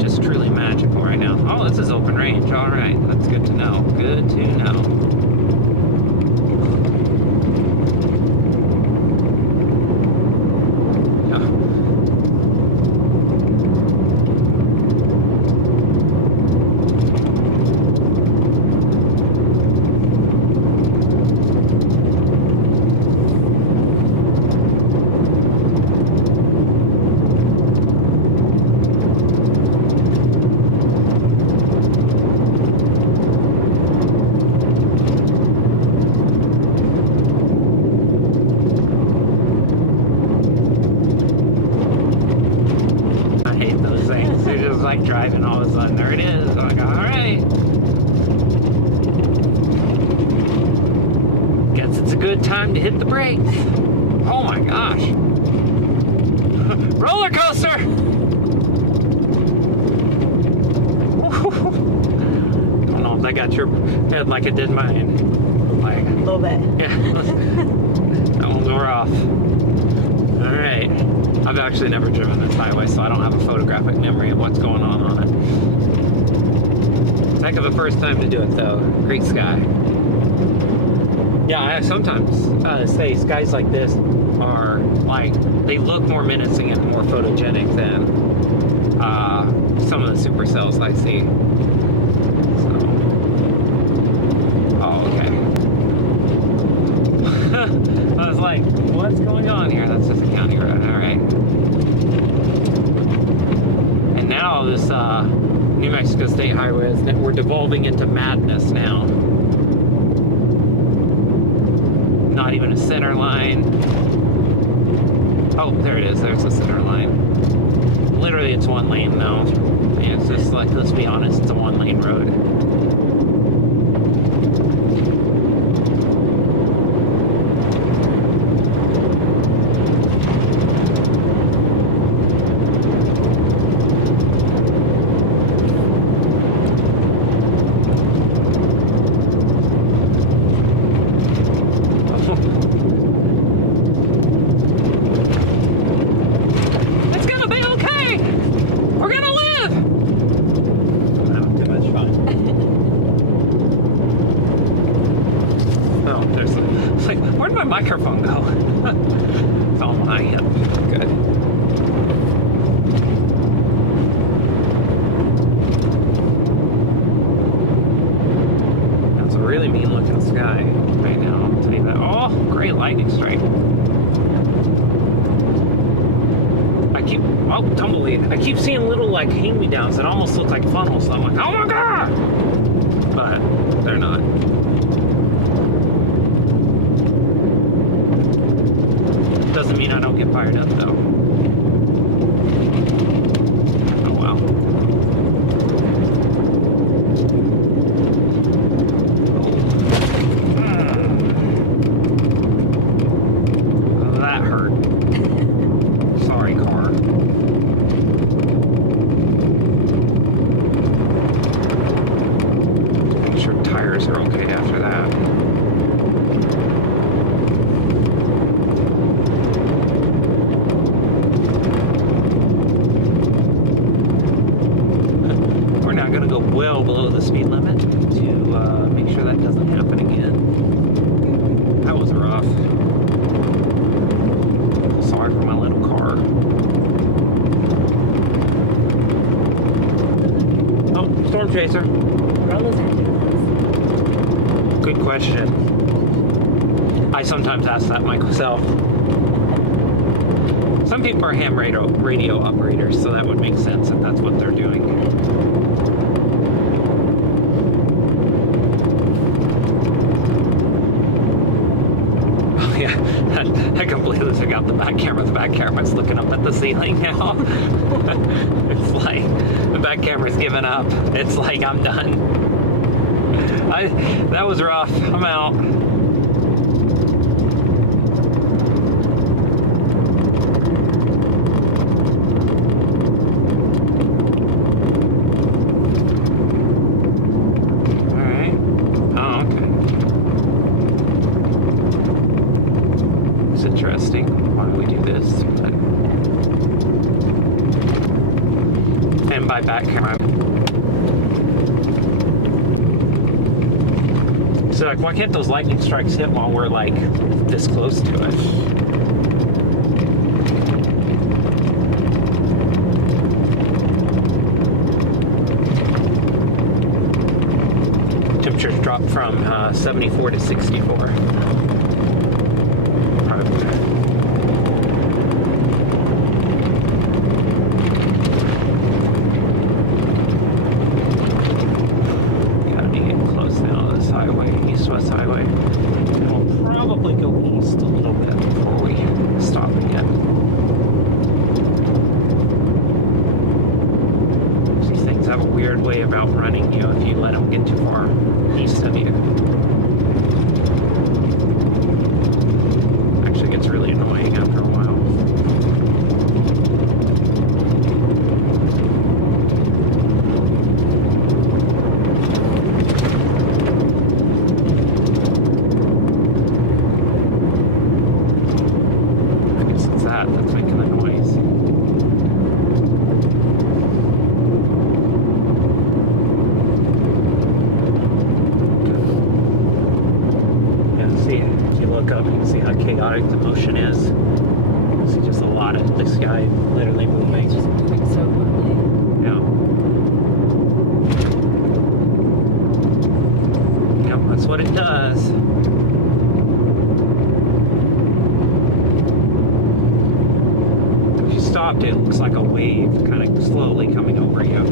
just truly magical right now. Oh, this is open range. All right, that's good to know. Good to know. Driving, all of a sudden, there it is. I'm like, all right. Guess it's a good time to hit the brakes. Oh my gosh. Roller coaster! I don't know if that got your head like it did mine. Like, a little bit. Yeah. That one's rough. All right. I've actually never driven this highway, so I don't have a photographic memory of what's going on it. It's a heck of a first time to do it, though. Great sky. Yeah, I sometimes say skies like this are like, they look more menacing and more photogenic than some of the supercells I see. So. Oh, okay. I was like, what's going on here? That's just a county road. All right. And now this New Mexico State Highway is, we're devolving into madness now. Not even a center line. Oh, there it is. There's the center line. Literally, it's one lane though. And it's just like, let's be honest, it's a one-lane road. keep, oh, tumbleweed. I keep seeing little like hang-me-downs that almost look like funnels. So I'm like, oh my god! But they're not. Doesn't mean I don't get fired up though. Oh wow. Oh, that hurt. Sorry, car. Make sure tires are okay after that. We're now going to go well below the speed limit to make sure that doesn't happen again. That was rough. Sorry for my little car. Oh, storm chaser. Good question. I sometimes ask that myself. Some people are ham radio operators, so that would make sense if that's what they're doing. Oh yeah, I completely took out the back camera. The back camera's looking up at the ceiling now. It's like the back camera's giving up. It's like I'm done. That was rough. I'm out. Alright. Oh, okay. It's interesting. Why do we do this? And by back camera. So like, why can't those lightning strikes hit while we're like this close to it? Temperatures dropped from 74 to 64. East-west highway. And we'll probably go east a little bit before we stop again. These things have a weird way of outrunning you if you let them get too far east of you. Actually gets really annoying after a while. That's making the noise. Yeah, see, if you look up, you can see how chaotic the motion is. You see just a lot of the sky literally moving. It's just moving so quickly. Yeah. Yep, that's what it does. Stopped, it looks like a wave kind of slowly coming over you. Yeah.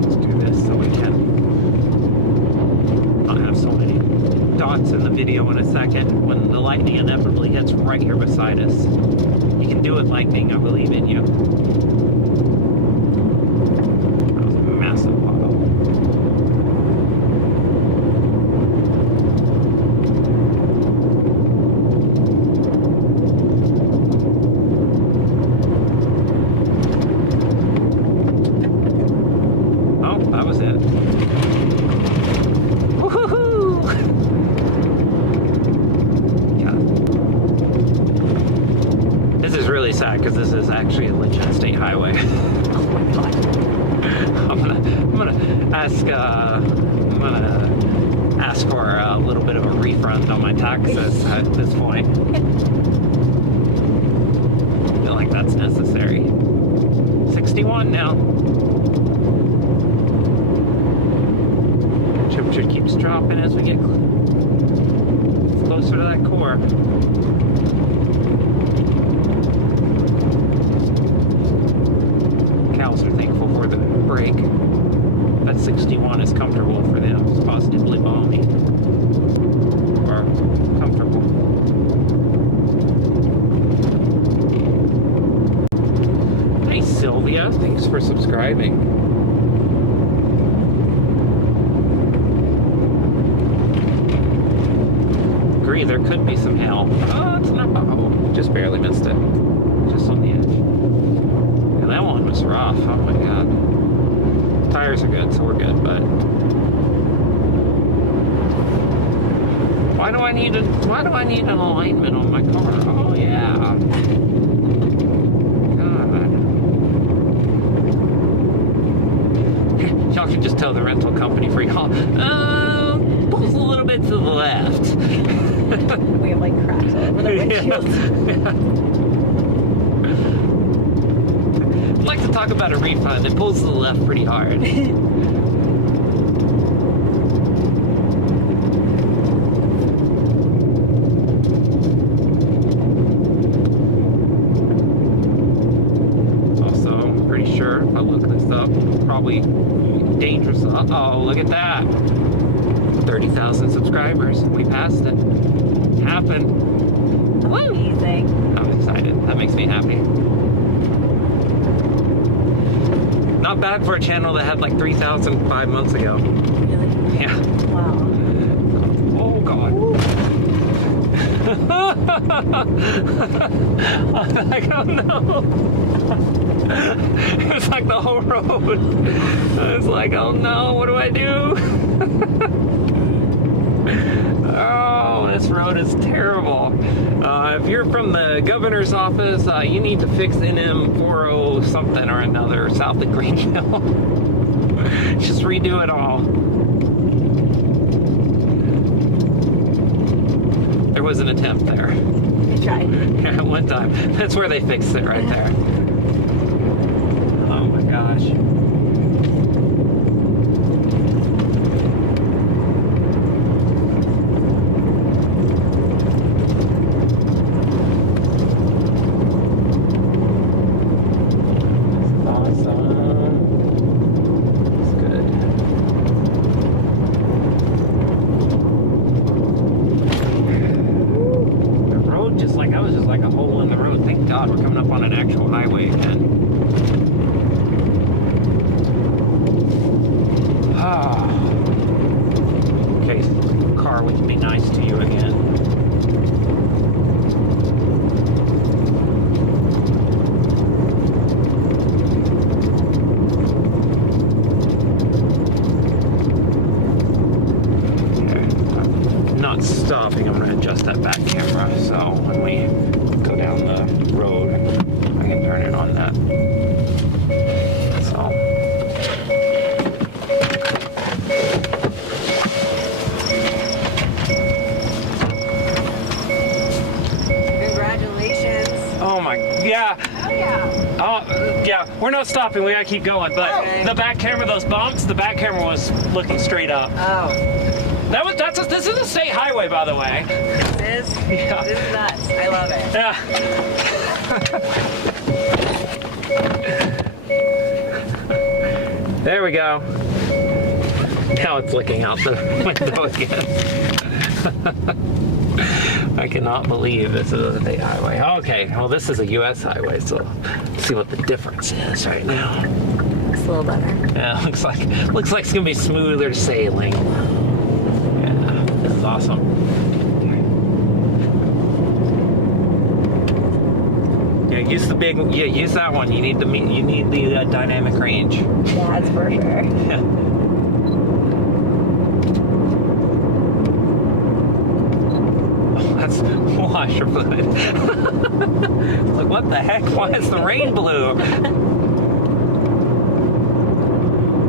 Let's do this so we can not have so many dots in the video in a second when the lightning inevitably hits right here beside us. You can do it, lightning, I believe in you. That was it. Woohoo! Yeah. This is really sad because this is actually a legit state highway. Oh my god. I'm gonna ask for a little bit of a refund on my taxes at this point. I feel like that's necessary. 61 now. temperature keeps dropping as we get closer to that core. Cows are thankful for the break. That 61 is comfortable for them. It's positively balmy. Or comfortable. Hey Sylvia, thanks for subscribing. Agree, there could be some hail. Oh, it's not. Oh, just barely missed it. Just on the edge. Yeah, that one was rough. Oh my god. Tires are good, so we're good, but why do I need an alignment on my car? Oh yeah. God. Y'all can just tell the rental company for y'all. Pulls a little bit to the left. We have like cracks all over the windshield. Yeah. I'd like to talk about a refund. It pulls to the left pretty hard. Also, I'm pretty sure if I look this up, probably dangerous. Uh-oh, look at that. 30,000 subscribers. We passed it. Happened. Amazing. I'm excited. That makes me happy. Not bad for a channel that had like 3,000 5 months ago. Really? Yeah. Wow. Oh God. Like, oh no. It's like the whole road. It's like, oh no, what do I do? Oh, this road is terrible. If you're from the governor's office, you need to fix NM 40 something or another south of Green Hill. Just redo it all. There was an attempt there. Good try. Yeah, one time. That's where they fixed it right there. Oh my gosh. God, we're coming up on an actual highway again. Ah. Okay, car, we can be nice to you again. Okay, I'm not stopping. I'm going to adjust that back camera so when we go down the road, I can turn it on that. So. Congratulations. Oh my, yeah. Oh yeah. Oh, yeah, we're not stopping, we gotta keep going, but Okay. the back camera, those bumps, the back camera was looking straight up. Oh, This is a state highway, by the way. this is? Yeah. This is nuts. I love it. Yeah. There we go. Now it's looking out the window again. I cannot believe this is a state highway. Okay, well this is a U.S. highway, so let's see what the difference is right now. Looks a little better. Yeah, looks like it's gonna be smoother sailing. Yeah, this is awesome. Yeah, use the big. Yeah, use that one. You need the dynamic range. Yeah, that's for sure. Yeah. Oh, that's washer fluid. Like, what the heck? Why is the rain blue?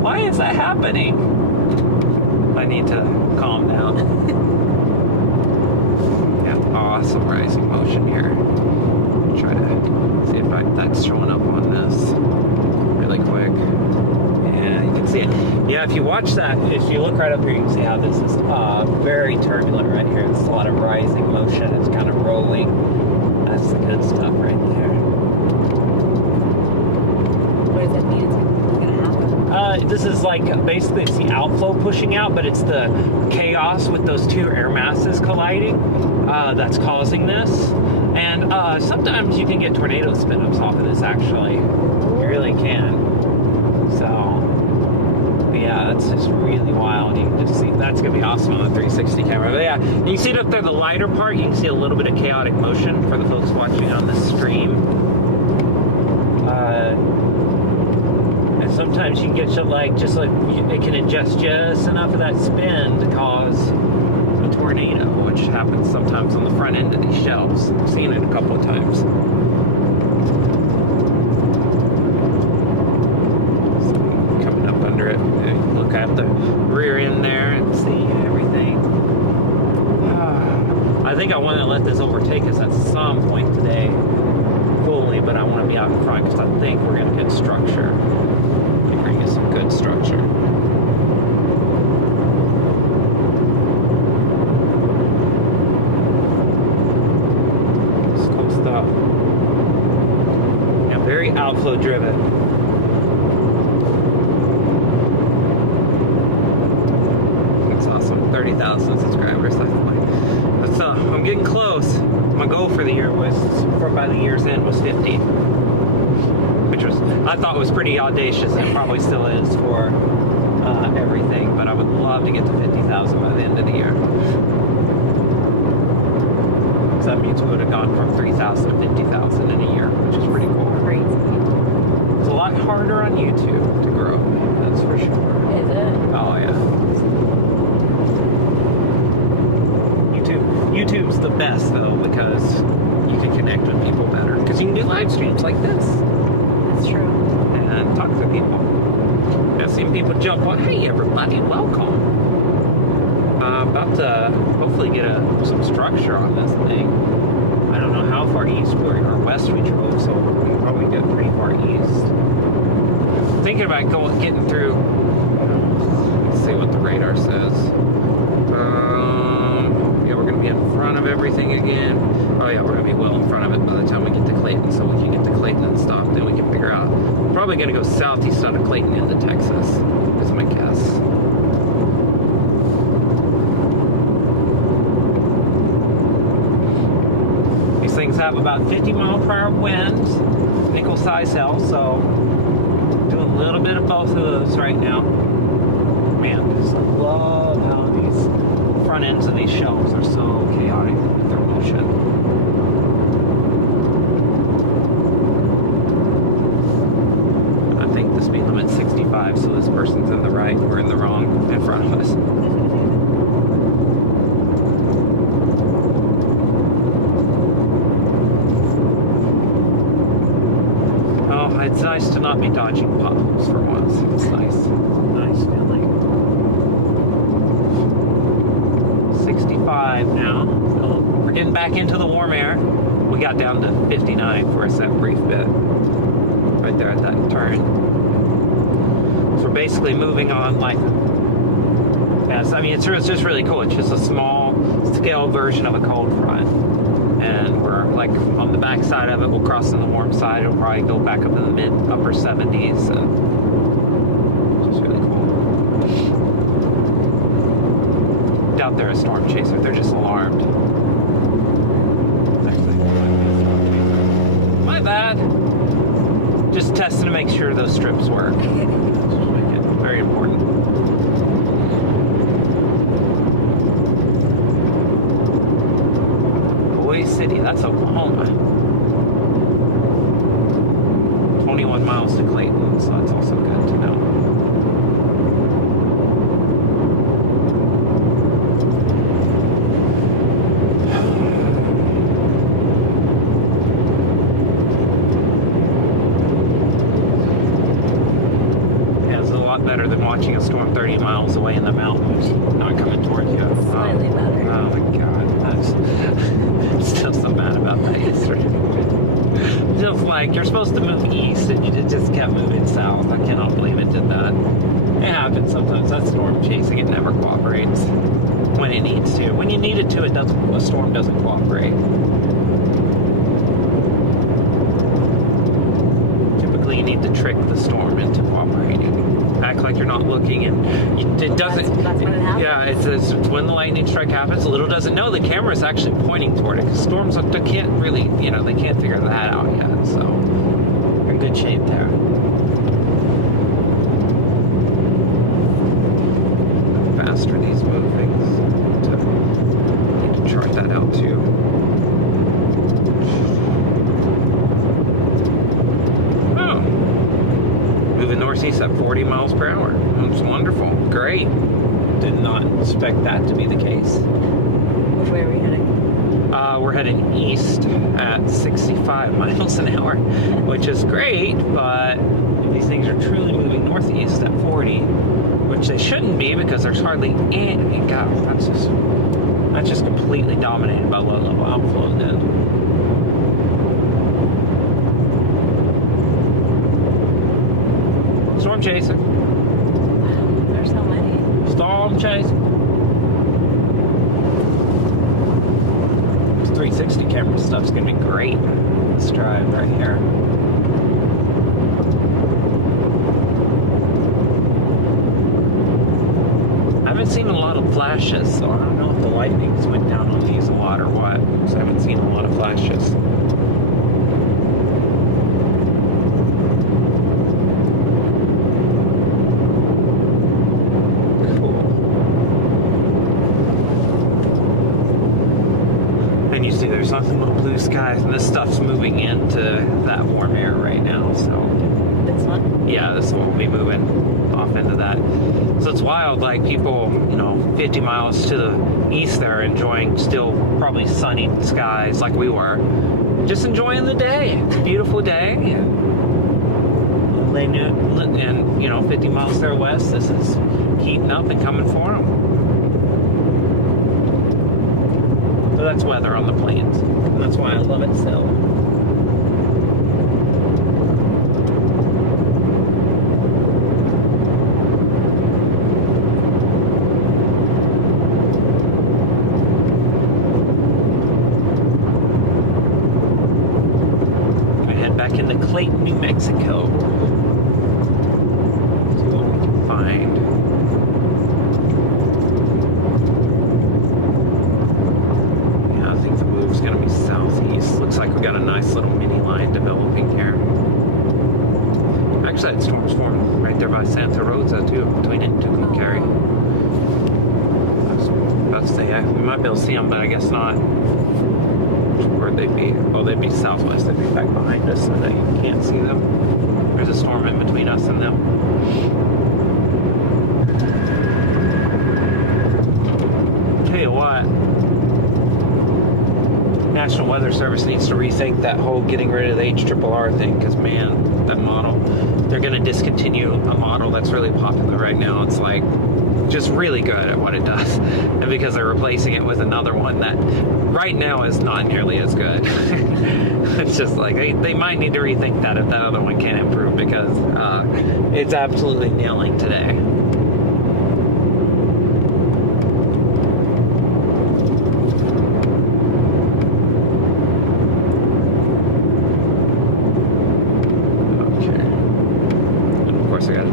Why is that happening? I need to calm down. Yeah, awesome rising motion here. Try to see if that's showing up on this really quick. Yeah, you can see it. Yeah, if you watch that, if you look right up here, you can see how this is very turbulent right here. It's a lot of rising motion. It's kind of rolling. That's the good stuff right there. What does that mean? It's going to happen? This is like basically it's the outflow pushing out, but it's the chaos with those two air masses colliding that's causing this. And sometimes you can get tornado spin-ups off of this, actually. You really can. So, yeah, that's just really wild. You can just see, that's going to be awesome on the 360 camera. But yeah, you see it up there, the lighter part, you can see a little bit of chaotic motion for the folks watching on the stream. And sometimes you can get it can adjust just enough of that spin to cause a tornado, which happens sometimes on the front end of these shelves. I've seen it a couple of times. So coming up under it, look at the rear end there and see everything. I think I want to let this overtake us at some point today fully, but I want to be out in front because I think we're going to get structure. Bring us some good structure. Very outflow driven. That's awesome. 30,000 subscribers. I'm getting close. My goal for the year was, by the year's end, was 50, which I thought was pretty audacious, and probably still is for everything. But I would love to get to 50,000 by the end of the year. Because that means we would have gone from 3,000 to 50,000 in a year, which is pretty cool. Crazy. It's a lot harder on YouTube to grow, that's for sure. Is it? Oh, yeah. YouTube's the best, though, because you can connect with people better. Because you can do live streams like this. That's true. And talk to people. I've seen people jump on, hey, everybody, welcome. About to hopefully get some structure on this thing. I don't know how far east or west we drove, so we'll probably get pretty far east. Thinking about getting through. Let's see what the radar says. Yeah, we're going to be in front of everything again. Oh yeah, we're going to be well in front of it by the time we get to Clayton, so we can get to Clayton and stop. Then we can figure out. We're probably going to go southeast out of Clayton into Texas. Is my guess. Things have about 50 mile per hour winds, nickel size cell, so doing a little bit of both of those right now. Man, just love how these front ends of these shelves are so chaotic with their motion. I think the speed limit's 65, so this person's in the right, we're in the wrong in front of us. It's nice to not be dodging potholes for once. It's nice. Nice feeling. 65 now. So we're getting back into the warm air. We got down to 59 for us that brief bit. Right there at that turn. So we're basically moving on like... Yes, I mean, it's just really cool. It's just a small scale version of a cold front. And we're like on the back side of it, we'll cross on the warm side, it'll probably go back up in the upper 70s, and it's just really cool. Doubt they're a storm chaser, they're just alarmed. Actually, my bad. Just testing to make sure those strips work. Very important. City, that's Oklahoma. 21 miles to Clayton, so that's also good to know. Yeah, it's a lot better than watching a storm 30 miles away in the mountains, not coming towards you. Slightly better. Oh my God, that's still so mad about that yesterday. Just like, you're supposed to move east and you just kept moving south. I cannot believe it did that. It happens sometimes. That storm chasing, it never cooperates when it needs to. When you need it to, a storm doesn't cooperate. Typically, you need to trick the storm into cooperating. Act like you're not looking, and it doesn't. That's when it happens. Yeah, it's when the lightning strike happens. Little does it know the camera is actually pointing toward it. Because storms, they can't really, they can't figure that out yet. So, they're in good shape there. How fast are these moving? Need to chart that out too. Moving northeast at 40 miles per hour. That's wonderful. Great. Did not expect that to be the case. Which way are we heading? We're heading east at 65 miles an hour, which is great, but these things are truly moving northeast at 40, which they shouldn't be because there's hardly any. God, that's just completely dominated by low-level outflow then. Storm chaser. Wow, there's so many. Storm chaser. This 360 camera stuff's gonna be great. Let's drive right here. I haven't seen a lot of flashes, so I don't know if the lightning's went down on these a lot or what. So I haven't seen a lot of flashes. There's nothing but blue skies, and this stuff's moving into that warm air right now, so This one? yeah, this will be moving off into that. So it's wild, like people, 50 miles to the east there enjoying still probably sunny skies like we were, just enjoying the day. It's a beautiful day, and they knew, and 50 miles there west, this is heating up and coming for them. So that's weather on the plains. And that's why I love it so. I head back into Clayton, New Mexico. See what we can find. Going to be southeast. Looks like we got a nice little mini line developing here. Actually, that storm's formed right there by Santa Rosa too, between it and Tucumcari. That's we might be able to see them, but I guess not. Where'd they be? Oh, they'd be southwest. They'd be back behind us, so that you can't see them. There's a storm in between us and them. Tell you what. National Weather Service needs to rethink that whole getting rid of the HRRR thing, because man, that model, they're going to discontinue a model that's really popular right now. It's like just really good at what it does, and because they're replacing it with another one that right now is not nearly as good. It's just like they might need to rethink that if that other one can't improve, because it's absolutely nailing today.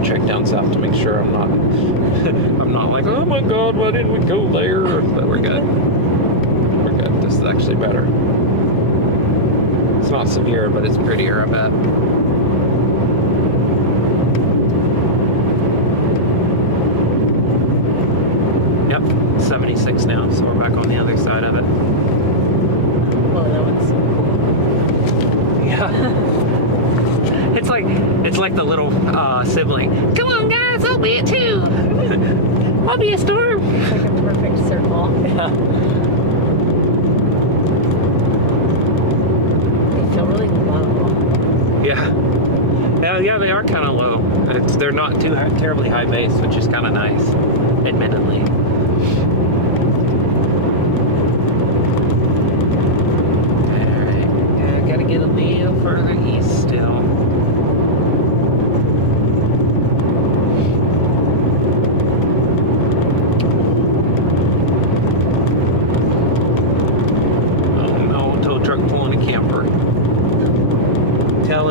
Check down south to make sure I'm not like, oh my god, why didn't we go there? But we're good. We're good. This is actually better. It's not severe, but it's prettier, I bet. Yep, 76 now, so we're back on the other side of it. Well, that one's cool. Yeah. It's like the little sibling. Come on, guys, I'll be it too. I'll be a storm. It's like a perfect circle. Yeah. They feel really low. Yeah. Yeah, they are kind of low. They're not too terribly high base, which is kind of nice, admittedly. Alright, yeah, gotta get a little further east still.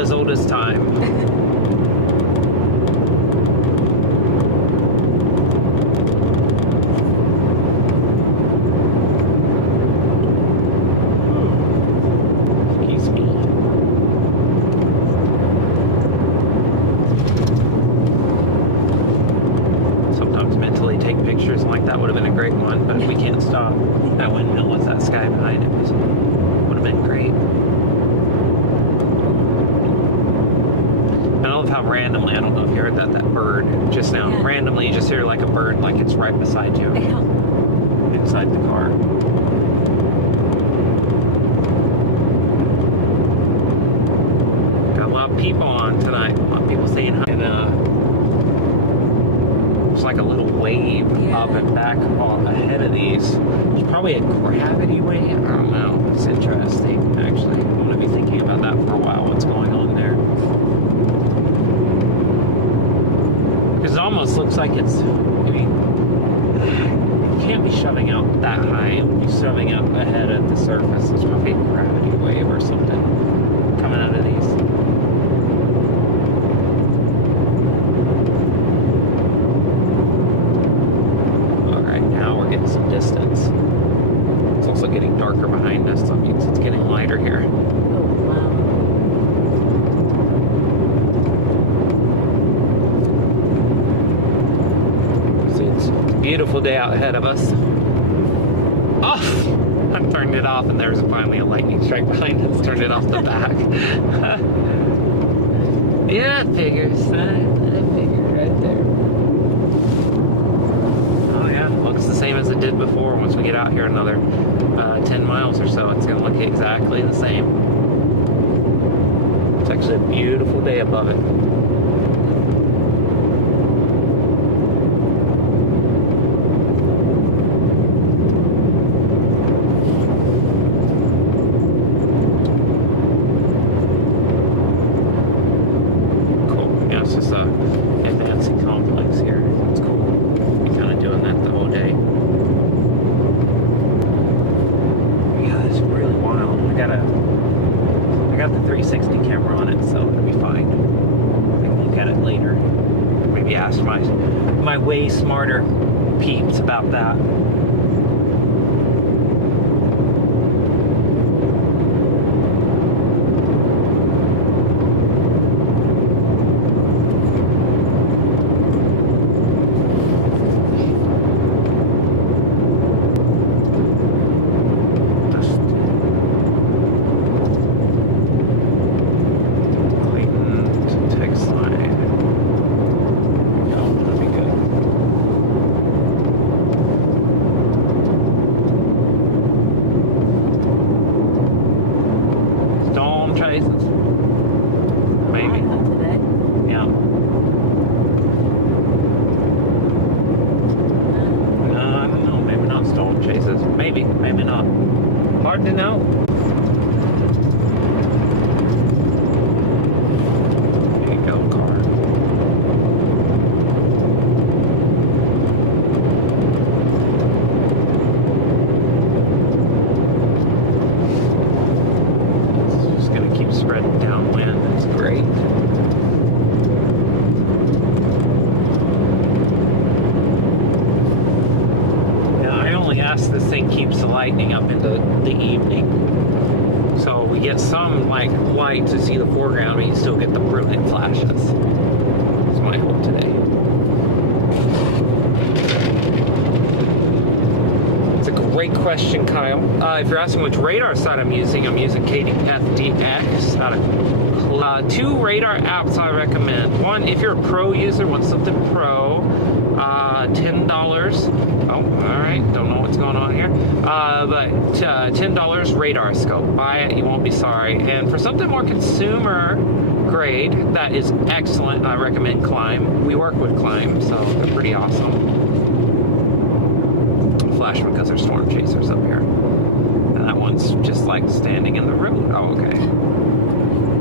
as old as time. Excuse me. Sometimes mentally take pictures like that would have been a great one, but we can't stop. That windmill with that sky behind it would have been great. I love how randomly, I don't know if you heard that bird just now, Yeah. randomly you just hear like a bird like it's right beside you inside the car. Got a lot of people on tonight, a lot of people saying hi. And there's like a little wave up and back on ahead of these. There's probably a gravity wave. I don't know. It's interesting, actually. I'm going to be thinking about that for a while, what's going on there. Because it almost looks like it's, I mean, you can't be shoving out that high. You're shoving up ahead of the surface. It's probably a gravity wave or something coming out of these. Getting some distance. It's also getting darker behind us, so that means it's getting lighter here. Oh, wow. See, it's a beautiful day out ahead of us. Oh! I turned it off and there's finally a lightning strike behind us. Turned it off the back. Yeah, it figures. I figured right there. Looks the same as it did before. Once we get out here another 10 miles or so, it's going to look exactly the same. It's actually a beautiful day above it. Cool. Yeah, it's just a advancing complex here. It's cool. Kind of doing that the whole day. Yeah, it's really wild. I got the 360 camera on it, so it'll be fine. I can look at it later. Maybe ask my way smarter peeps about that. Maybe. Today. Yeah. No, I don't know. Maybe not storm chases. Maybe. Maybe not. Hard to know. There you go, car. Spreading downwind. It's great. Yeah, I only ask this thing keeps the lightning up into the evening. So we get some like light to see the foreground, but you still get the brilliant flashes. That's my hope today. Great question, Kyle. If you're asking which radar site I'm using KDFDX out of 2 radar apps I recommend. One, if you're a pro user, want something pro, $10. Oh, all right. Don't know what's going on here. But $10 radar scope. Buy it. You won't be sorry. And for something more consumer grade, that is excellent. I recommend Climb. We work with Climb, so they're pretty awesome. Flash because there's storm chasers up here. And that one's just like standing in the road. Oh, okay.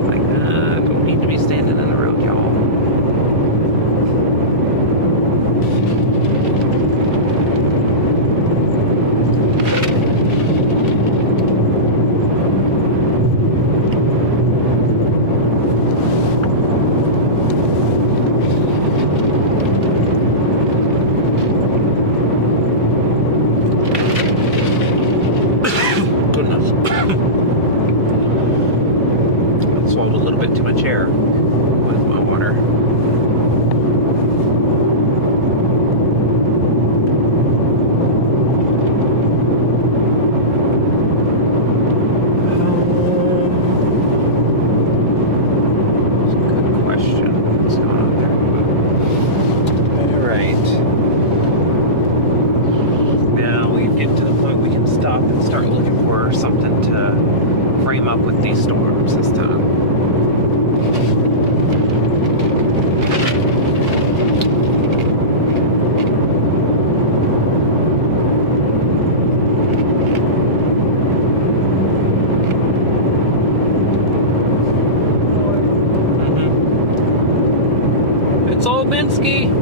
Like, don't need to be standing in the road, y'all. or something to frame up with these storms this time. It's old Minsky.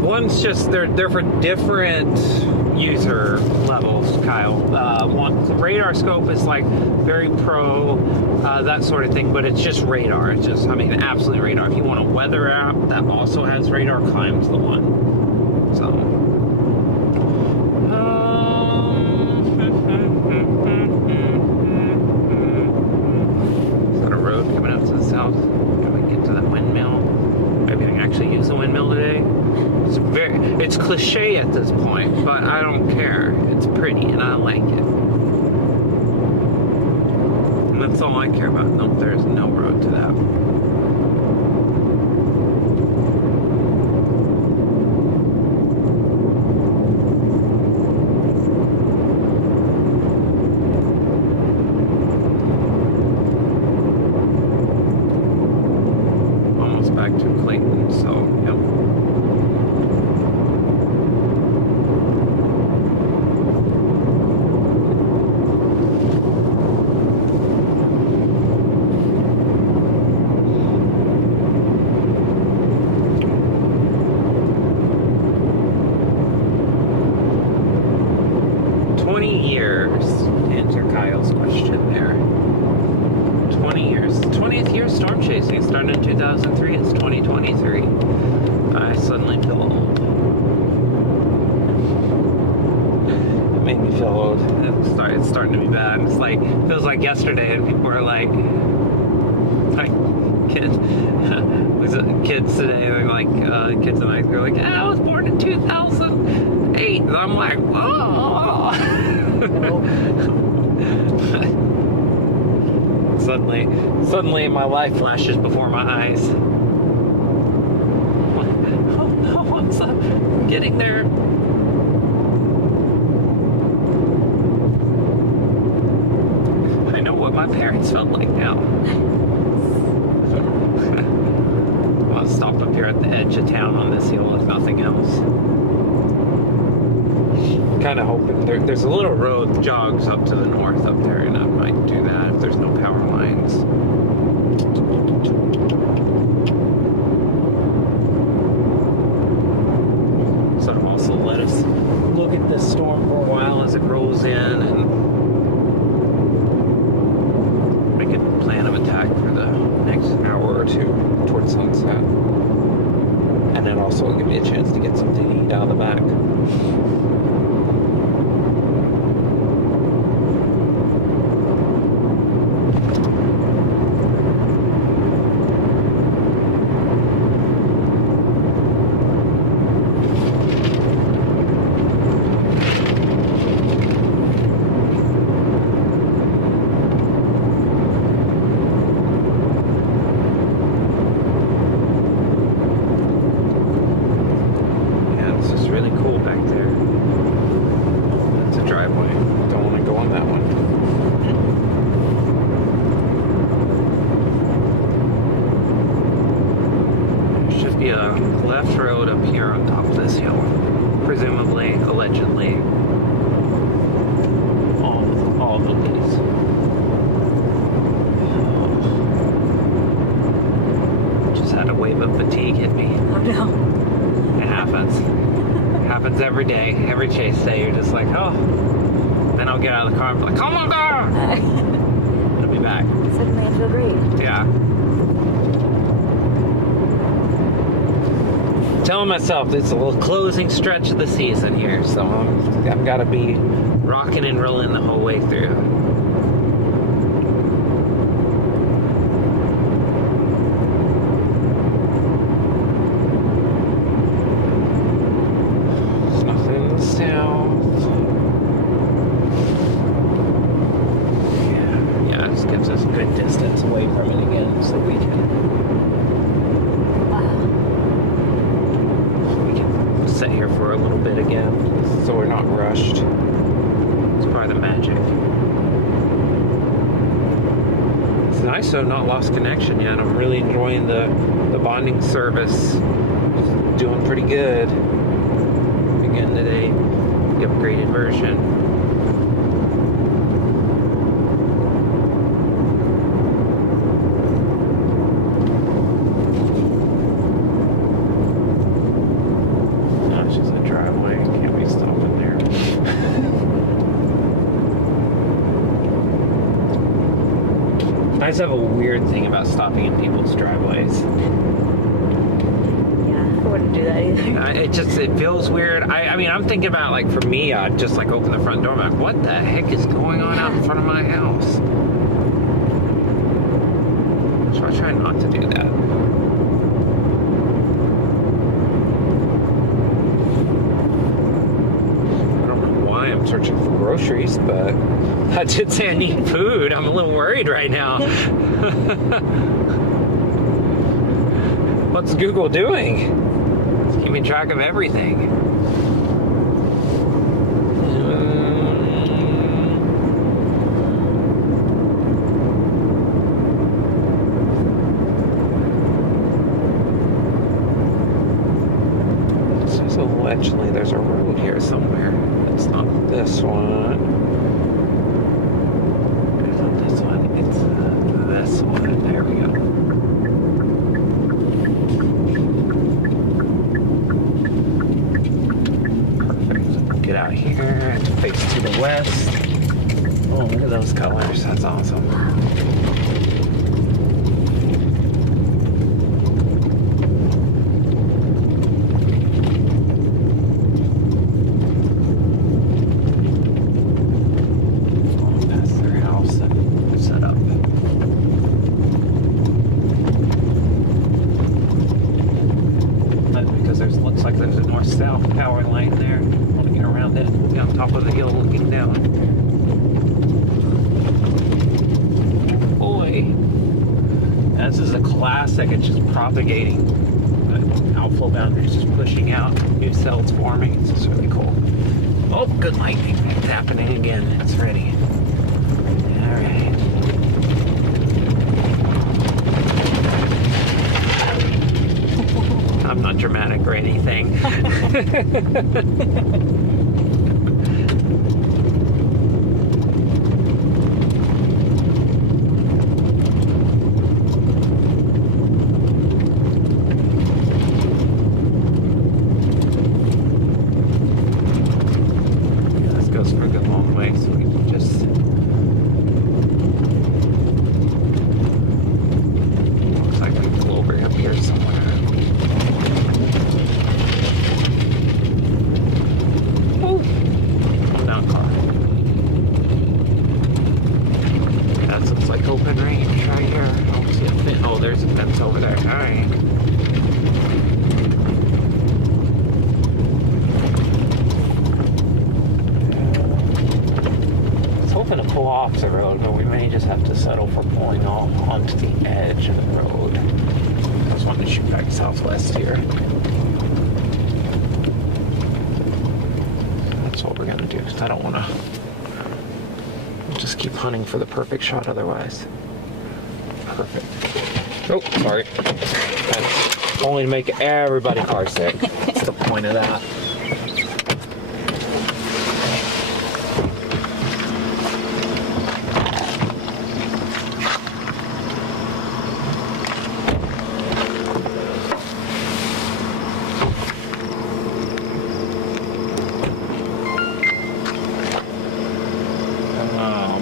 One's just they're for different user levels, Kyle. One radar scope is like very pro, that sort of thing, but it's just radar. It's just, I mean, absolutely radar. If you want a weather app that also has radar, Climb's the one. So. Is that a road coming up to the south? Can we get to the windmill? Maybe I can actually use the windmill today. It's cliche at this point, but I don't care. It's pretty and I like it. And that's all I care about. Nope, there's no road to that. Almost back to Clayton, so yep. Started in 2003, it's 2023. I suddenly feel old. It made me feel old. It's starting to be bad. It's like, it feels like yesterday, and people are like kids today, they're like, kids and I, they're like, yeah, I was born in 2008. And I'm like, oh. Suddenly my life flashes before my eyes. Oh no, what's up? Getting there. I know what my parents felt like now. I'll stop up here at the edge of town on this hill if nothing else. Kind of hoping there's a little road that jogs up to the north up there, and I might do that if there's no power lines. So it'll also let us look at this storm for a while as it rolls in and make a plan of attack for the next hour or two towards sunset. And then also give me a chance to get something to eat out of the back. Left road up here on top of this hill, presumably, allegedly, all of these. Just had a wave of fatigue hit me. Oh no. It happens. It happens every day, every chase day. You're just like, oh. Then I'll get out of the car and be like, oh my god! It'll be back. Suddenly I feel great. Yeah. Telling myself it's a little closing stretch of the season here, so I've got to be rocking and rolling the whole way through. the magic. It's nice to have not lost connection yet. I'm really enjoying the bonding service. Just doing pretty good. Again today, the upgraded version. No, it's just a driveway. Can't be stopping there. I just have a weird thing about stopping in people's driveways. Yeah, I wouldn't do that either. It feels weird. I mean, I'm thinking about, like, for me, I'd just, like, open the front door. I'm like, what the heck is going on out in front of my house? So I try not to do that. I don't know why I'm searching for groceries, but I did say I need food. I'm a little worried right now. What's Google doing? It's keeping track of everything. It says allegedly there's a road here somewhere. It's not this one. It's not this one. It's this one. There we go. Get out here and face to the west. Oh, look at those colors. That's awesome. Oh, past their house and set up. That's because there's looks like there's a north-south power line there. Around it, on top of the hill looking down. Boy, this is a classic. It's just propagating. The outflow boundary is just pushing out. New cells forming. It's just really cool. Oh, good lightning. It's happening again. It's ready. All right. I'm not dramatic or anything. This goes for a good long way, so we can just... Looks like we pull over up here somewhere. Open range right here. I don't see a fence. Oh, there's a fence over there. Alright. I was hoping to pull off the road, but we may just have to settle for pulling off onto the edge of the road. I just wanted to shoot back southwest here. That's what we're going to do, because I don't want to just keep hunting for the perfect shot otherwise. Perfect. Oh, sorry. That's only to make everybody car sick. That's the point of that.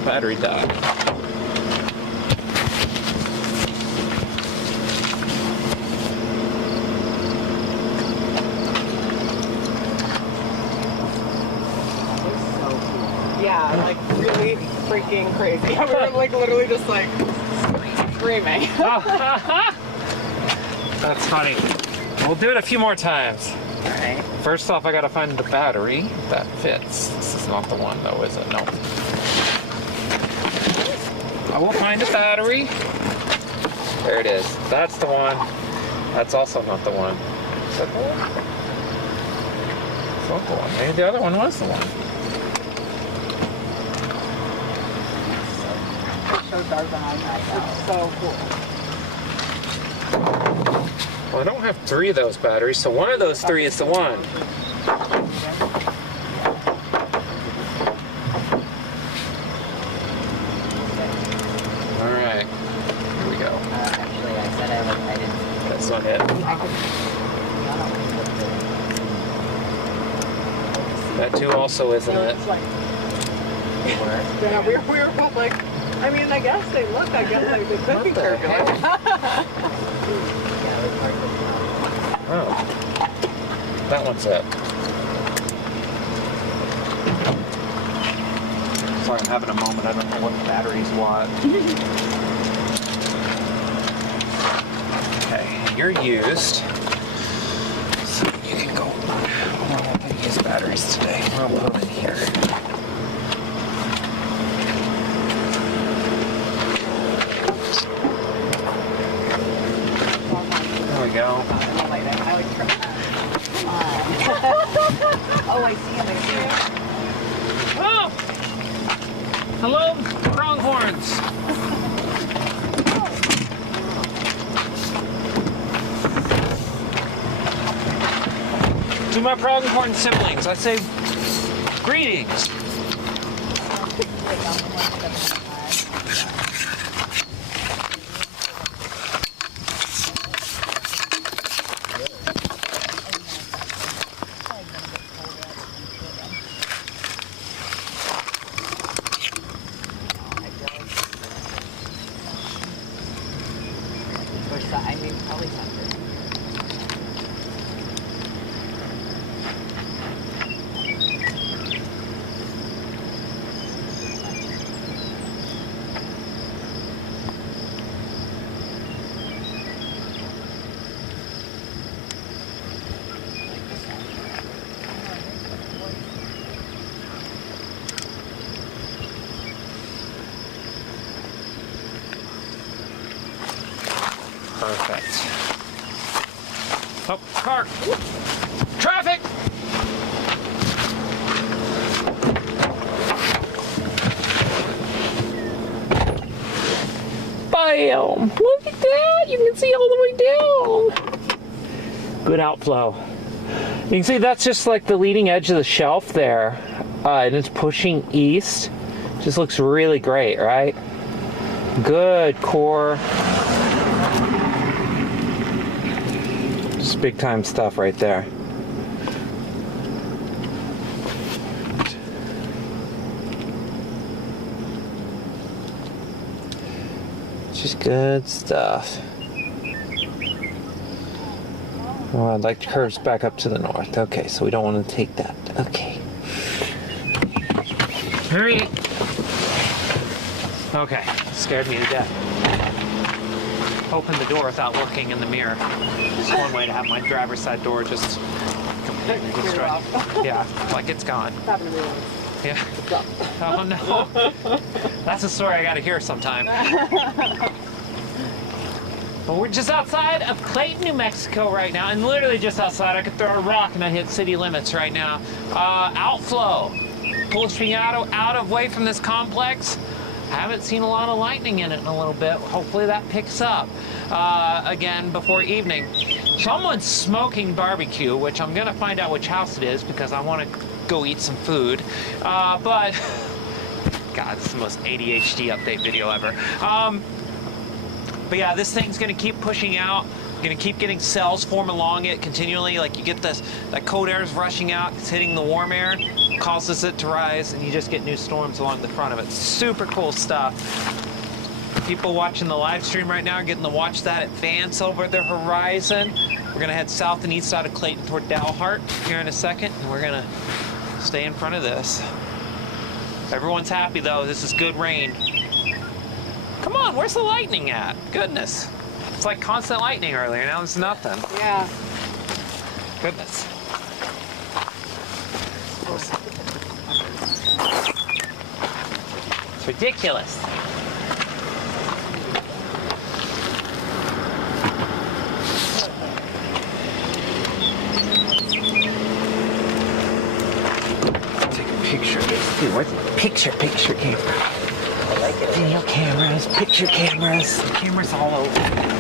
Battery died. Yeah, like really freaking crazy. We were like literally just like screaming. That's funny. We'll do it a few more times. Alright. First off, I gotta find the battery that fits. This is not the one though, is it? No. I will find a battery. There it is. That's the one. That's also not the one. Is that the one? It's not the one. Maybe the other one was the one. so dark behind us. It's so cool. Well, I don't have 3 of those batteries, so one of those 3 is the one. All right, here we go. Actually, I said I didn't. That's not it. That too also isn't it. It's like, yeah, we were both like, I mean, I guess they look, like they could be turbulent. Oh, that one's it. Sorry, I'm having a moment. I don't know what battery's what. Okay, you're used. So you can go. I'm not going to use batteries today. I'll put them in here. There we go. Oh, I see him. Oh! Hello, pronghorns. To my pronghorn siblings, I say greetings. I mean, probably something. Perfect. Oh, car! Traffic! Bam! Look at that! You can see all the way down. Good outflow. You can see that's just like the leading edge of the shelf there. And it's pushing east. Just looks really great, right? Good core. Just big time stuff right there. Just good stuff. Oh, I'd like to curves back up to the north. Okay, so we don't want to take that. Okay. Hurry. Okay, scared me to death. Open the door without looking in the mirror. Just one way to have my driver's side door just completely destroyed. Yeah, like it's gone. Yeah. Oh no. That's a story I gotta hear sometime. But we're just outside of Clayton, New Mexico right now, and literally just outside. I could throw a rock and I hit city limits right now. Outflow. Pushing out of way from this complex. Haven't seen a lot of lightning in it in a little bit. Hopefully that picks up again before evening. Someone's smoking barbecue, which I'm gonna find out which house it is because I want to go eat some food. But God, it's the most ADHD update video ever. But yeah, this thing's gonna keep pushing out. Gonna keep getting cells form along it continually. Like you get this, that cold air is rushing out, it's hitting the warm air, causes it to rise, and you just get new storms along the front of it. Super cool stuff. People watching the live stream right now are getting to watch that advance over the horizon. We're gonna head south and east out of Clayton toward Dalhart here in a second, and we're gonna stay in front of this. Everyone's happy though, this is good rain. Come on, where's the lightning at? Goodness. It's like constant lightning earlier, now it's nothing. Yeah. Goodness. It's ridiculous. Take a picture of this. Dude, where's the picture came from? like it. Video cameras, picture cameras, cameras all over.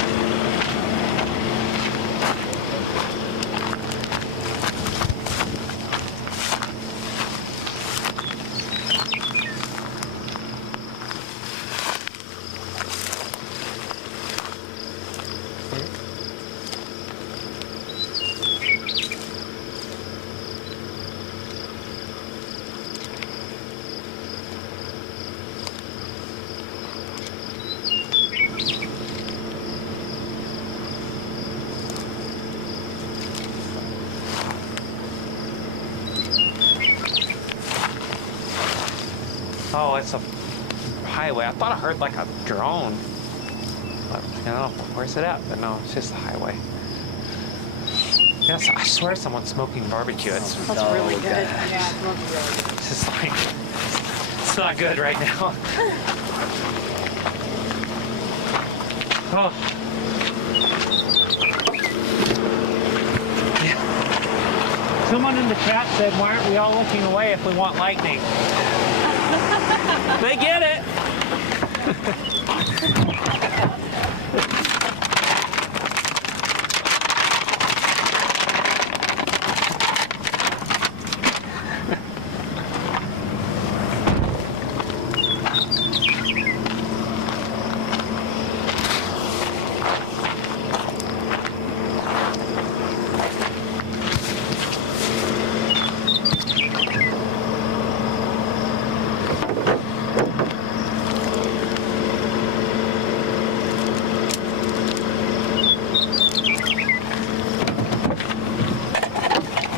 Oh, it's a highway. I thought I heard like a drone. But, you know, where's it at? But no, it's just a highway. Yes, I swear someone's smoking barbecue. It's Really good. Yeah, it smells really good. it's just like, it's not good right now. Oh. Yeah. Someone in the chat said, why aren't we all looking away if we want lightning? They get it.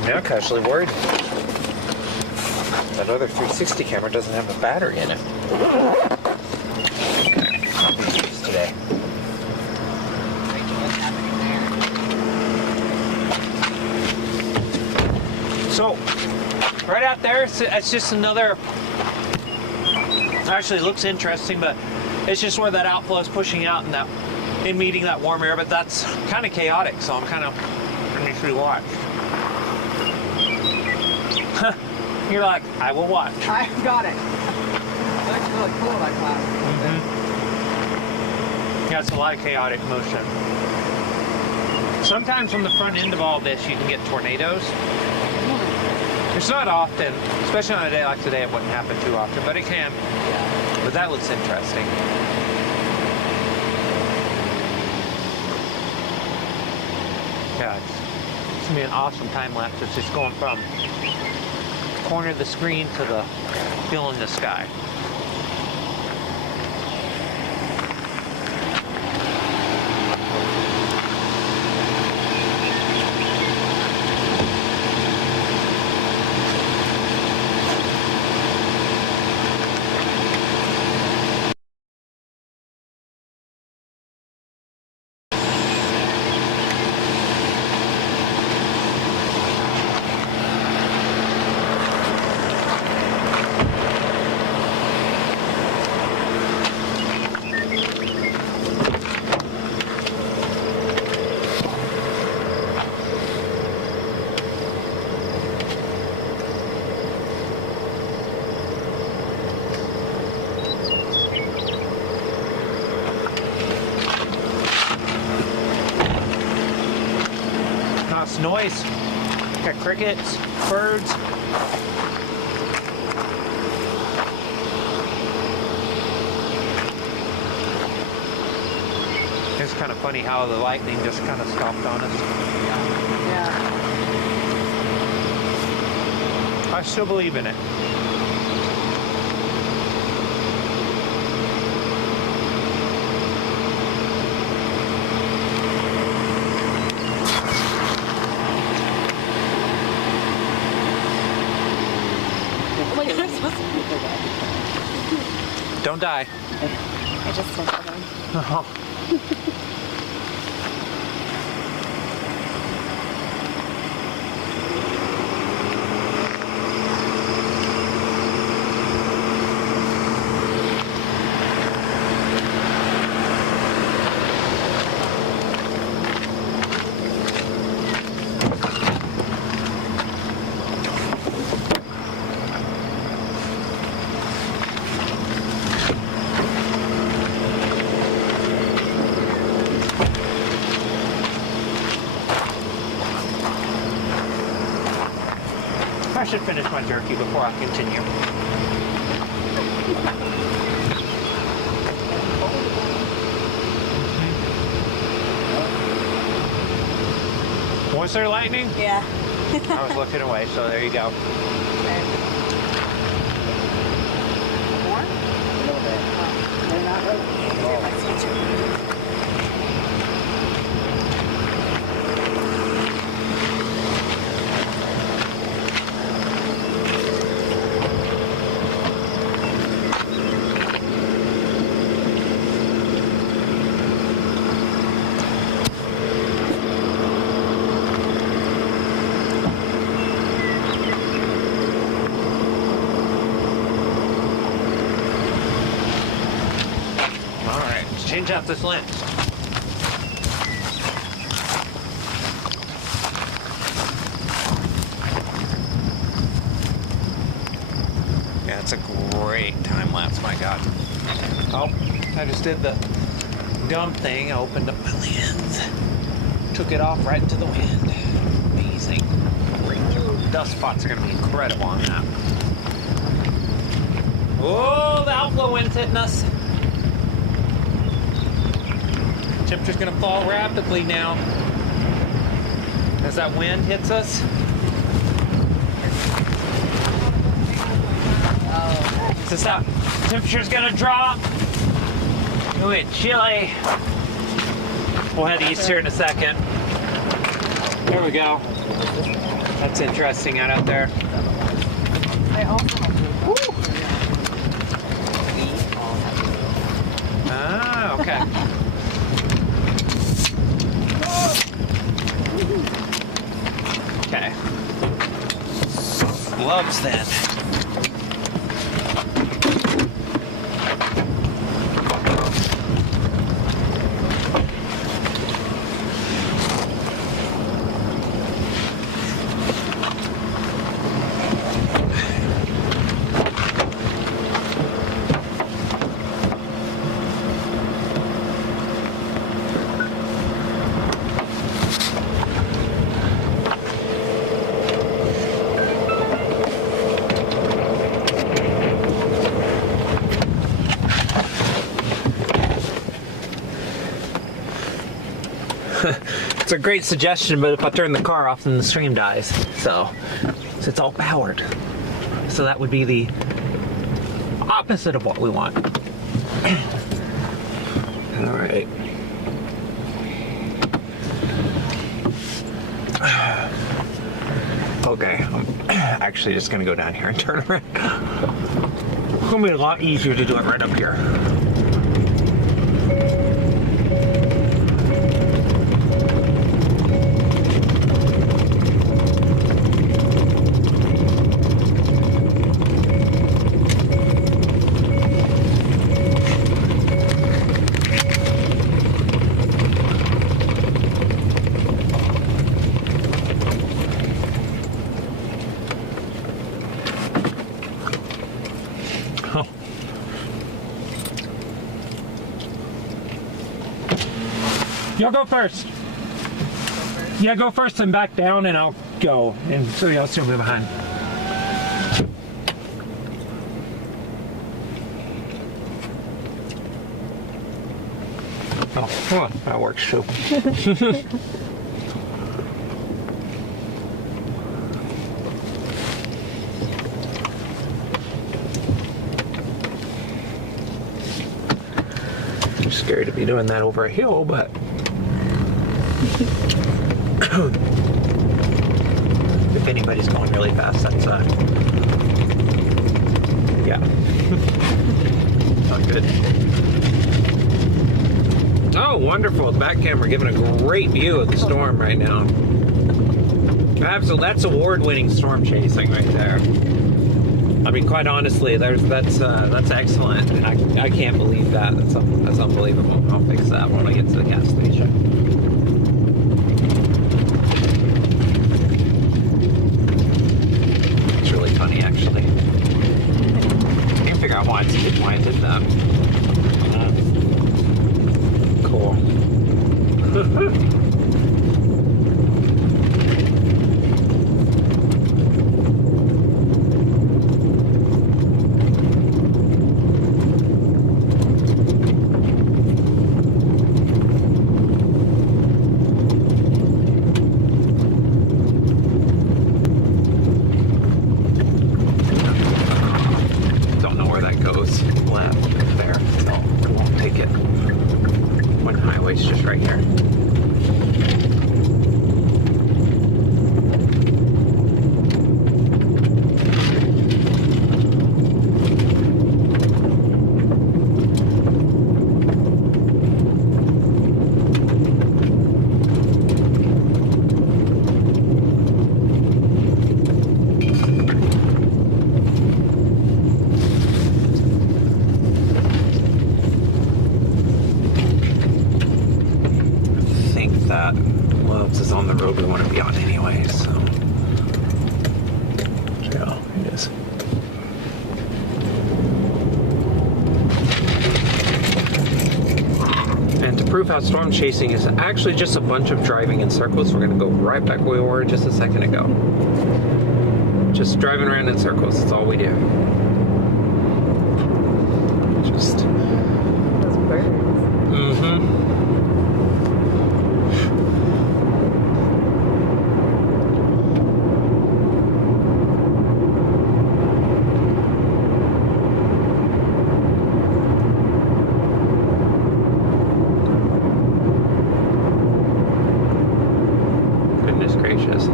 I'm actually worried that other 360 camera doesn't have a battery in it. I'll be used today. What's happening there? So, right out there, it's just another, actually it looks interesting, but it's just where that outflow is pushing out and in meeting that warm air, but that's kind of chaotic, so I'm kind of initially watch. You're like, I will watch. I got it. It looks really cool, that cloud. Yeah, it's a lot of chaotic motion. Sometimes on the front end of all this, you can get tornadoes. It's not often, especially on a day like today, it wouldn't happen too often, but it can. Yeah. But that looks interesting. Yeah, it's gonna be an awesome time lapse. It's just going from the corner of the screen to the hill in the sky. Noise. Got crickets, birds. It's kind of funny how the lightning just kind of stopped on us. Yeah. I still believe in it. Don't die. I just said that. Oh. should finish my jerky before I continue. Was there lightning? Yeah. I was looking away, so there you go. More? A little bit. They're not really. Change out this lens. Yeah, it's a great time lapse, my God. Oh, I just did the dumb thing. I opened up my lens, took it off right into the wind. Amazing. Great job. Dust spots are going to be incredible on that. Oh, the outflow wind's hitting us. Temperature's gonna fall rapidly now as that wind hits us. So stop. Temperature's gonna drop. Ooh, it's chilly. We'll head east here in a second. There we go. That's interesting out there. They also have blue. We all have blue. Ah, okay. Okay. Gloves then. It's a great suggestion, but if I turn the car off, then the stream dies. So it's all powered. So that would be the opposite of what we want. All right. Okay, I'm actually just gonna go down here and turn around. It's gonna be a lot easier to do it right up here. Y'all go first. Yeah, go first and back down, and I'll go, and so y'all still be behind. Oh, come on, that works too. I'm scared to be doing that over a hill, but if anybody's going really fast, that's yeah. Not good. Oh, wonderful. The back camera giving a great view of the storm right now. Absolutely, that's award-winning storm chasing right there. I mean, quite honestly, that's excellent. And I can't believe that. That's unbelievable. I'll fix that when I get to the gas station. It's really funny, actually. I can't figure out why I did that. Cool. road we want to be on anyway, so. Yeah, it is. And to prove how storm chasing is actually just a bunch of driving in circles, we're going to go right back where we were just a second ago. Just driving around in circles, that's all we do. Just... Those birds. Mm-hmm. Goodness gracious.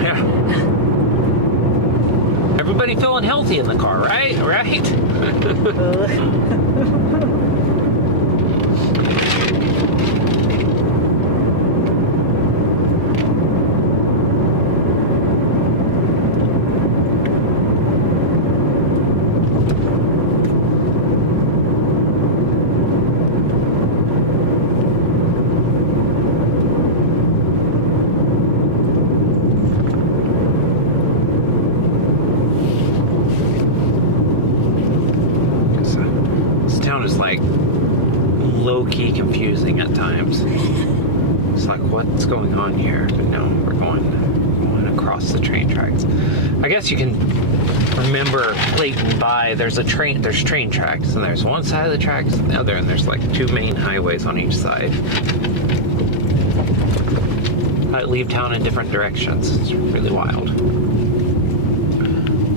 Yeah. Everybody feeling healthy in the car, right? Right? Is like low-key confusing at times. It's like, what's going on here? But no, we're going across the train tracks. I guess you can remember Clayton by there's train tracks, and there's one side of the tracks and the other, and there's like two main highways on each side that leave town in different directions. It's really wild.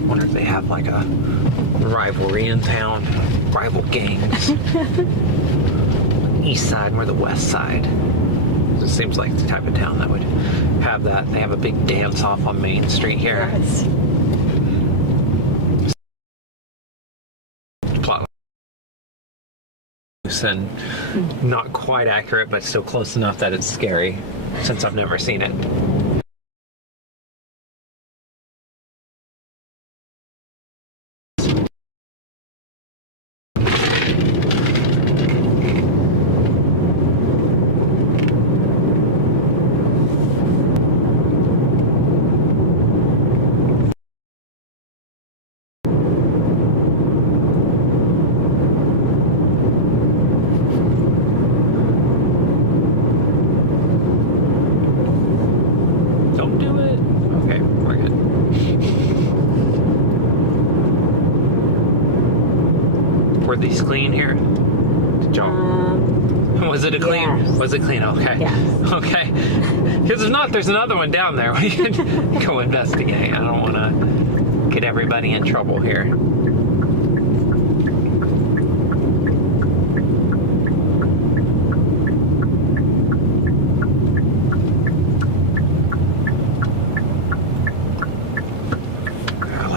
Wonder if they have like a rivalry in town. Rival gangs. East side or the west side. It seems like the type of town that would have that. They have a big dance off on Main Street here. Yes. Plot and not quite accurate, but still close enough that it's scary, since I've never seen it. Don't do it. Okay, we're good. Were these clean here? Did y'all? Was it a clean? Yes. Was it clean? Okay. Yes. Okay. Because if not, there's another one down there. We can go investigate. I don't want to get everybody in trouble here.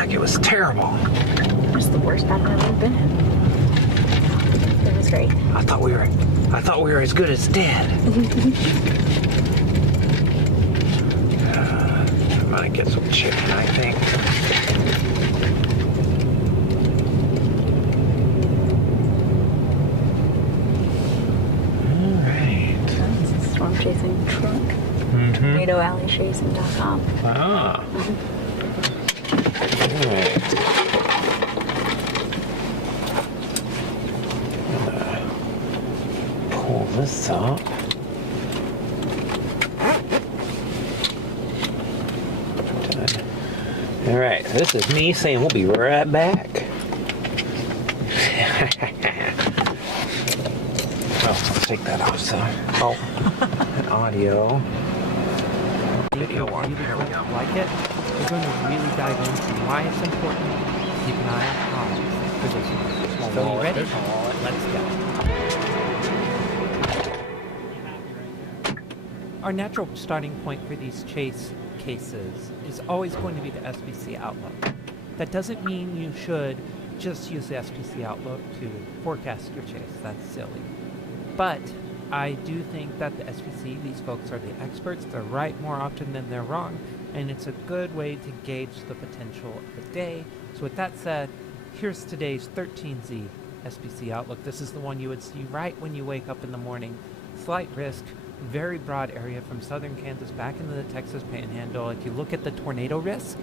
It was terrible. It's the worst battle I've ever been in. It was great. I thought we were as good as dead. I'm gonna get some chicken, I think. All right. This is a storm chasing truck. TornadoAlleyChasing.com. Ah. Alright. Pull this up. Done. Alright, this is me saying we'll be right back. Oh, let's take that off, so. Oh, audio. Video on. Here we go. Like it, we're going to really dive into why it's important. Keep an eye on columns for this one. So you ready? Let's go. Our natural starting point for these chase cases is always going to be the SPC outlook. That doesn't mean you should just use the SPC outlook to forecast your chase. That's silly. But I do think that the SPC, these folks are the experts. They're right more often than they're wrong, and it's a good way to gauge the potential of the day. So with that said, here's today's 13Z SPC outlook. This is the one you would see right when you wake up in the morning. Slight risk, very broad area from southern Kansas back into the Texas Panhandle. If you look at the tornado risk,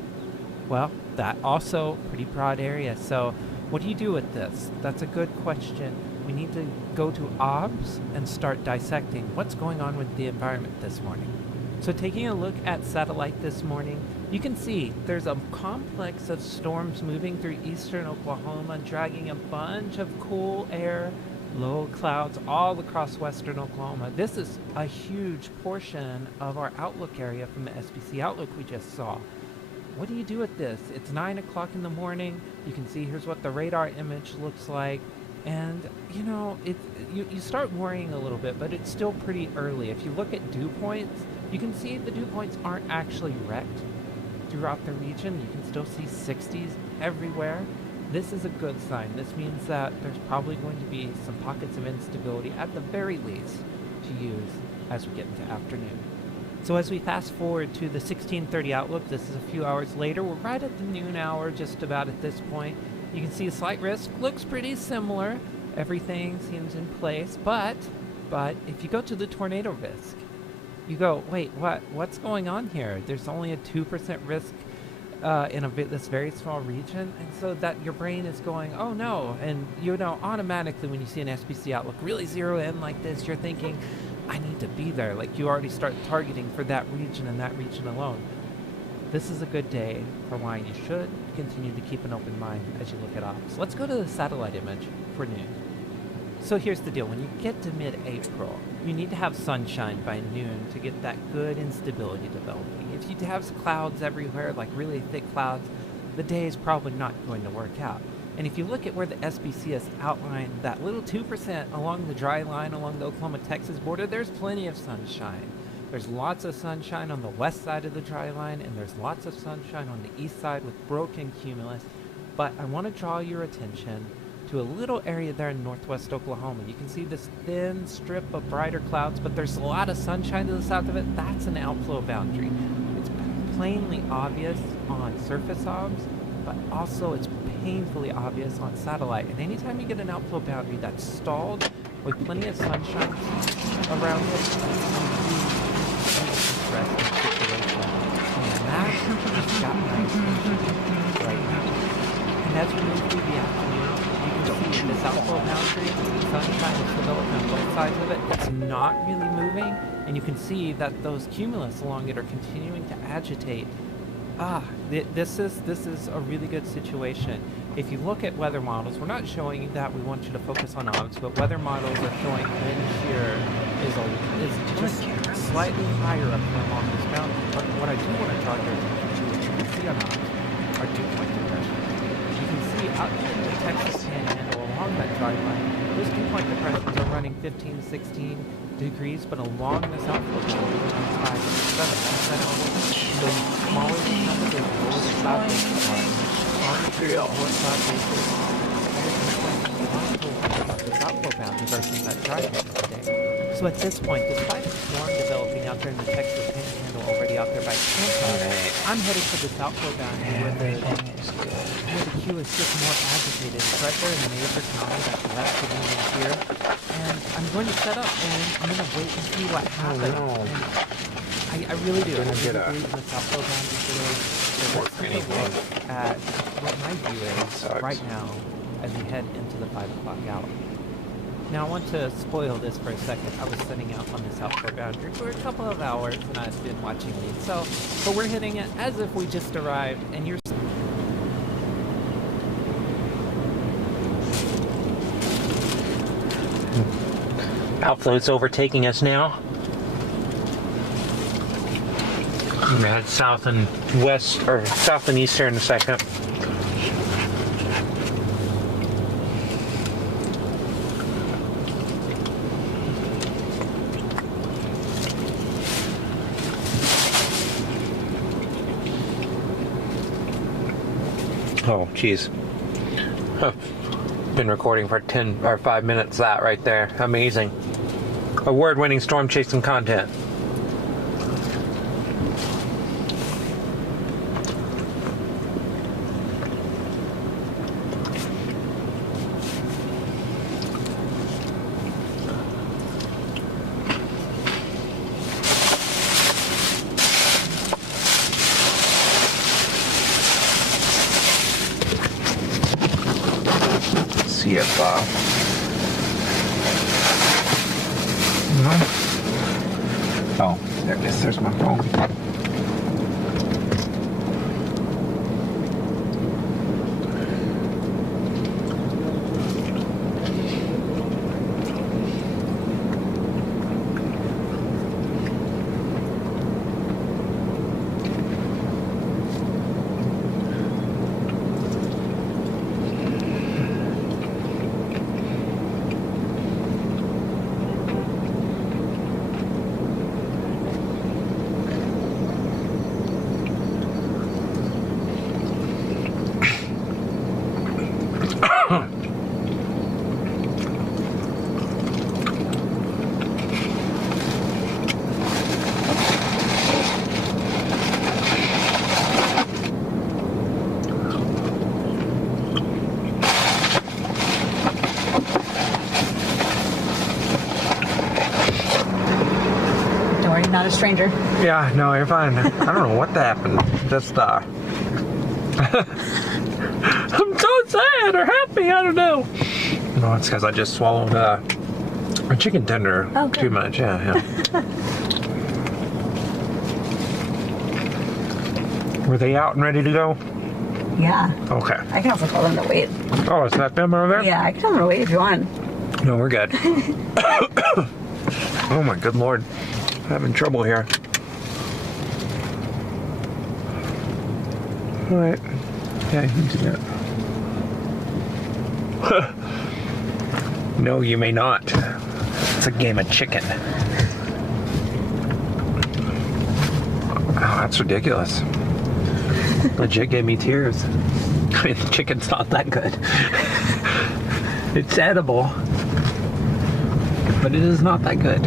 well, that also pretty broad area. So what do you do with this? That's a good question. We need to go to OBS and start dissecting what's going on with the environment this morning. So taking a look at satellite this morning, you can see there's a complex of storms moving through eastern Oklahoma, dragging a bunch of cool air, low clouds all across western Oklahoma. This is a huge portion of our outlook area from the SPC outlook we just saw. What do you do with this? It's 9 o'clock in the morning. You can see here's what the radar image looks like. And, you know, you start worrying a little bit, but it's still pretty early. If you look at dew points, you can see the dew points aren't actually wrecked throughout the region. You can still see 60s everywhere. This is a good sign. This means that there's probably going to be some pockets of instability at the very least to use as we get into afternoon. So as we fast forward to the 1630 outlook, this is a few hours later. We're right at the noon hour, just about at this point. You can see a slight risk, looks pretty similar. Everything seems in place, but if you go to the tornado risk, you go, wait, what's going on here? There's only a 2% risk in this very small region, and so that your brain is going, oh no, and you know, automatically when you see an SPC outlook really zero in like this, you're thinking, I need to be there. Like you already start targeting for that region and that region alone. This is a good day for why you should continue to keep an open mind as you look at ops. Let's go to the satellite image for noon. So here's the deal. When you get to mid-April, you need to have sunshine by noon to get that good instability developing. If you have clouds everywhere, like really thick clouds, the day is probably not going to work out. And if you look at where the SPC has outlined that little 2% along the dry line along the Oklahoma-Texas border, there's plenty of sunshine. There's lots of sunshine on the west side of the dry line, and there's lots of sunshine on the east side with broken cumulus. But I want to draw your attention to a little area there in northwest Oklahoma. You can see this thin strip of brighter clouds, but there's a lot of sunshine to the south of it. That's an outflow boundary. It's plainly obvious on surface obs, but also it's painfully obvious on satellite. And anytime you get an outflow boundary that's stalled with plenty of sunshine around it, it's a really stressful situation. And that has got my attention right now. And as we move through the afternoon, you can see this outflow boundary, sunshine is developing on both sides of it. It's not really moving, and you can see that those cumulus along it are continuing to agitate. This is a really good situation. If you look at weather models, we're not showing that we want you to focus on obs, but weather models are showing wind shear is just slightly higher up here along this boundary. But what I do want to draw your attention to, which you can see on obs, are dew-point depressions. You can see out in the Texas Panhandle along that dry line, those dew-point depressions are running 15 to 16 degrees, but along this outflow boundary, they're 5 to 7. So smaller than some of those lower cloud bases are. On the lower cloud bases, the outflow boundary versus that dry line today. So at this point, despite the storm developing out there in the Texas Panhandle already out there by Tampa, I'm headed for this outflow boundary where the queue is just more agitated. It's right there in the major county that's left to move in here. And I'm going to set up and I'm going to wait and see what happens. Oh, no. I really do. I really believe in this outflow boundary today. So let's take a look at what my view is right now as we head into the 5 o'clock hour. Now I want to spoil this for a second. I was setting out on this outflow boundary for a couple of hours and I've been watching these. But we're hitting it as if we just arrived and you're Outflow's overtaking us now. I'm gonna head south and west, or south and east here in a second. Oh, geez. Been recording for 10 or 5 minutes. That right there, amazing. Award-winning storm chasing content. see if, no. Oh, there it is. There's my phone. Not a stranger. Yeah, no, you're fine. I don't know what happened. Just, I'm so sad or happy, I don't know. No, it's because I just swallowed a chicken tender too much. Yeah. Were they out and ready to go? Yeah. Okay. I can also tell them to wait. Oh, is that them over there? Yeah, I can tell them to wait if you want. No, we're good. Oh my good lord. I'm having trouble here. Alright. Yeah, you can do that. No, you may not. It's a game of chicken. Oh, that's ridiculous. Legit gave me tears. I mean, the chicken's not that good. It's edible, but it is not that good.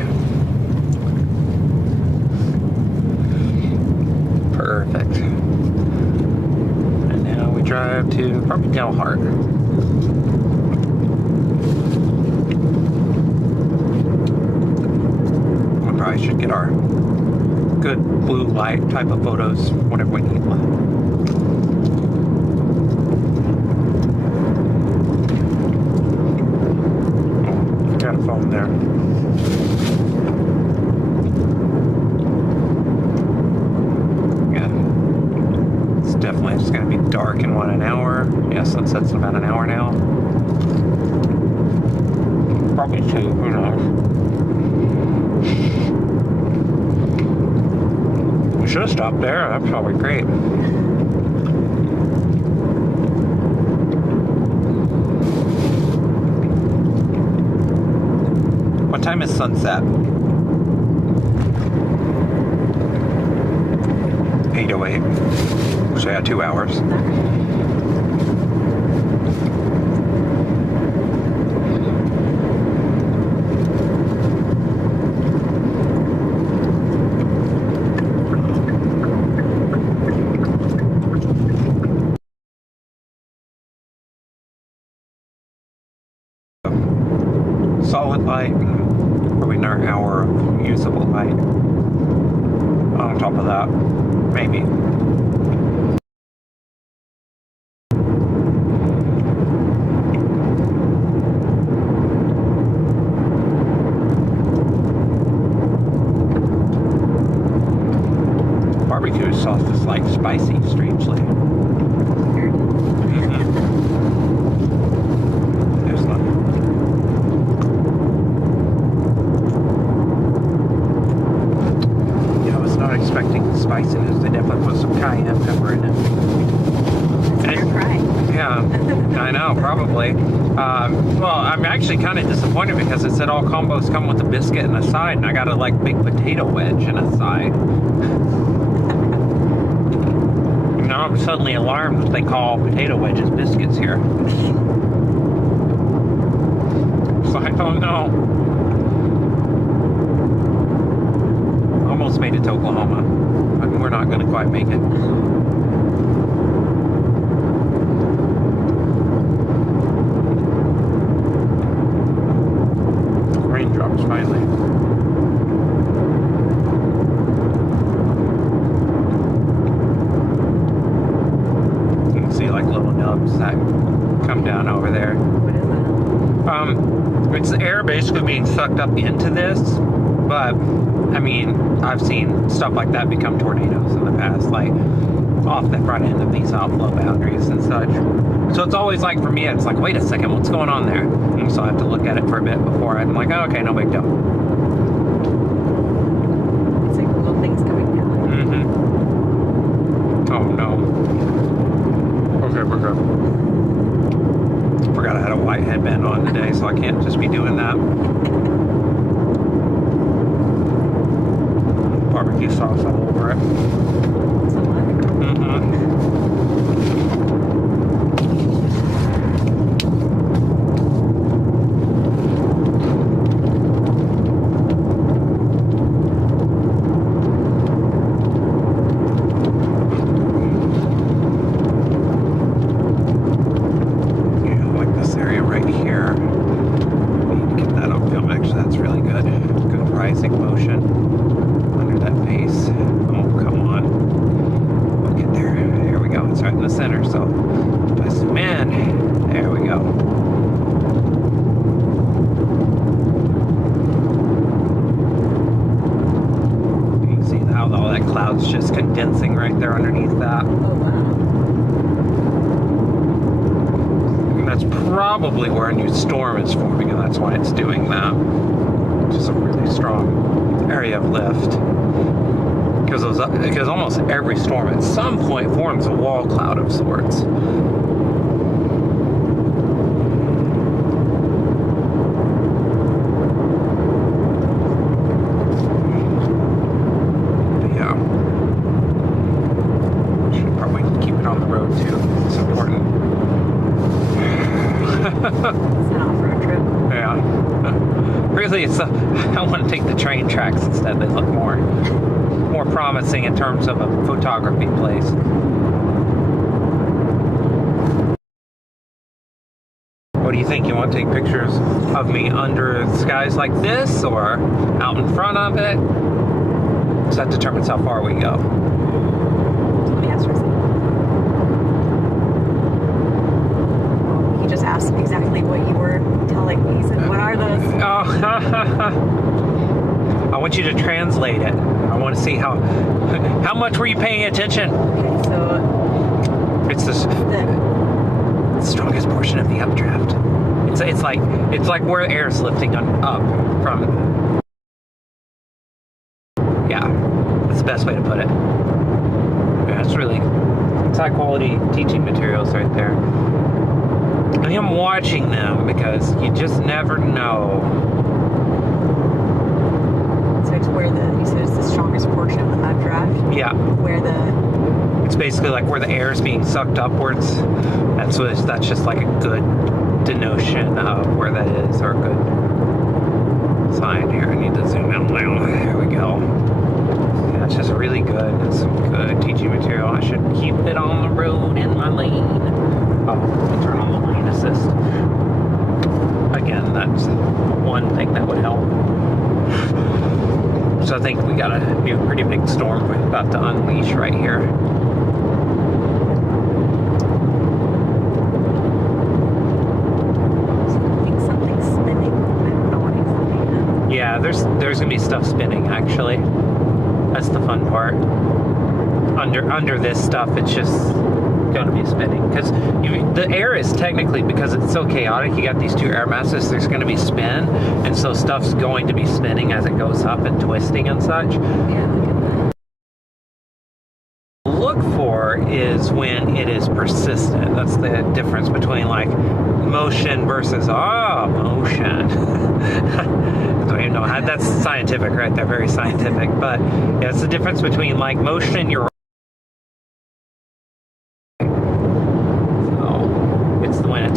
Perfect. And now we drive to probably Dalhart. We probably should get our good blue light type of photos whenever we need one. Got a phone there. Definitely it's going to be dark in an hour. Yeah, sunset's in about an hour now. Probably 2, who knows. We should have stopped there, that's probably great. What time is sunset? 8:08. So yeah, 2 hours. Solid light, probably another hour of usable light. On top of that, maybe. Barbecue sauce is like spicy, strangely. There's none. Yeah, I was not expecting the spiciness. They definitely put some cayenne pepper in it. You're crying. Yeah, I know, probably. Well, I'm actually kind of disappointed because it said all combos come with a biscuit and a side, and I got a like big potato wedge and a side. Now I'm suddenly alarmed that they call potato wedges biscuits here. So I don't know. Almost made it to Oklahoma, but we're not going to quite make it. Raindrops finally. You can see like little nubs that come down over there. What is that? It's the air basically being sucked up into this, but I mean, I've seen stuff like that become tornadoes in the past, like off the front end of these outflow boundaries and such. So it's always like, for me, it's like, wait a second, what's going on there? And so I have to look at it for a bit before I'm like, oh, okay, no big deal. It's like little things coming down. Oh no. Okay, we're good. Forgot I had a white headband on today, so I can't just be doing that. Barbecue sauce all over it. So what? Just condensing right there underneath that. Oh, wow. And that's probably where a new storm is forming, and that's why it's doing that. Just a really strong area of lift. Because almost every storm at some point forms a wall cloud of sorts. I want to take the train tracks instead. They look more promising in terms of a photography place. What do you think? You want to take pictures of me under skies like this or out in front of it? So that determines how far we go. Let me ask for a second. He just asked exactly what you were telling me. He said, what are those? Oh, I want you to translate it. I want to see how much were you paying attention? Okay, so it's the strongest portion of the updraft. It's like where air is lifting up from. Yeah, that's the best way to put it. Yeah, it's high quality teaching materials right there. I am watching them because you just never know. So it's where you said it's the strongest portion of the updraft? Yeah. It's basically like where the air is being sucked upwards. That's just like a good denotion of where that is, or a good sign here. I need to zoom in now. There we go. Yeah, it's just really good. It's some good teaching material. I should keep it on the road in my lane. Oh, let me turn on the lane assist. Again, that's one thing that would help. So I think we got a pretty big storm we're about to unleash right here. I think something's spinning. I don't know what exactly. Yeah, there's gonna be stuff spinning actually. That's the fun part. Under this stuff, it's just going to be spinning because the air is technically, because it's so chaotic, you got these two air masses, there's going to be spin, and so stuff's going to be spinning as it goes up and twisting and such. Yeah, look at that. Look for is when it is persistent. That's the difference between like motion versus motion. I don't even know how, that's scientific right there, very scientific, but yeah, it's the difference between like motion, you're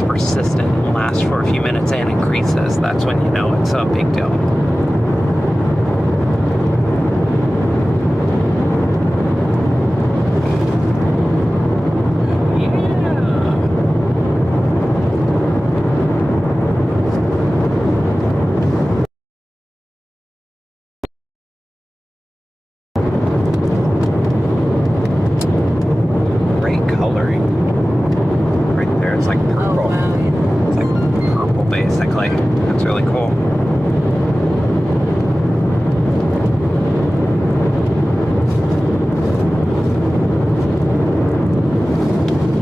persistent and lasts for a few minutes and increases. That's when you know it's a big deal. Great coloring. Right there, it's like purple. Oh, wow, yeah. It's like purple. basically. That's really cool.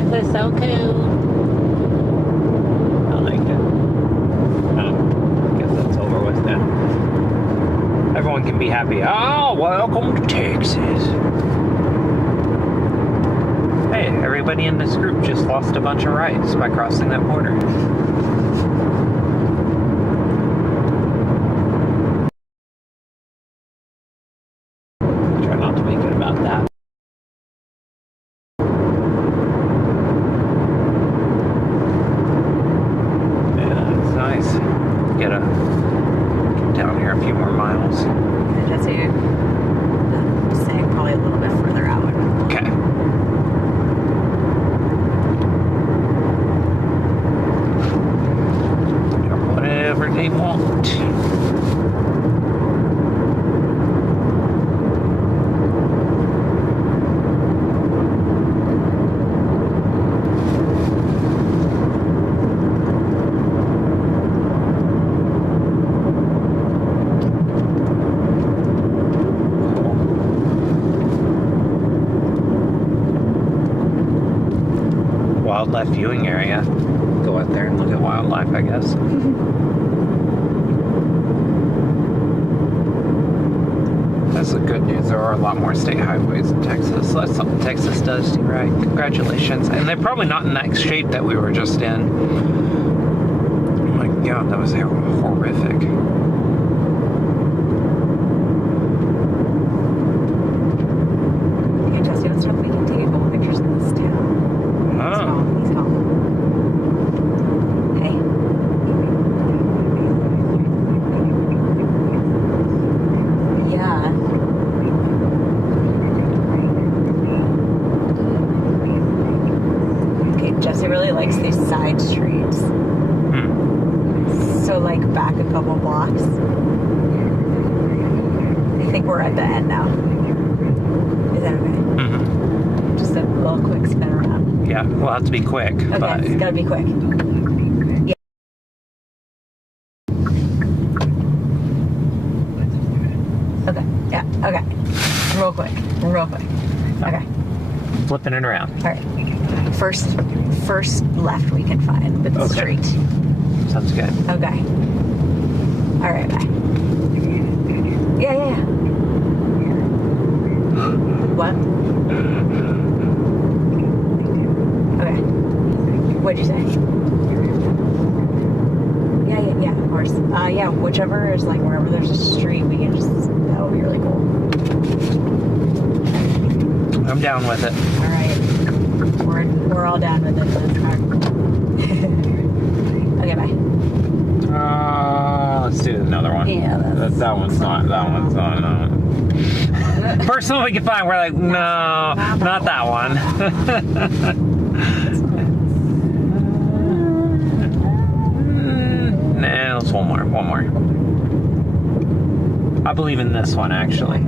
This is so cool. I like it. I guess that's over with then. Everyone can be happy. Oh, welcome to Texas. Hey, everybody in this group just lost a bunch of rights by crossing that border. Try not to make it about that. Yeah, it's nice. Get down here a few more miles. Just so you're saying probably a little bit further out. Okay. Whatever they want. Wildlife viewing area. Go out there and look at wildlife, I guess. That's the good news. There are a lot more state highways in Texas. That's something Texas does do right. Congratulations. And they're probably not in that shape that we were just in. Oh my God, that was horrific. Hey, Jesse, let's talk. We can take a couple pictures in this town. Oh. He's calm. Hey. Yeah. Okay, Jesse really likes these side streets. So, like, back a couple blocks. I think we're at the end now. Is that okay? Mm-hmm. Just a little quick spin around. Yeah, we'll have to be quick. Okay, But it's gotta be quick. Yeah. Okay, yeah, okay. Real quick, real quick. Okay, flipping it around. all right. First left we can find with the Okay. street. Sounds good. Okay. All right, bye. Yeah. What? Okay. What'd you say? Yeah, of course. Yeah, whichever is like wherever there's a street, we can just, that would be really cool. I'm down with it. All right. We're all down with it. Let's start. Okay, bye. Let's do another one. Yeah, that one's not. No. First one we can find, we're like, no, not that one. Nah, let's one more. I believe in this one, actually.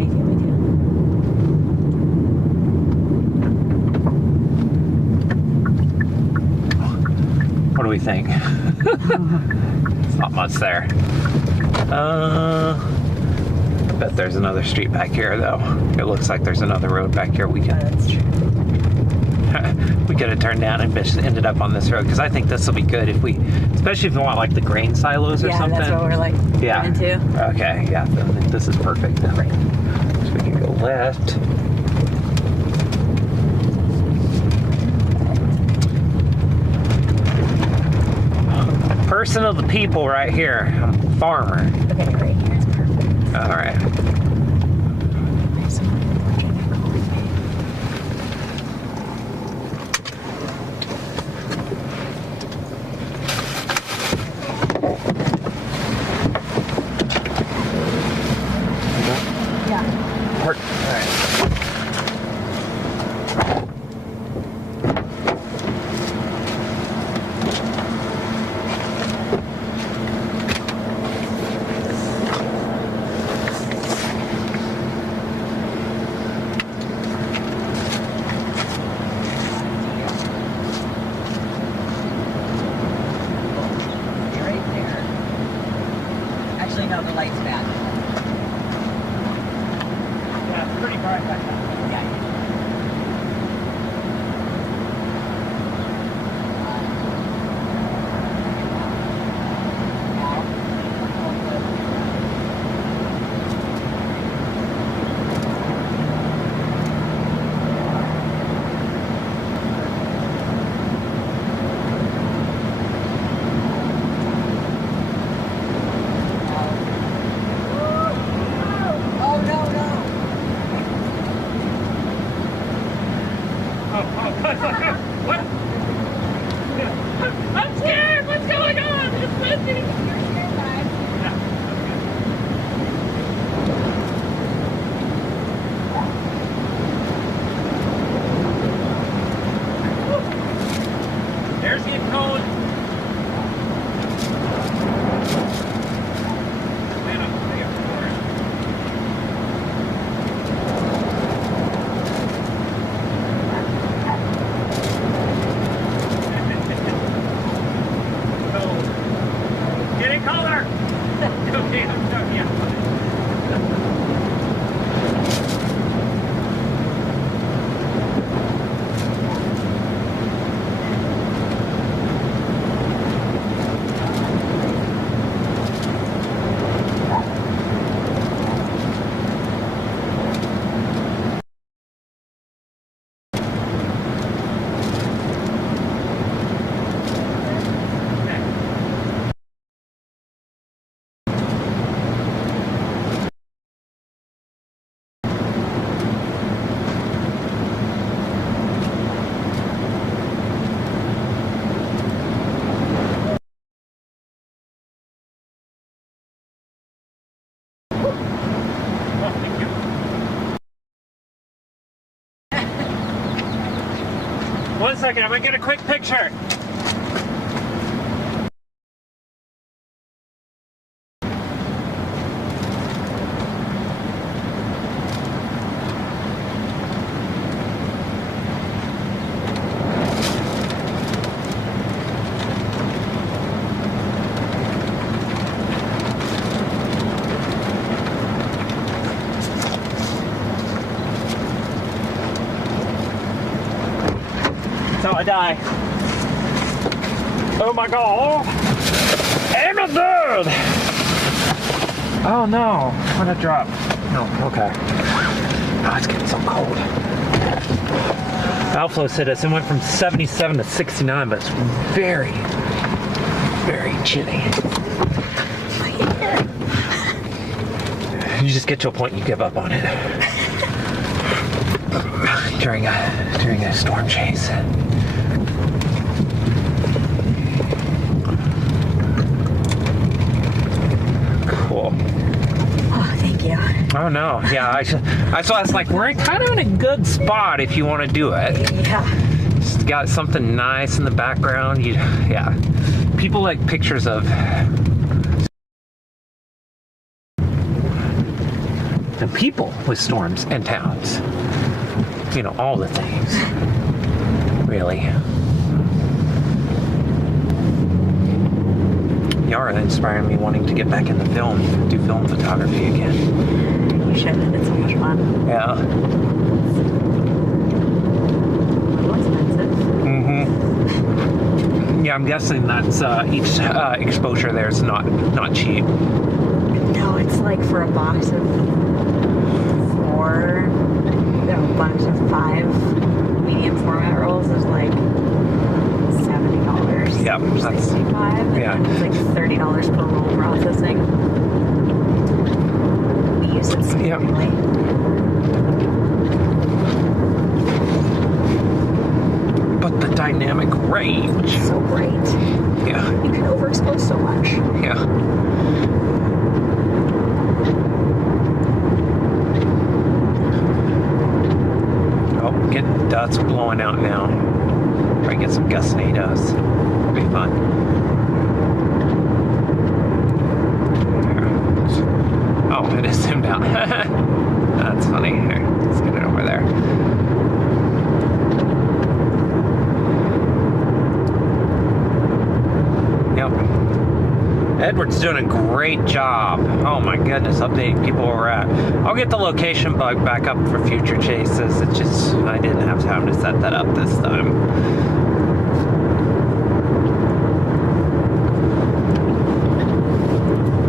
What do we think? It's not much there. I bet there's another street back here, though. It looks like there's another road back here we can. That's true. We could have turned down and ended up on this road, because I think this will be good if we, especially if you want like the grain silos or something. Yeah, that's what we're like into. Okay, yeah, then this is perfect then. Right. So we can go left. Person of the people right here. I'm a farmer. Okay, great. It's perfect. All right. Yeah. All right. light's bad. Yeah, it's pretty bright back there. Yeah. What? I'm scared! What's going on? It's missing! There's the cone. Man, I'm there for it. Getting color. Okay, I'm done. Yeah. One second, I'm gonna get a quick picture. So I die. Oh my god. I'm dead! Oh no. What a drop. No, okay. Oh, it's getting so cold. Outflow said us. It went from 77 to 69, but it's very, very chilly. You just get to a point you give up on it. During a storm chase. Cool. Oh, thank you. Oh no, yeah, I saw it's like we're kind of in a good spot if you want to do it. Yeah. Just got something nice in the background. Yeah. People like pictures of the people with storms and towns. You know, all the things. Really. You are inspiring me wanting to get back into film, do film photography again. You should. It's so much fun. Yeah. A little expensive. Mm-hmm. Yeah, I'm guessing that's each exposure there is not cheap. No, it's like for a box of 4, a bunch of 5 medium format rolls is like $70. Yeah, that's 65. yeah. And it's like $30 per roll processing. We use it sparingly. But the dynamic range. So great. Yeah. You can overexpose so much. Yeah. That's blowing out now. Try and get some gustitos. It'll be fun. Oh, it is zoomed out. That's funny. Here, let's get it over there. Edward's doing a great job. Oh my goodness, updating people where we're at. I'll get the location bug back up for future chases. It's just, I didn't have time to set that up this time.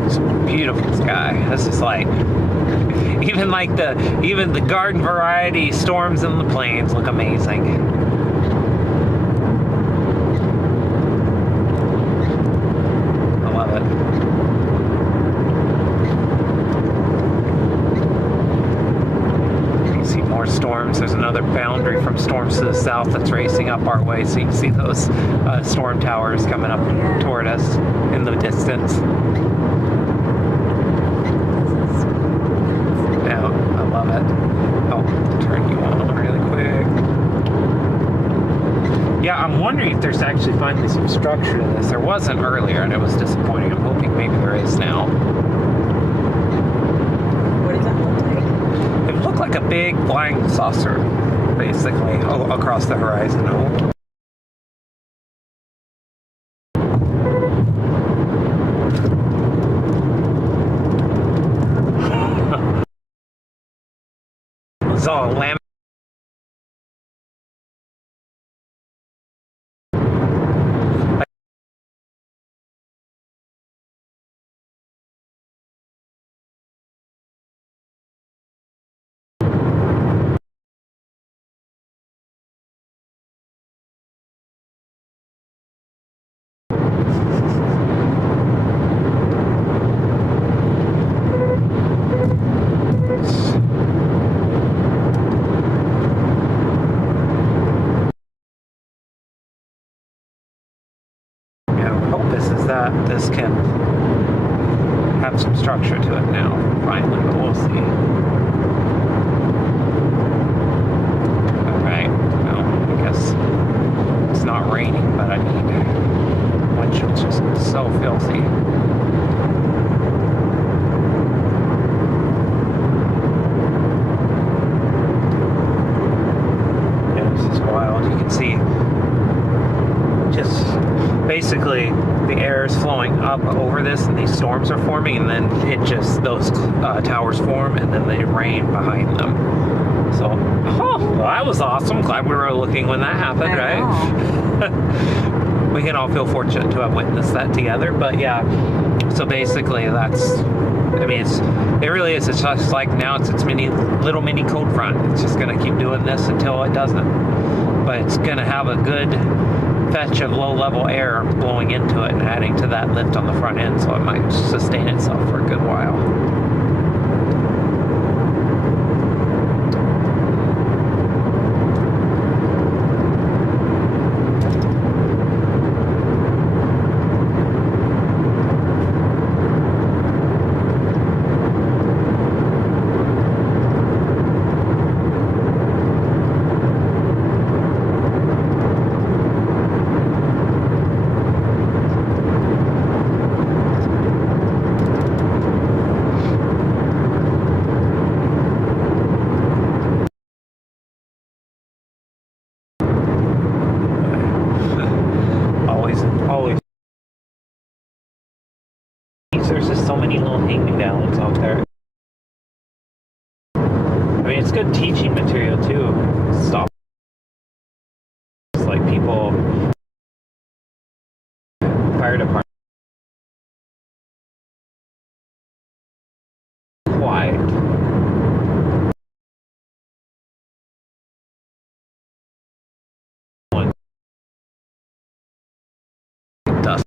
It's a beautiful sky. This is like, even the garden variety storms in the plains look amazing. There's another boundary from storms to the south that's racing up our way, so you can see those storm towers coming up toward us in the distance. Yeah, I love it. I'll turn you on really quick. Yeah, I'm wondering if there's actually finally some structure to this. There wasn't earlier, and it was disappointing. I'm hoping maybe there is now. What does that look like? It looked like a big flying saucer, basically, across the horizon. It's all Laminar. This can have some structure to it now, finally, but we'll see. Alright, well, I guess it's not raining, but I mean, windshield's just so filthy. Yeah, this is wild. You can see just basically the air is flowing up over this and these storms are forming, and then those towers form and then they rain behind them. So, well, that was awesome. Glad we were looking when that happened, right? We can all feel fortunate to have witnessed that together. But yeah, so basically that's, I mean, it really is. It's just like now it's little mini cold front. It's just going to keep doing this until it doesn't. But it's going to have a good fetch of low-level air blowing into it and adding to that lift on the front end, so it might sustain itself for a good while. There's just so many little hanging downs out there. I mean, it's good teaching material too. Stop. It's like people, fire department, quiet. Dust.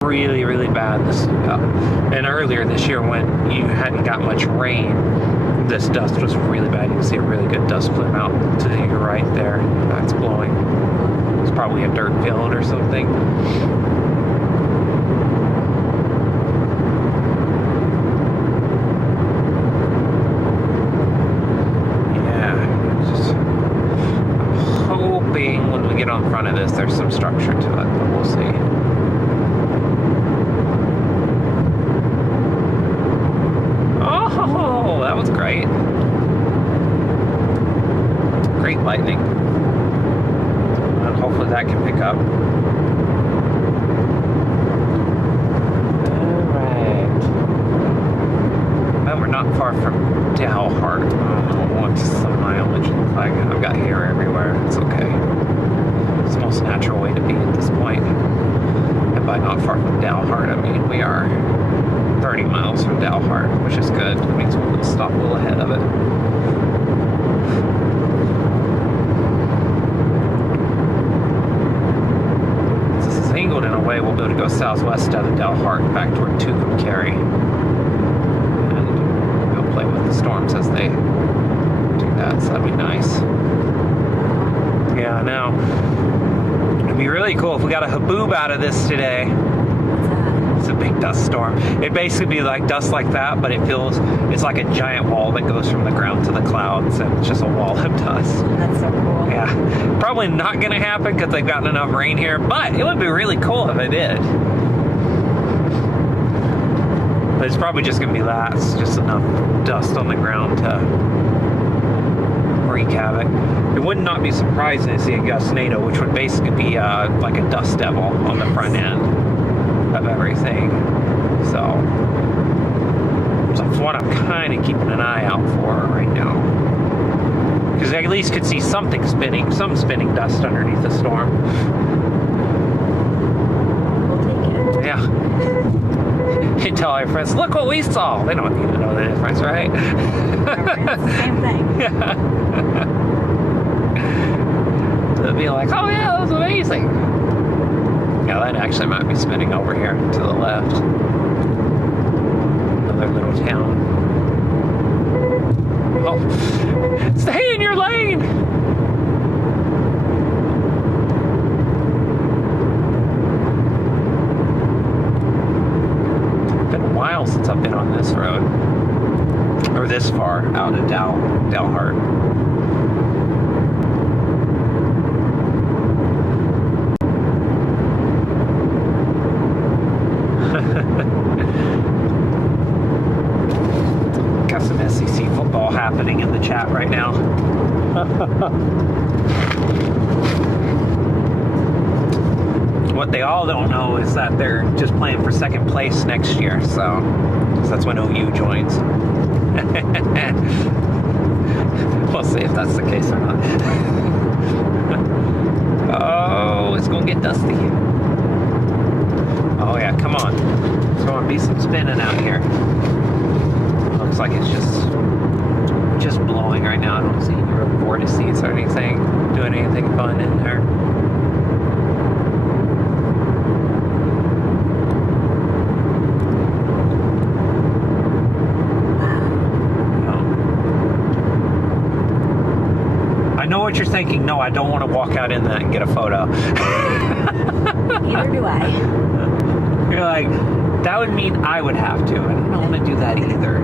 Really, really bad. And earlier this year when you hadn't got much rain, this dust was really bad. You can see a really good dust plume out to your right there. That's blowing. It's probably a dirt field or something. When we get on front of this, there's some structure to it, but we'll see. Oh, that was great. Great lightning. And hopefully that can pick up. Alright. Well, we're not far from Dalhart. I don't know what's the mileage looks like. I've got hair everywhere. It's okay. It's the most natural way to be at this point. And by not far from Dalhart, I mean we are 30 miles from Dalhart, which is good. It means we'll stop a little ahead of it. Since it's angled in a way, we'll be able to go southwest out of Dalhart back toward Tucumcari. And we'll play with the storms as they do that, so that'd be nice. Yeah, I know. It'd be really cool if we got a haboob out of this today. It's a big dust storm. It'd basically be like dust like that, but it's like a giant wall that goes from the ground to the clouds, and it's just a wall of dust. That's so cool. Yeah. Probably not going to happen because they've gotten enough rain here, but it would be really cool if it did. But it's probably just going to be that. It's just enough dust on the ground to wreak havoc. It would not be surprising to see a gustnado, which would basically be like a dust devil on the front end of everything. So that's what I'm kind of keeping an eye out for right now, because I at least could see something spinning, some spinning dust underneath the storm. We'll take it. Yeah. You tell our friends, look what we saw. They don't even know the difference, right? It's the same thing. Yeah. They'll be like, oh yeah, that was amazing. Yeah, that actually might be spinning over here to the left. Another little town. Oh, stay in your lane! It's been a while since I've been on this road. Or this far out of Dalhart. Got some SEC football happening in the chat right now. What they all don't know is that they're just playing for second place next year, so that's when OU joins. We'll see if that's the case or not. Oh, it's gonna get dusty. Oh yeah, come on. There's gonna be some spinning out here. Looks like it's just blowing right now. I don't see any real vortices or anything doing anything fun in there. I know what you're thinking. No, I don't want to walk out in that and get a photo. Neither do I. You're like, that would mean I would have to, and I don't want to do that either.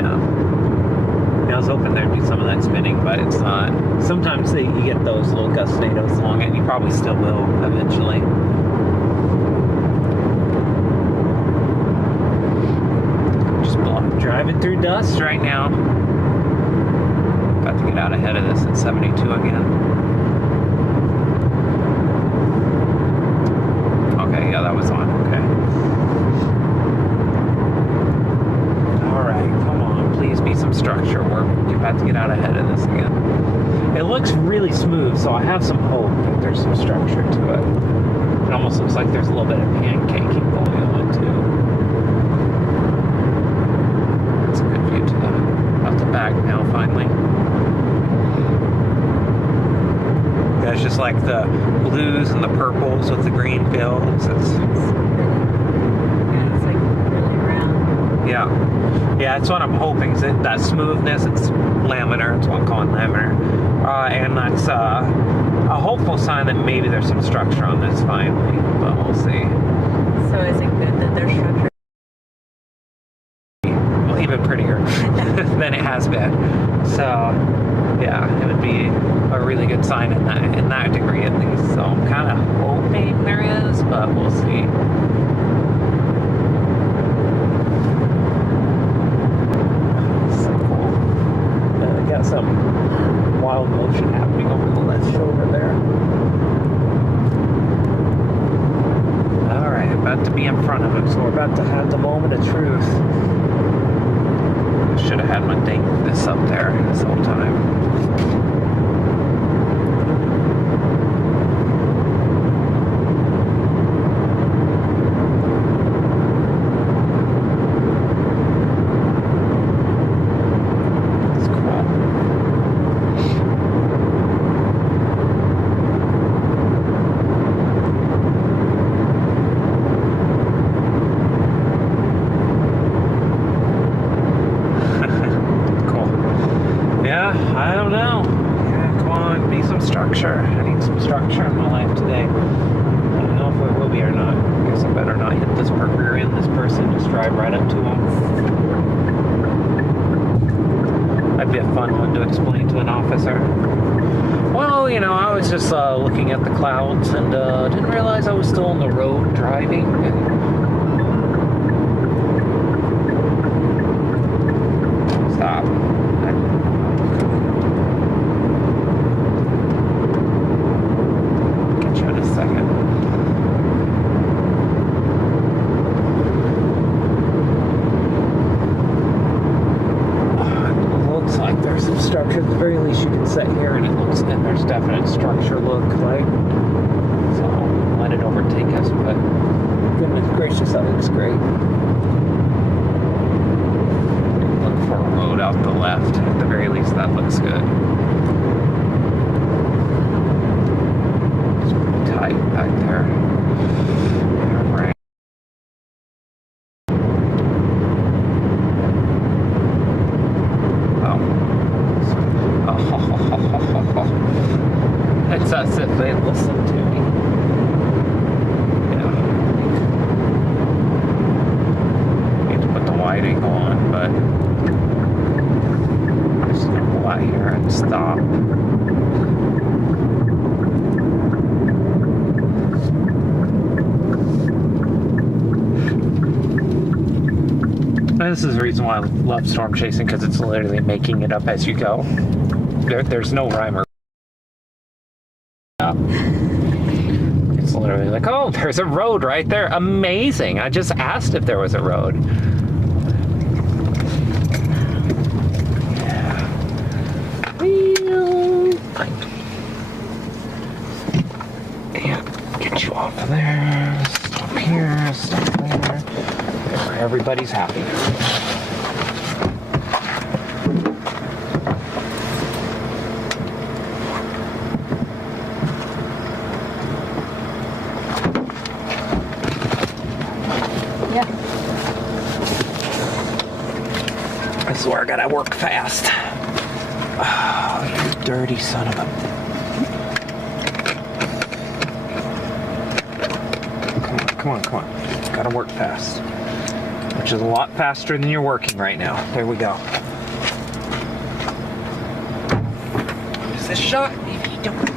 Yeah. I was hoping there'd be some of that spinning, but it's not. Sometimes you get those little gustnados along it, and you probably still will eventually. Just driving through dust right now. Got to get out ahead of this at 72 again. Okay, yeah, that was on. Okay. Alright, come on. Please be some structure. We're about to get out ahead of this again. It looks really smooth, so I have some hope that there's some structure to it. It almost looks like there's a little bit of pancaking going on, too. That's a good view to the back now, finally. Yeah, it's just like the blues and the purples with the green fields. Yeah, it's like really Yeah. Yeah, that's what I'm hoping. Is that smoothness, it's laminar. That's what I'm calling laminar. And that's a hopeful sign that maybe there's some structure on this finally, but we'll see. So is it good that there's structure? Well, even prettier than it has been. So, yeah, it would be a really good sign in that degree at least. So I'm kind of hoping there is, but we'll see. Got some wild motion happening over the left shoulder there. Alright, about to be in front of him, so we're about to have the moment of truth. I should have had my date this up there this whole time. Looking at the clouds and didn't realize I was still on the road driving. Stop. Get you in a second. Looks like there's some structure. At the very least, you can sit here and it looks and there's definite structure look like. So let it overtake us, but goodness gracious, that looks great. Look for a road out the left. At the very least, that looks good. It's pretty tight back there. Right. It's as if they listen to me. Yeah. Need to put the wide angle on, but I'm just gonna pull out here and stop. And this is the reason why I love storm chasing, because it's literally making it up as you go. There's no rhyme or it's literally like, oh, there's a road right there. Amazing. I just asked if there was a road. Yeah. And get you off of there. Stop here. Stop there. Everybody's happy. I swear I gotta work fast. Oh, you dirty son of a... Come on. Gotta work fast. Which is a lot faster than you're working right now. There we go. Use this shot if you don't.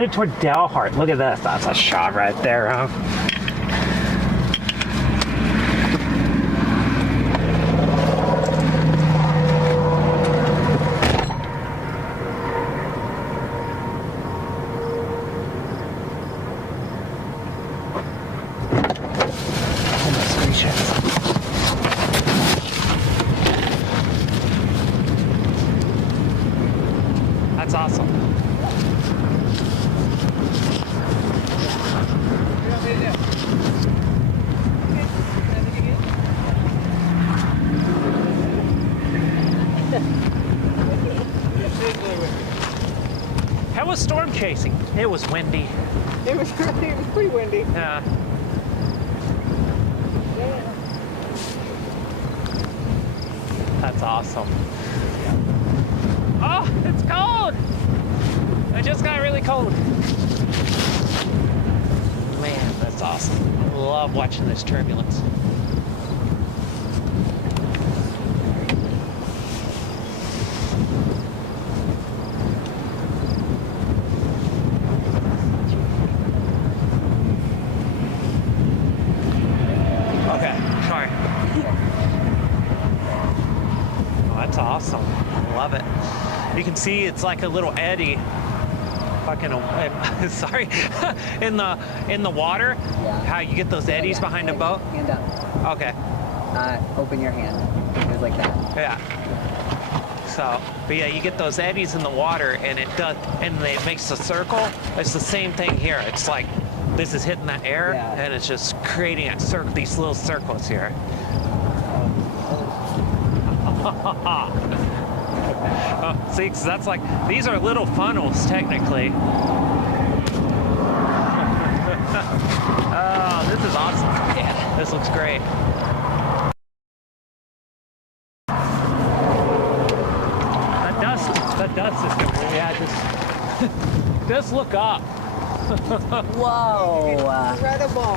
headed toward Dalhart. Look at this. That's a shot right there, huh? That's awesome. How was storm chasing? It was windy. It was pretty windy. Yeah. That's awesome. Oh, it's cold! It just got really cold. Man, that's awesome. I love watching this turbulence. Okay, sorry. Oh, that's awesome. Love it. You can see it's like a little eddy. Fucking, sorry, in the water. Yeah. How you get those eddies behind a boat? Hand up. Okay. Open your hand. It was like that. Yeah. So, but yeah, you get those eddies in the water, and it does, and it makes a circle. It's the same thing here. It's like this is hitting that air, Yeah. and it's just creating a circle. These little circles here. See, 'cause that's like, these are little funnels, technically. Oh, this is awesome. Yeah, this looks great. That dust is good. Yeah, just look up. Whoa. Incredible.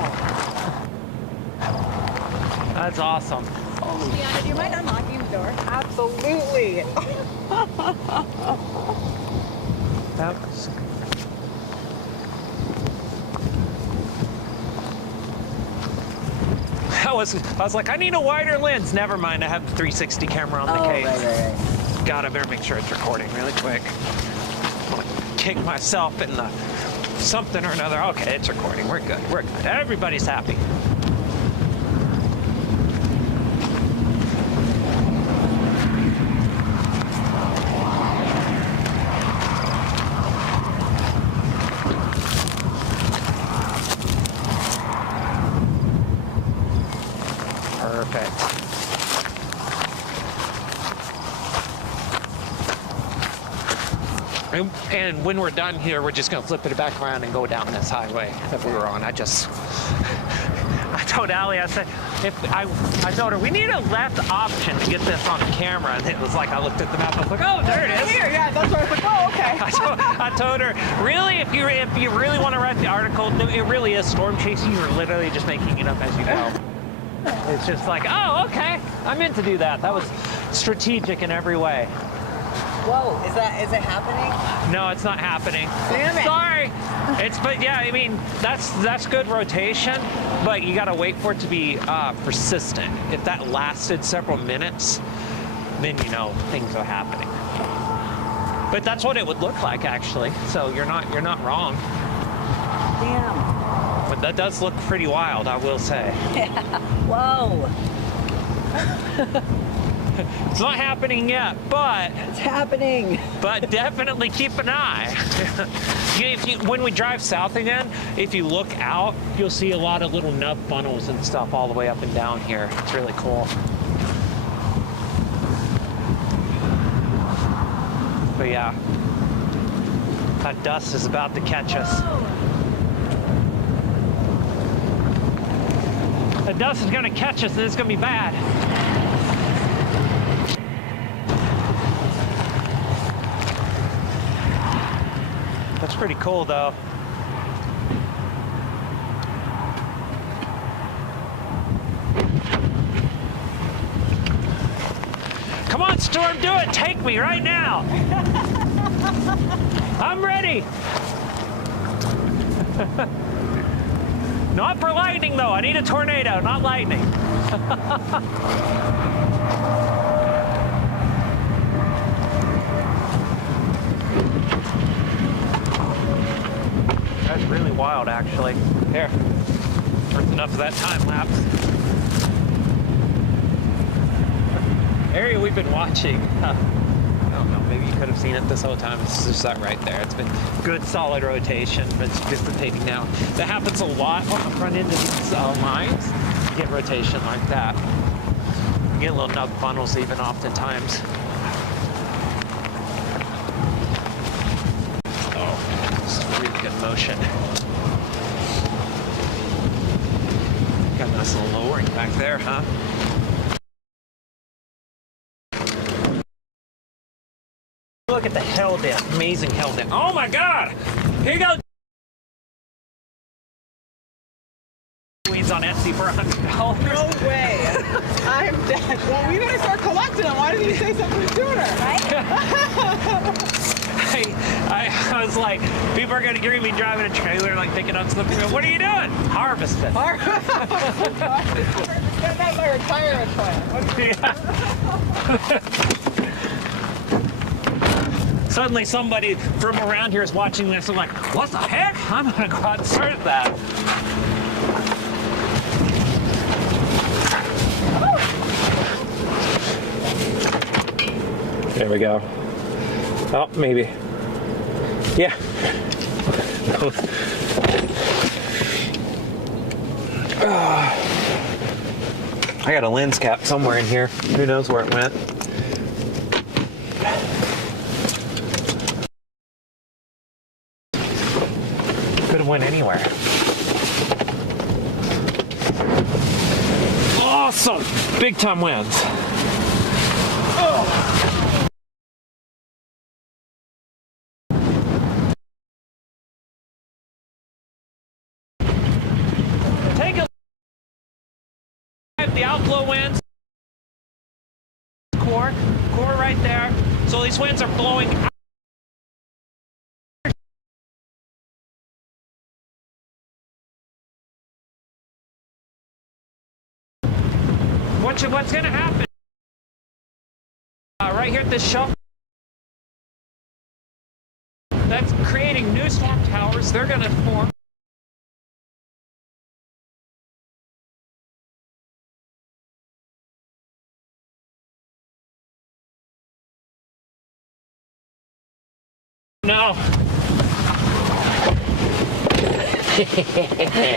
That's awesome. Yeah, do you mind unlocking the door? Absolutely. That's I was like, I need a wider lens. Never mind, I have the 360 camera on the case. Right. God, I better make sure it's recording really quick. I'm gonna kick myself in the something or another. Okay, it's recording. We're good. We're good. Everybody's happy. Perfect. And when we're done here, we're just gonna flip it back around and go down this highway that we were on. I told Allie, I said, I told her, we need a left option to get this on camera. And it was like, I looked at the map, I was like, oh, there it is. Here, yeah, that's why I was like, oh, okay. I told her, really, if you really want to write the article, it really is storm chasing. You're literally just making it up as you go. It's just like, oh, okay. I meant to do that. That was strategic in every way. Whoa, is it happening? No, it's not happening. Damn it. Sorry. But yeah, I mean, that's good rotation, but you gotta wait for it to be persistent. If that lasted several minutes, then you know things are happening. But that's what it would look like, actually. So you're not wrong. Damn. But that does look pretty wild, I will say. Yeah. Whoa. It's not happening yet, but It's happening. but definitely keep an eye. When we drive south again, if you look out, you'll see a lot of little nub funnels and stuff all the way up and down here. It's really cool. But yeah, that dust is about to catch us. The dust is gonna catch us and it's gonna be bad. That's pretty cool, though. Come on, Storm, do it. Take me right now. I'm ready. Not for lightning, though. I need a tornado, not lightning. That's really wild, actually. Here. Worth enough of that time lapse. Area we've been watching. I don't know, maybe you could have seen it this whole time. It's just that right there. It's been good, solid rotation, but it's dissipating now. That happens a lot on the front end of these lines. You get rotation like that. You get little nub funnels even oftentimes. Oh, this is really good motion. Got a nice little lowering back there, huh? Look at the hell dip. Amazing hell dip. Oh my god! Here you go! Weeds on Etsy for $100. No way. I'm dead. Well, we better start collecting them. Why didn't you say something sooner? Right? I was like, people are going to hear me driving a trailer, like picking up stuff. What are you doing? Harvesting. That's my retirement plan. Suddenly somebody from around here is watching this and like, what the heck? I'm going to go out and start that. There we go. Oh, maybe. Yeah. I got a lens cap somewhere in here. Who knows where it went? Could have went anywhere. Awesome! Big time wins. Oh. Take a the outflow winds. Core right there. So these winds are blowing out. What's going to happen? Right here at this shelf, that's creating new storm towers. They're going to form. No.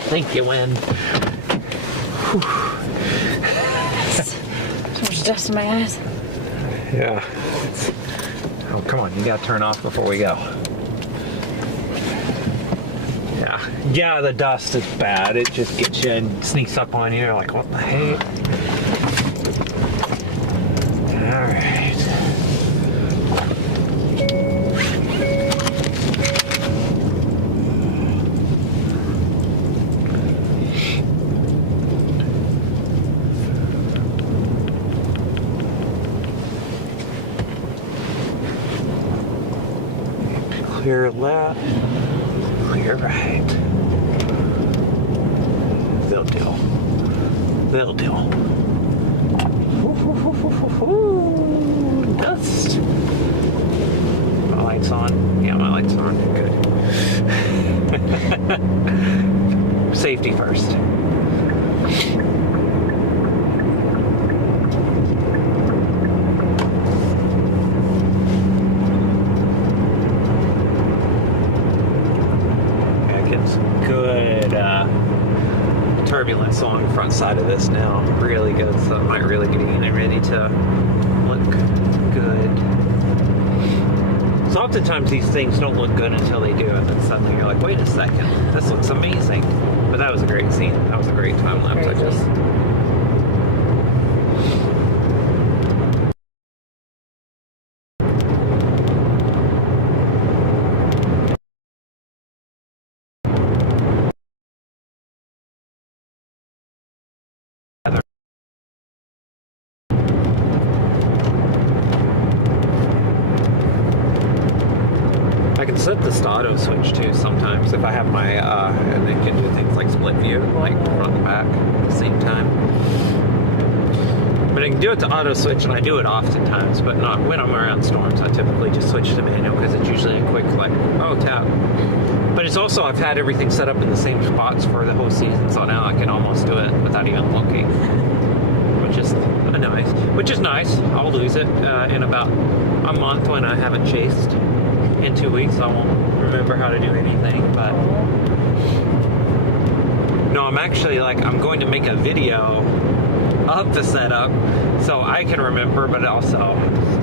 Thank you, wind. So much dust in my eyes. Yeah. Oh, come on. You got to turn off before we go. Yeah. Yeah, the dust is bad. It just gets you and sneaks up on you. You're like, what the heck? All right. Clear left, clear right. They'll do. They'll do. Dust. My light's on. Yeah, my light's on. Good. Safety first. Good turbulence on the front side of this now. Really good. So it might really get in and ready to look good. So oftentimes these things don't look good until they do, and then suddenly you're like, wait a second, this looks amazing. But that was a great scene. That was a great time lapse, I guess. set this to auto switch too sometimes if I have my, and it can do things like split view, like front and back at the same time. But I can do it to auto switch, and I do it oftentimes, but not when I'm around storms. I typically just switch to manual because it's usually a quick, like, oh, tap. But it's also, I've had everything set up in the same spots for the whole season, so now I can almost do it without even looking, which is nice. I'll lose it in about a month when I haven't chased. In 2 weeks, I won't remember how to do anything, but no, I'm actually I'm going to make a video of the setup so I can remember, but also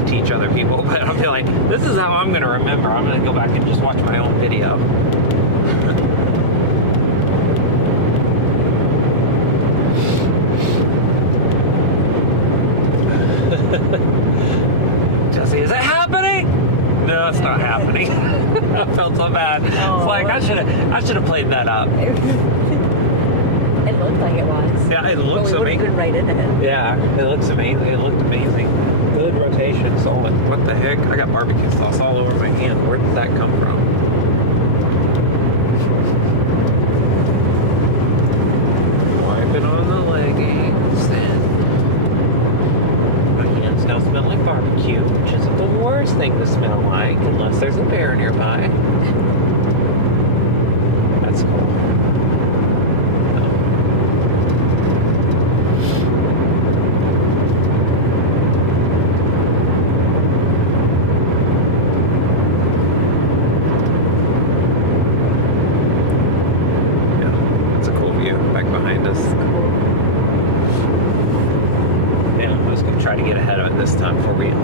teach other people. But I'm like, this is how I'm going to remember. I'm going to go back and just watch my own video. Jesse, is it happening? No, it's not happening. I felt so bad. It's like I should have played that up. It looked like it was. Yeah, it looks but we amazing. Been right in it. Yeah, it looks amazing. It looked amazing. Good rotation, solid. What the heck? I got barbecue sauce all over my hand. Where did that come from? Wipe it on the leggings, and my hands now smell like barbecue, which isn't the worst thing to smell like, unless there's a bear nearby. That's cool. Try to get ahead of it this time for real.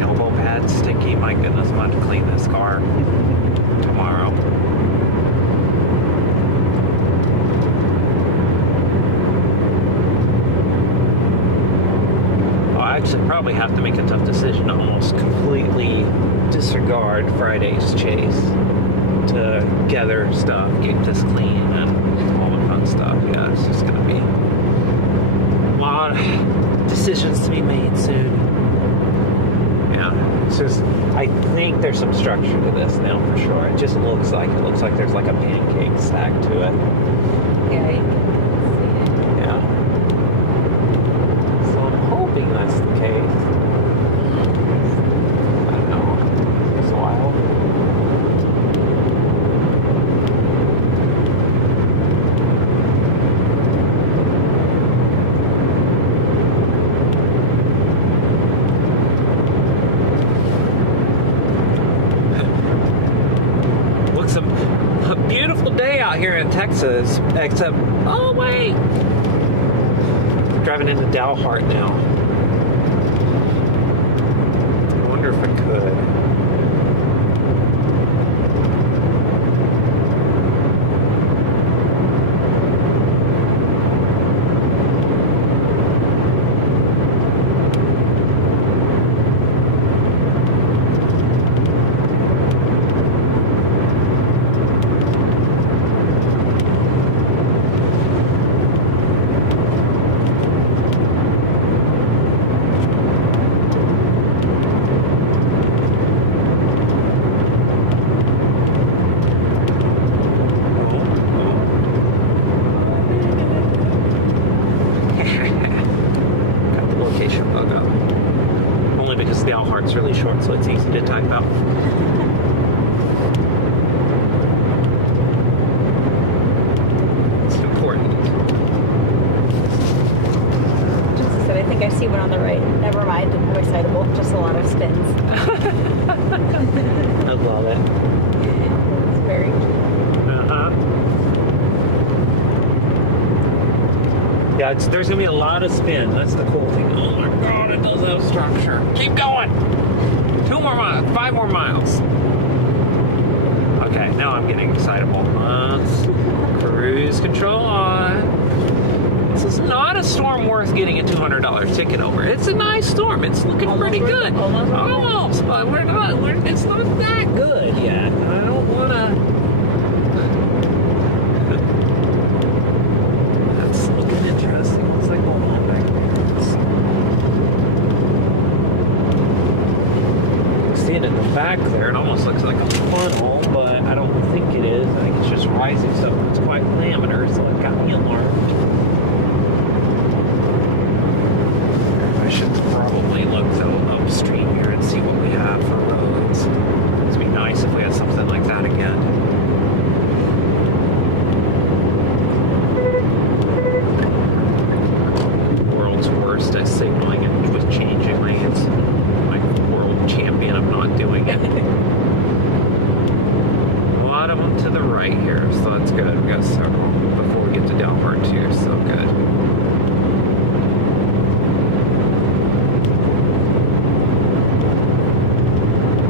Elbow pad sticky. My goodness, I'm about to clean this car tomorrow. I actually probably have to make a tough decision to almost completely disregard Friday's chase to gather stuff, keep this clean, and all the fun stuff. Yeah, it's just going to be a lot of decisions to be made soon. Yeah, it's just, I think there's some structure to this now for sure. It just looks like there's like a pancake stack to it. Yeah, you can see it. Yeah. That's the case. I don't know. It's wild. Looks a beautiful day out here in Texas, except, oh wait, driving into Dalhart now. If I could. Dalhart's really short, so it's easy to type out. It's important. Just said, I think I see one on the right. Never mind, I'm excitable. Just a lot of spins. I love it. It's very cute. Yeah, there's going to be a lot of spin. That's the cool thing. Oh my God, it does have structure. Keep going. 2 more miles. 5 more miles. Okay, now I'm getting excitable. Cruise control on. This is not a storm worth getting a $200 ticket over. It's a nice storm. It's looking pretty good. Almost. But it's not that good yet. I don't want to... back there. It almost looks like a funnel, but I don't think it is. I think it's just rising stuff. It's quite laminar, so it got me alarmed. I should probably look though upstream here and see what we have for roads. It'd be nice if we had something like that again. World's worst at signaling and with changing lanes. Like world champion of not doing it. A lot of them to the right here, so that's good. We got several before we get to Dalhart too, so good.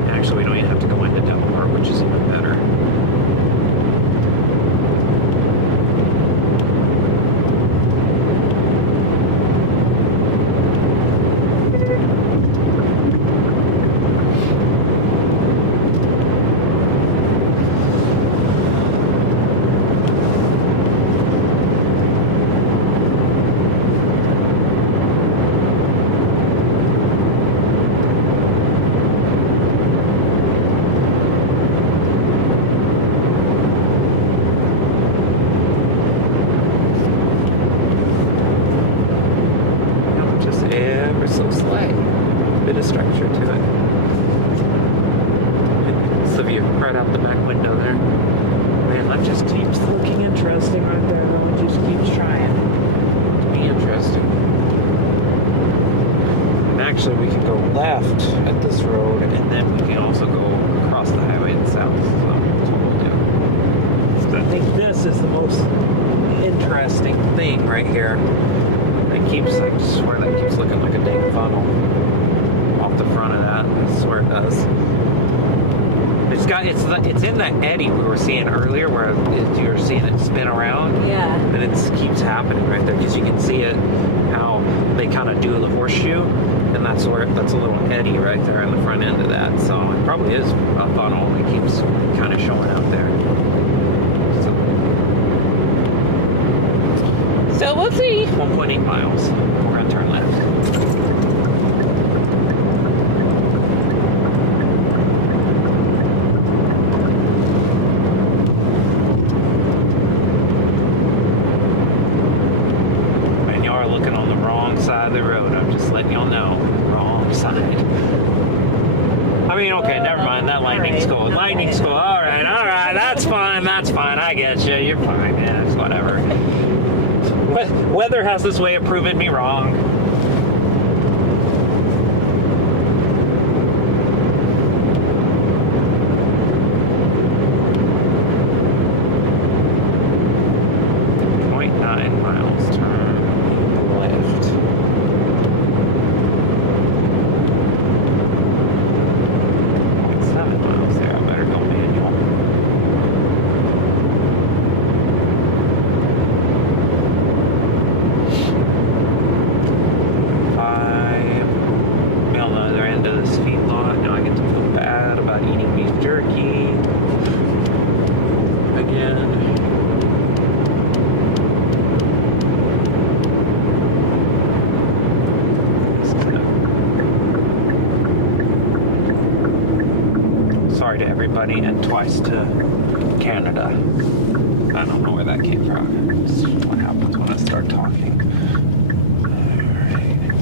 Actually, we don't even have to go into Dalhart, which is even better. So slight bit of structure to it. So view right out the back window there. Man, that just keeps looking interesting right there. It just keeps trying to be interesting. And actually, we can go left at this road, and then we can also go across the highway and south. So that's what we'll do. So I think this is the most interesting thing right here. It keeps, I swear that keeps looking like a dang funnel off the front of that. I swear it does. It's in that eddy we were seeing earlier where you were seeing it spin around. Yeah. And it keeps happening right there because you can see it, how they kind of do the horseshoe. And that's a little eddy right there on the front end of that. So it probably is a funnel. It keeps kind of showing out there. So we'll see. 1.8 miles. We're going to turn left. And y'all are looking on the wrong side of the road. I'm just letting y'all know. Wrong side. I mean, okay, never mind. That lightning school. Lightning school. All right. That's fine. That's fine. I get you. You're fine. Yeah, it's whatever. Weather has this way of proving me wrong. To everybody and twice to Canada. I don't know where that came from. This is what happens when I start talking. Alright.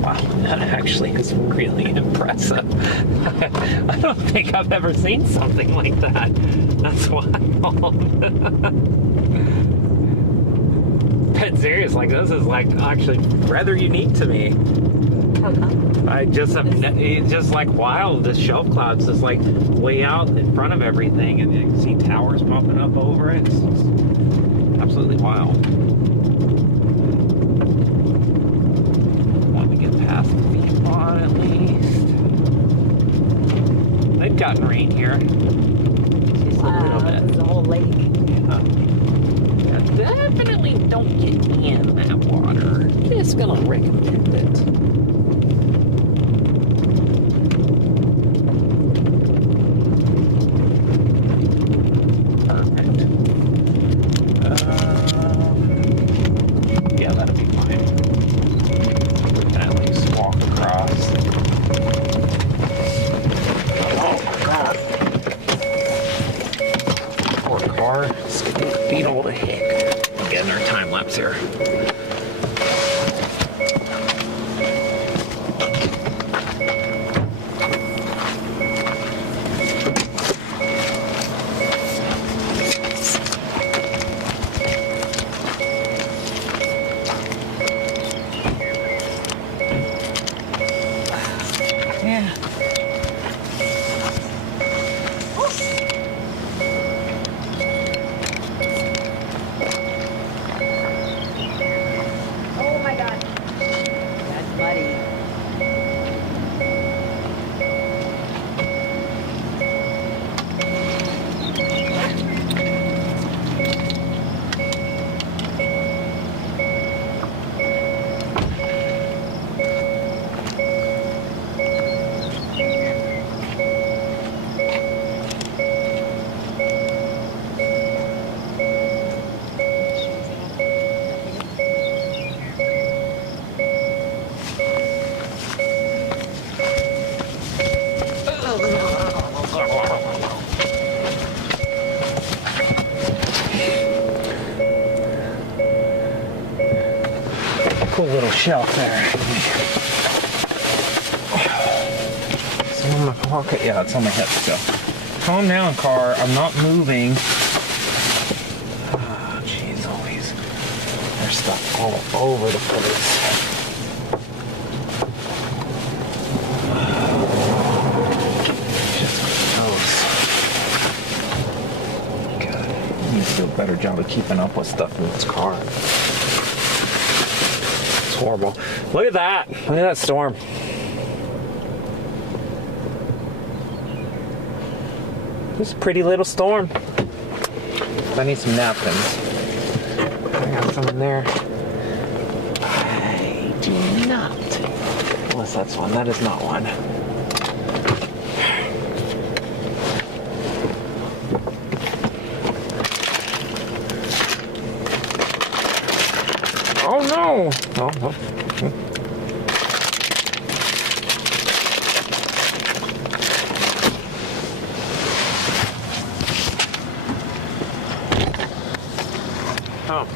Wow, that actually is really impressive. I don't think I've ever seen something like that. That's wild. Dead serious, like this is like actually rather unique to me. I just have, it's just like wild. This shelf cloud's just like way out in front of everything, and you can see towers popping up over it. It's absolutely wild. Want to get past the Viewpond at least. They've gotten rain here. Just a little bit. The whole lake. Yeah, definitely don't get in that water. Just gonna recommend it. Cool little shelf there. It's on my pocket. Yeah, it's on my hip still. Calm down, car. I'm not moving. Oh, jeez, always. There's stuff all over the place. Just gross. God, I need to do a better job of keeping up with stuff in this car. It's horrible. Look at that. Look at that storm. This is a pretty little storm. I need some napkins. I got some in there. I do not. Unless that's one. That is not one. Oh no! Oh, oh. Oh.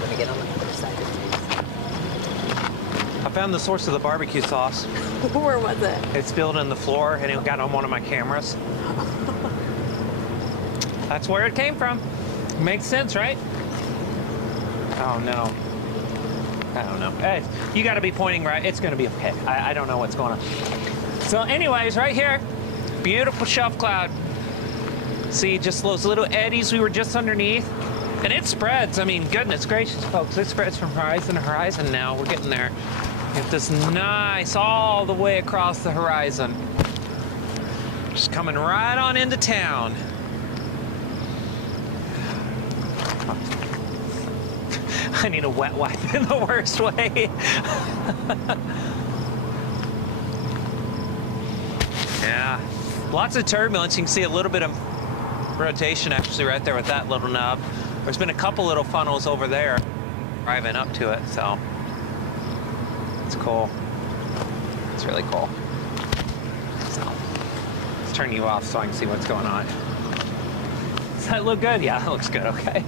Let me get on the other side of I found the source of the barbecue sauce. Where was it? It spilled on the floor and it got on one of my cameras. That's where it came from. Makes sense, right? Oh no. I don't know. Hey, you gotta be pointing right. It's gonna be okay. I don't know what's going on. So anyways, right here, beautiful shelf cloud. See just those little eddies we were just underneath? And it spreads. I mean, goodness gracious, folks. It spreads from horizon to horizon now. We're getting there. Get this nice all the way across the horizon. Just coming right on into town. I need a wet wipe in the worst way. Yeah, lots of turbulence. You can see a little bit of rotation actually right there with that little nub. There's been a couple little funnels over there driving up to it, so it's cool. It's really cool. So let's turn you off so I can see what's going on. Does that look good? Yeah, that looks good. Okay.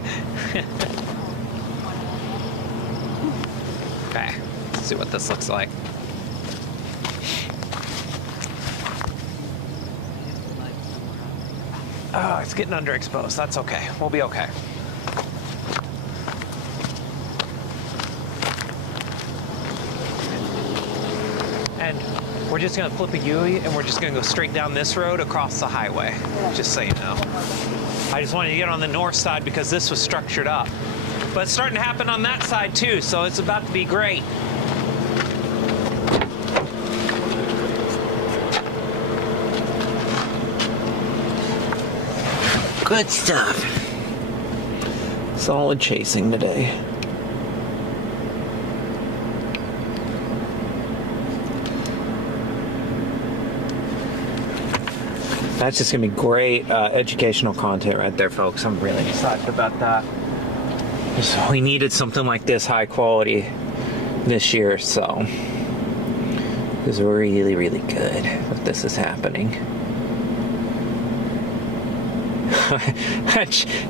Okay, let's see what this looks like. Oh, it's getting underexposed. That's okay. We'll be okay. And we're just gonna flip a U and we're just gonna go straight down this road across the highway. Just so you know. I just wanted to get on the north side because this was structured up. But it's starting to happen on that side too, so it's about to be great. Good stuff. Solid chasing today. That's just gonna be great educational content right there, folks. I'm really excited about that. We needed something like this high quality this year, so it's really, really good that this is happening.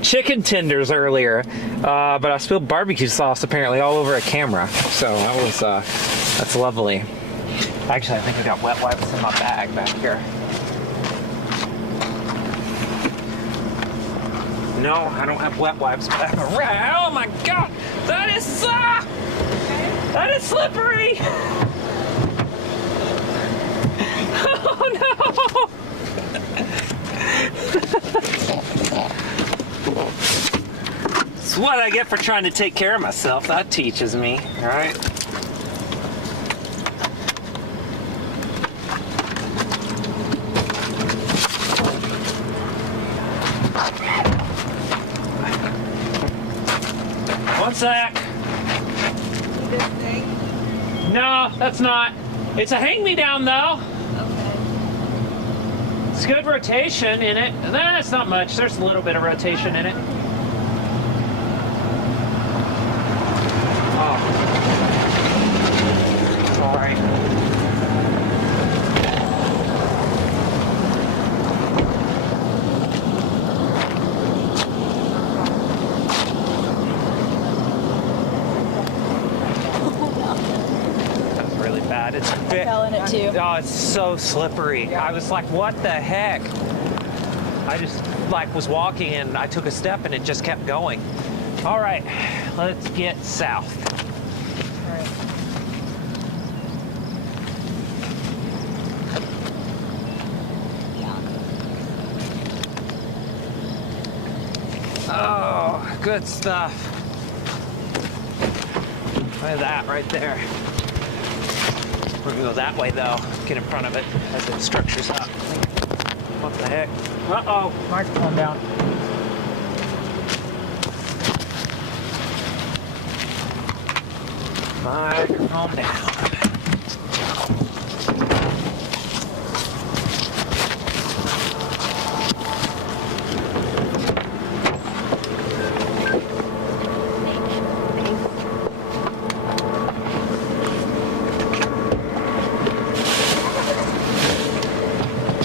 Chicken tenders earlier, but I spilled barbecue sauce apparently all over a camera, so that was that's lovely. Actually, I think I got wet wipes in my bag back here. No, I don't have wet wipes back around. Oh my god, that is slippery. Oh no. It's what I get for trying to take care of myself. That teaches me, all right? One sec. This thing? No, that's not. It's a hang-me-down, though. It's good rotation in it. Nah, it's not much. There's a little bit of rotation in it. Oh. Sorry. bad. It's fell in it too. Oh, it's so slippery. I was like, what the heck? I just like was walking and I took a step and it just kept going. All right, let's get south. All right. Oh, good stuff. Look at that right there. We're gonna go that way though. Get in front of it as it structures up. What the heck? Uh-oh, microphone down. Microphone down.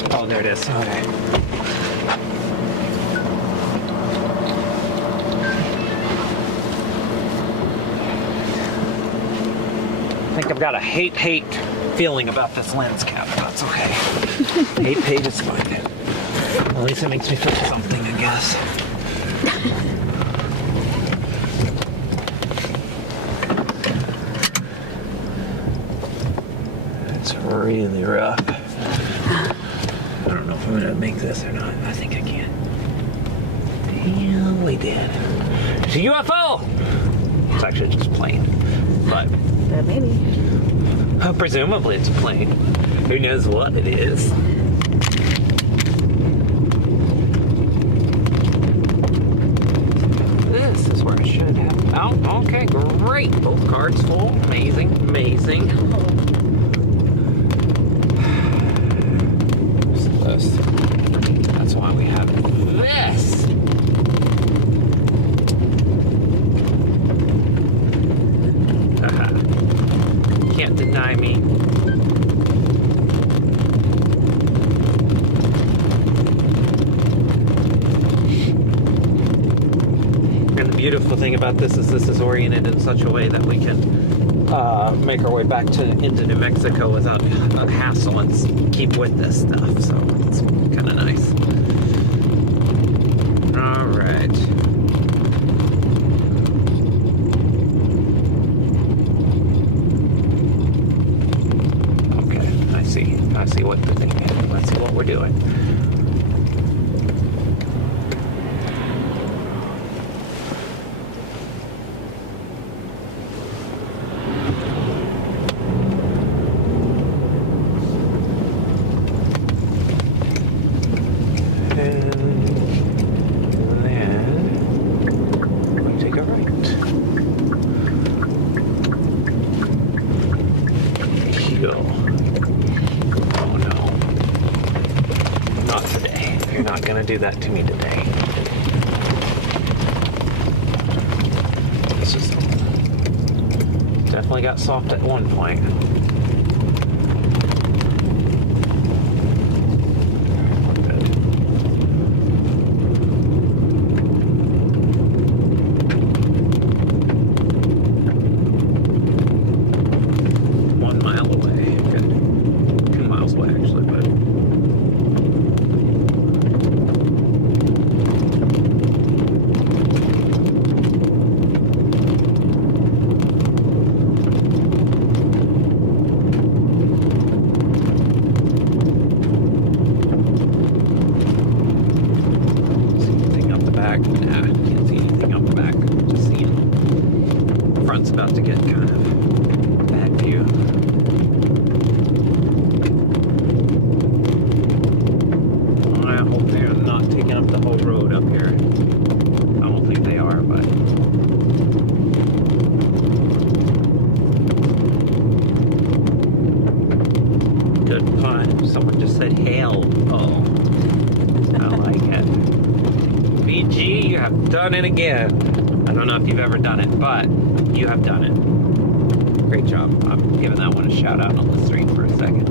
Oh, there it is. Okay. I think I've got a hate feeling about this lens cap. That's okay. hate is fine. At least it makes me feel something, I guess. It's really rough. I don't know if I'm gonna make this or not. I think I can. Yeah, we did. It's a UFO! It's actually just a plane. But Maybe. presumably it's a plane. Who knows what it is? This is where I should have. Oh, okay, great. Both cards full. Amazing, amazing. That's why we have this. Can't deny me. And the beautiful thing about this is oriented in such a way that we can make our way back into New Mexico without a hassle and keep with this stuff. So it's kind of nice. All right. I see what the thing is. Let's see what we're doing. And then we take a right. Go. You're not gonna do that to me today. It's just definitely got soft at one point. About to get kind of bad view. I hope they're not taking up the whole road up here. I don't think they are, but good pun. Someone just said hail. Oh, I like it. BG, you have done it again. I don't know if you've ever done it, but you have done it. Great job. I'm giving that one a shout out on the stream for a second.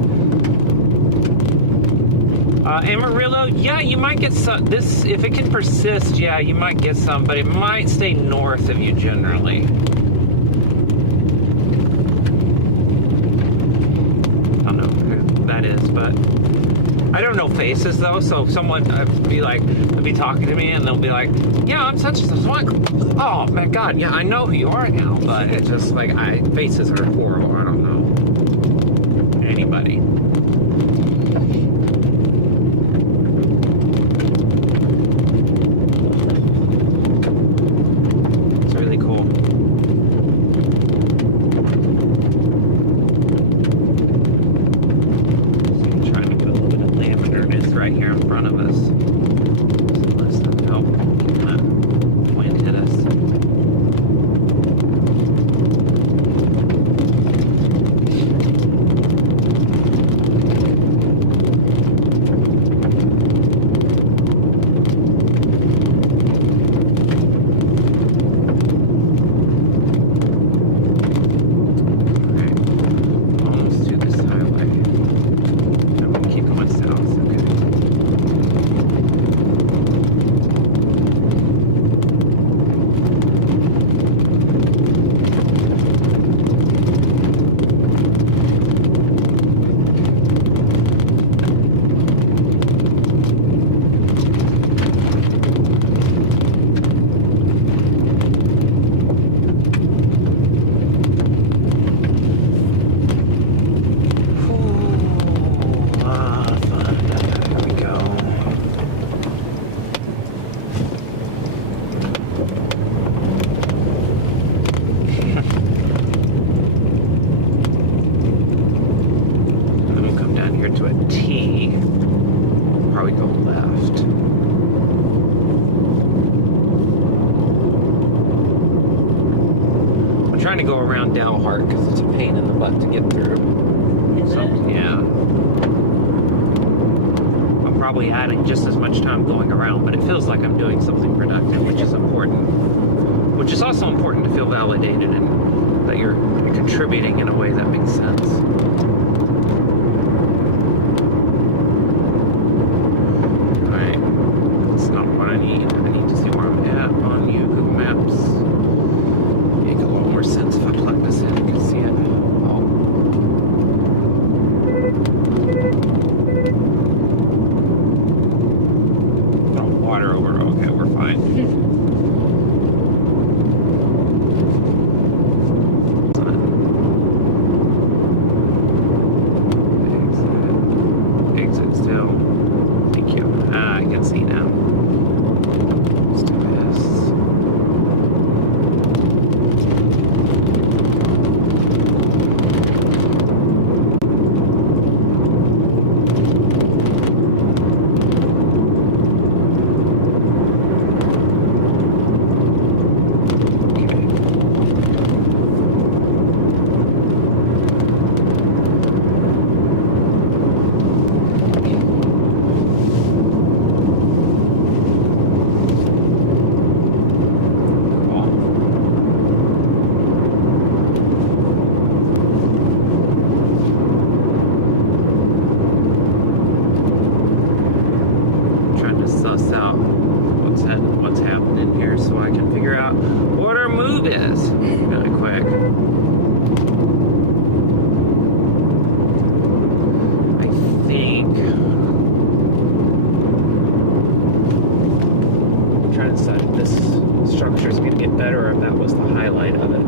Amarillo, yeah, you might get some. This, if it can persist, yeah, you might get some, but it might stay north of you generally. I don't know faces though, so if someone would be talking to me and they'll be like, yeah, I'm such and such. Oh my God, yeah, I know who you are now, but it's just like, faces are horrible. I don't know anybody. It's really cool. Right here in front of us. So let's help get that wind hit us. Trying to go around Dalhart because it's a pain in the butt to get through. Is it? Yeah. I'm probably adding just as much time going around, but it feels like I'm doing something productive, which is important. Which is also important to feel validated and that you're contributing in a way that makes sense. Alright. That's not what I need. I need to see where I'm at on you, Google Maps. Sense if I plug this in, you can see it. Oh. Oh, water over. Okay, we're fine. Exit still. Thank you. I can see now. Let's do this. What's happening here so I can figure out what our move is really quick. I think I'm trying to decide if this structure is going to get better or if that was the highlight of it.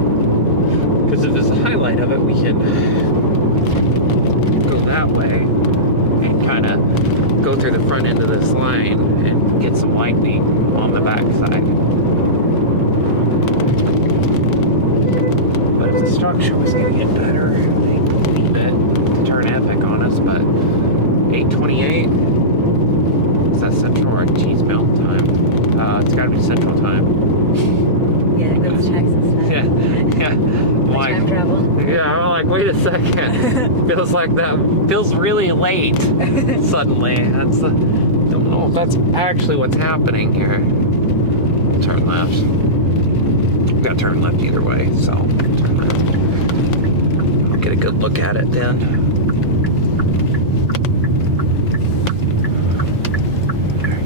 Because if it's the highlight of it, we can go that way and kind of go through the front end of this line and get some lightning on the back side. But if the structure was going to get better, they need it to turn epic on us. But 8:28, is that Central or Cheese Mountain time? It's got to be Central time. Yeah, that's Texas time. Yeah. Time travel. Yeah, I'm like, wait a second. Feels like that. Feels really late. Suddenly, don't know if that's actually what's happening here. Turn left. We've got to turn left either way, so turn left. I'll get a good look at it then.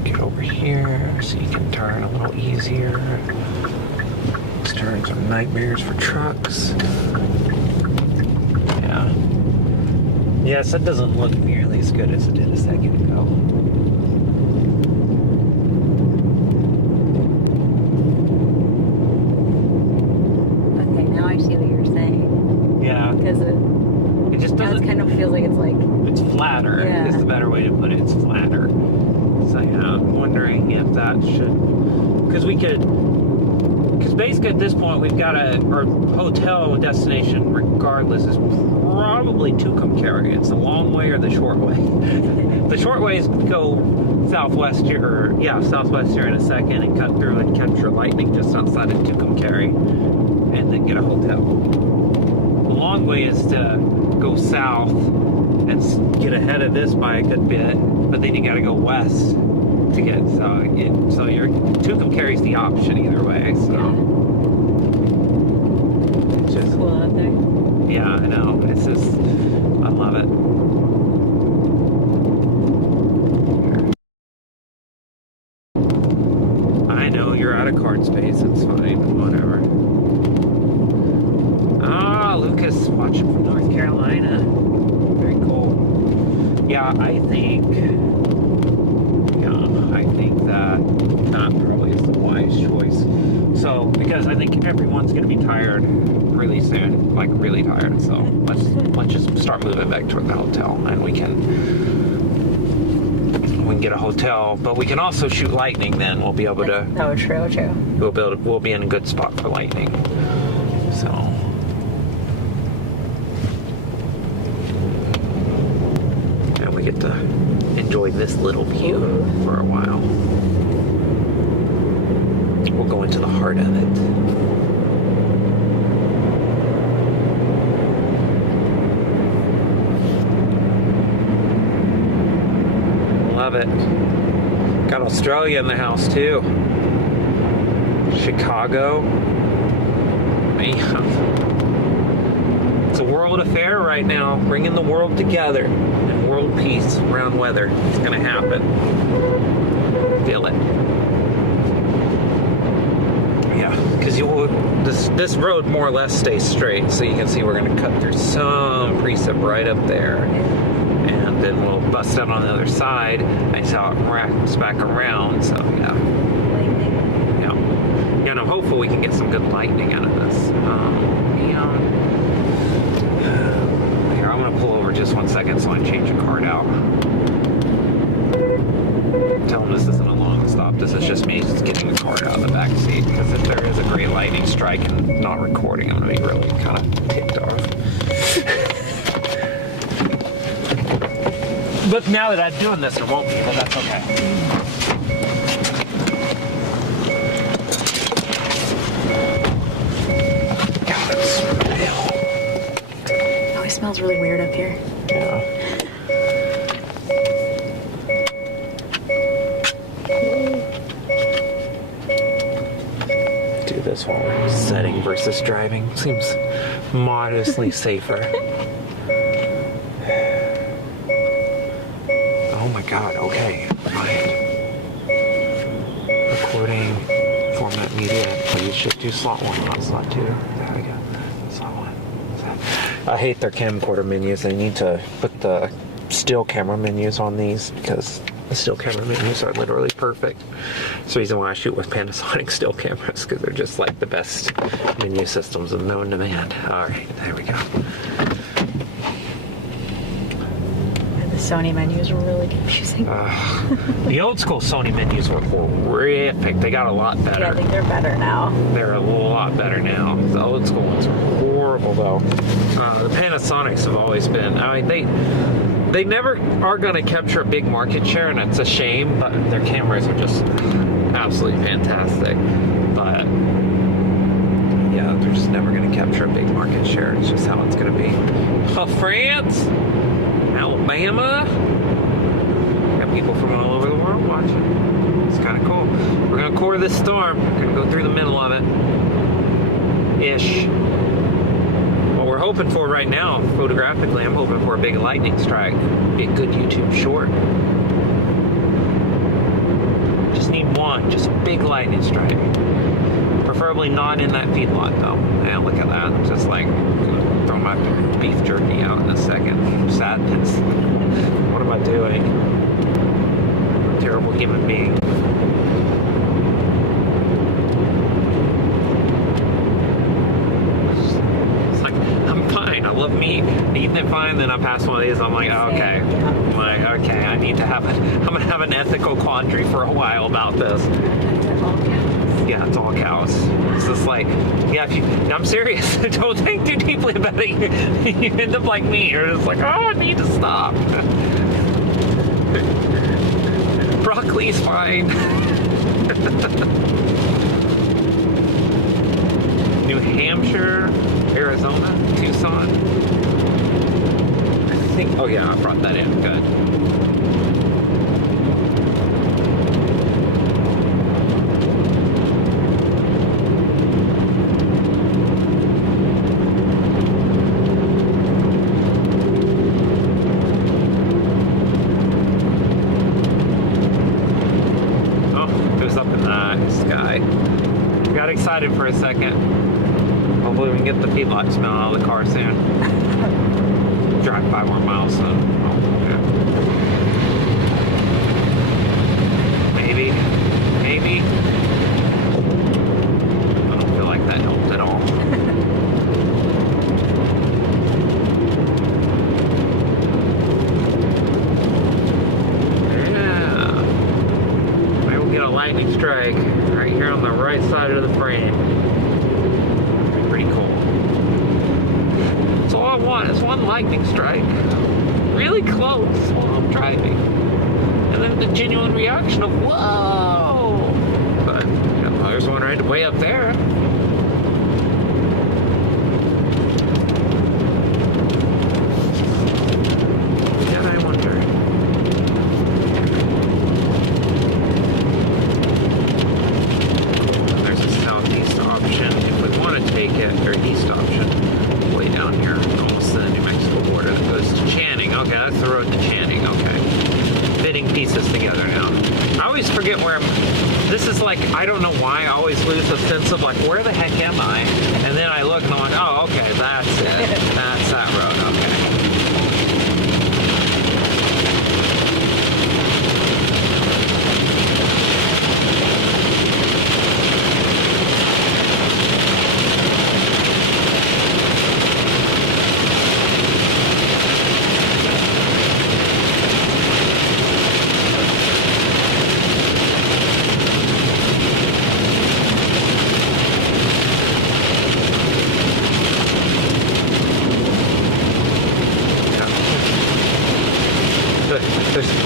Get over here so you can turn a little easier. These turns are nightmares for trucks. Yeah. Yes, it doesn't look nearly as good as it did a second ago. Okay, now I see what you're saying. Yeah, Because it just now doesn't. it kind of feels like it's like, It's flatter. Yeah. Is the better way to put it. It's flatter. So yeah, I'm wondering if that should, because we could. Because basically at this point we've got our hotel destination regardless is probably Tucumcari. It's the long way or the short way. The short way is go southwest here, southwest here in a second and cut through and capture lightning just outside of Tucumcari and then get a hotel. The long way is to go south and get ahead of this by a good bit, but then you got to go west to get so your Tucumcari's the option either way. So it's just cool out there. yeah, I know. It's just I love it. I know you're out of card space. It's fine. Whatever. Ah, Lucas watching from North Carolina. Very cool. Yeah, I think that probably is the wise choice. So, because I think everyone's going to be tired really soon, like really tired. So let's just start moving back toward the hotel, and we can get a hotel. But we can also shoot lightning. Then we'll be able to. Oh, true. We'll be in a good spot for lightning. So. And we get to enjoy this little view for a while. We'll go into the heart of it. Love it. Got Australia in the house too. Chicago. Man. It's a world affair right now, bringing the world together and world peace around weather. It's gonna happen. Feel it. Yeah, because this road more or less stays straight, so you can see we're gonna cut through some precip right up there, and then we'll bust out on the other side. That's how it wraps back around. So yeah, and I'm hopeful we can get some good lightning out of this. Here, I'm gonna pull over just 1 second so I can change the card out. Tell them this isn't a long stop. This is just me just getting the card out of the back seat, because if there is a great lightning strike and not recording, I'm gonna be really kind of ticked off. But now that I'm doing this, it won't be, but that's okay. Oh, it smells really weird up here. Yeah. Do this while we're setting versus driving. Seems modestly safer. Oh my god, okay. Fine. Recording format media. Please should do slot 1, not slot 2. There we go. Slot 1. I hate their camcorder menus. They need to put the still camera menus on these, because the still camera menus are literally perfect. It's the reason why I shoot with Panasonic still cameras, because they're just like the best menu systems of known demand. Alright, there we go. The Sony menus were really confusing. The old school Sony menus were horrific. They got a lot better. Yeah, I think they're better now. They're a lot better now. The old school ones were horrible though. The Panasonics have always been, I mean, they never are going to capture a big market share, and it's a shame, but their cameras are just absolutely fantastic. But yeah, they're just never going to capture a big market share. It's just how it's going to be. Oh, France, Alabama, got people from all over the world watching. It's kind of cool. We're going to core this storm. We're going to go through the middle of it. Ish. What we're hoping for right now, photographically, I'm hoping for a big lightning strike. Be a good YouTube short. Just need one, just a big lightning strike. Preferably not in that feedlot though. Yeah, look at that. Just like throw my beef jerky out in a second. Sadness. What am I doing? Terrible human being. It's like, I'm fine. I love meat. I'm eating it fine. Then I pass one of these. I'm like, oh, okay. I'm like, okay. I'm gonna have an ethical quandary for a while about this. Yeah, it's all cows. It's just like, yeah, I'm serious. Don't think too deeply about it. You end up like me. You're just like, oh, I need to stop. Broccoli's fine. New Hampshire, Arizona, Tucson. I think, oh yeah, I brought that in. Good. Excited for a second. Hopefully we can get the feedlot smell out of the car soon. Drive 5 more miles soon. Oh, yeah. Maybe. I don't feel like that helped at all. Yeah. Maybe we'll get a lightning strike right here on the right side of the frame. Pretty cool. That's all I want is one lightning strike. Really close while I'm driving. And then the genuine reaction of, whoa! But, yeah, well, there's one right way up there. Yeah, I wonder. Or east option, way down here, almost to the New Mexico border. That goes to Channing. Okay, that's the road to Channing. Okay, fitting pieces together now. I always forget where I'm. This is like, I don't know why I always lose a sense of like, where the heck am I? And then I look and I'm like, oh, okay, that's it. That's that road. Okay.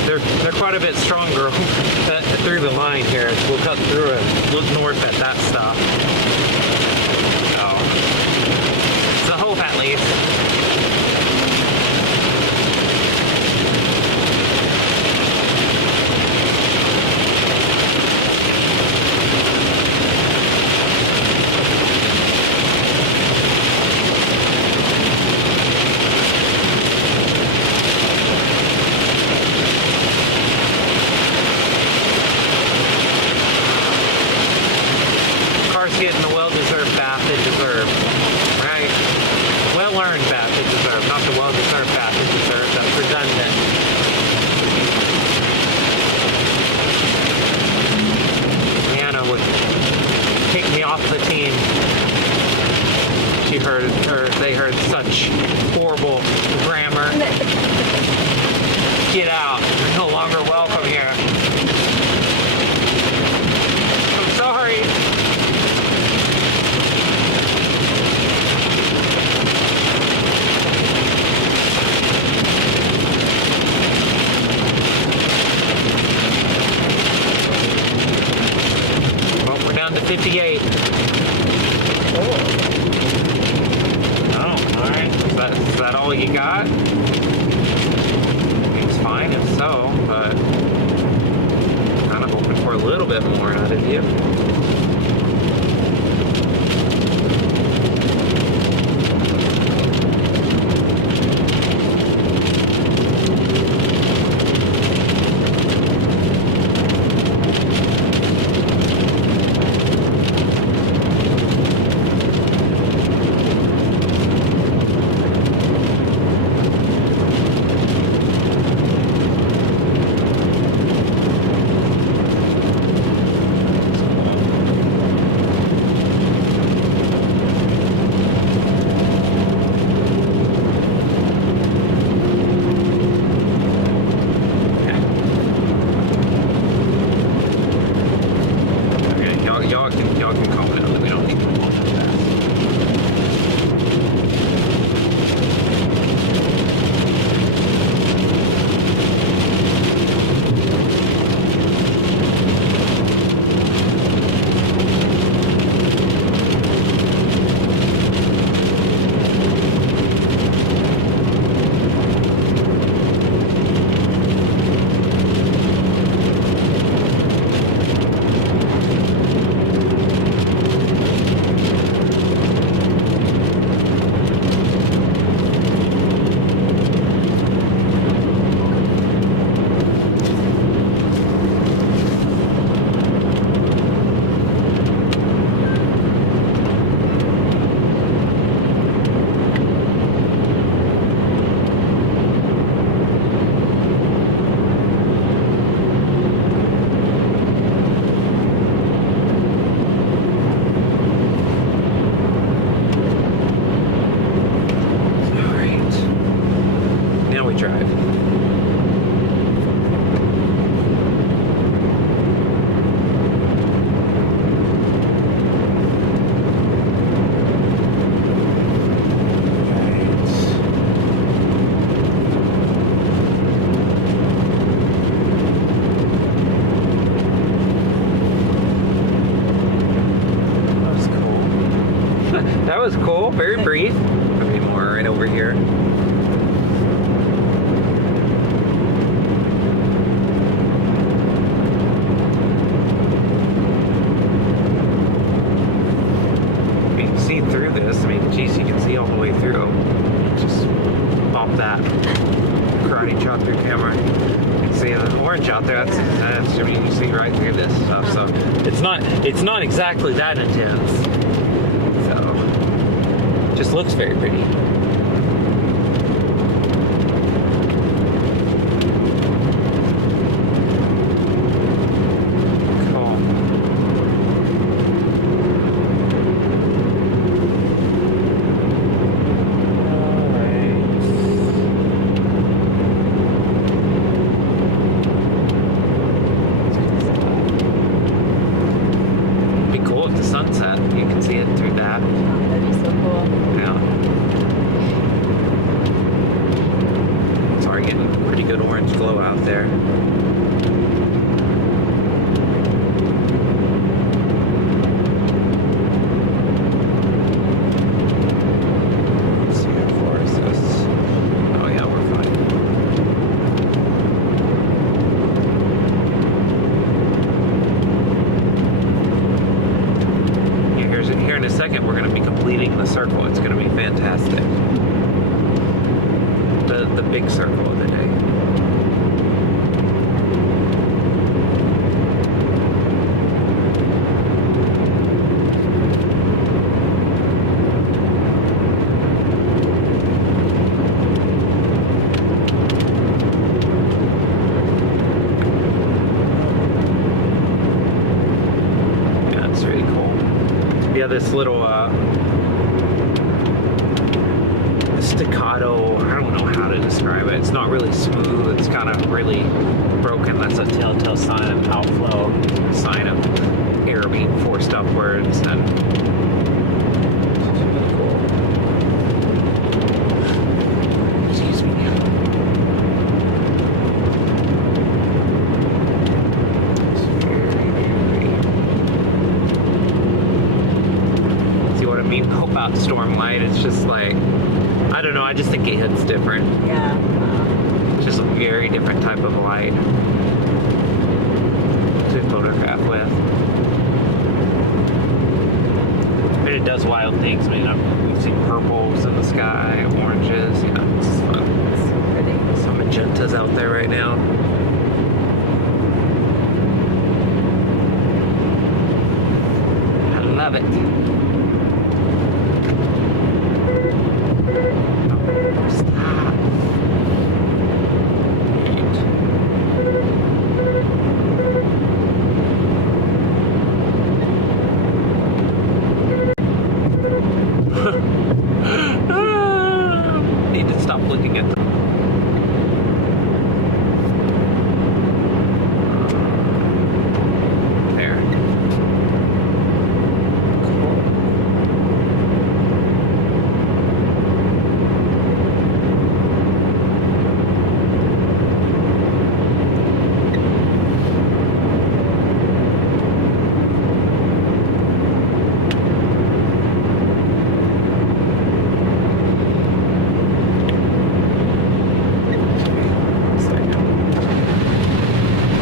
They're quite a bit stronger through the line here. We'll cut through it. Look north at that stop. Oh, it's a hope at least. Getting the well-deserved bath they deserve, right? Well-earned bath they deserve, not the well-deserved bath they deserve. That's redundant. Anna would kick me off the team. They heard such horrible grammar. Get out. You're no longer welcome here. I'm sorry. Down to 58. Oh, alright. Is that all you got? It's fine if so, but kind of hoping for a little bit more out of you. That was cool. Very brief. Maybe more right over here. You can see through this. I mean, geez, you can see all the way through. Just pop that karate chop through camera. You can see the orange out there. That's I mean, you see right through this stuff. So it's not exactly that intense. So just looks very pretty. This little staccato, I don't know how to describe it. It's not really smooth. It's kind of really broken. That's a telltale sign of outflow, a sign of air being forced upwards. And really cool. Excuse me. About Stormlight, it's just like, I don't know, I just think it hits different. Yeah. It's just a very different type of light to photograph with. And it does wild things. I mean, we've seen purples in the sky, oranges, you know, it's fun. It's so pretty. Some magentas out there right now. I love it. Need to stop looking at them. There. Cool.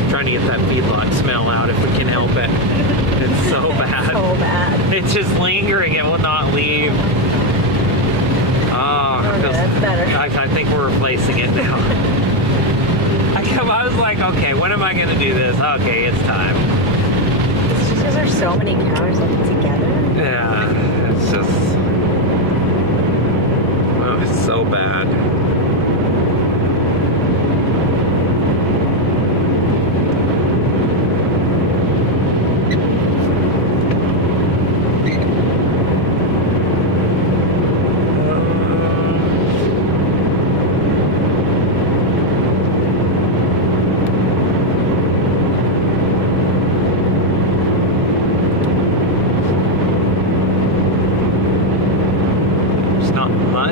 Trying to get that feedlot smell out if we can help it. It's so bad. So bad. It's just lingering. It will not leave. Oh, Okay, that's better. I think we're replacing it now. I was like, okay, when am I going to do this? Okay, it's time. It's just because there's so many cameras together. Yeah, it's just... Oh, it's so bad.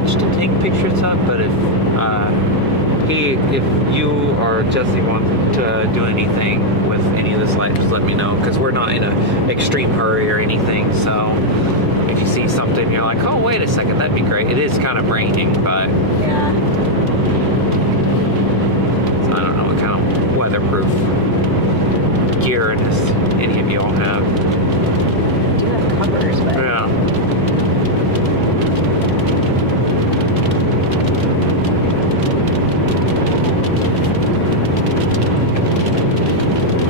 To take pictures of, but if you or Jesse want to do anything with any of this light, just let me know, because we're not in an extreme hurry or anything. So if you see something, you're like, oh, wait a second, that'd be great. It is kind of braining, but Yeah. I don't know what kind of weatherproof gear any of you all have. I do have covers, but Yeah.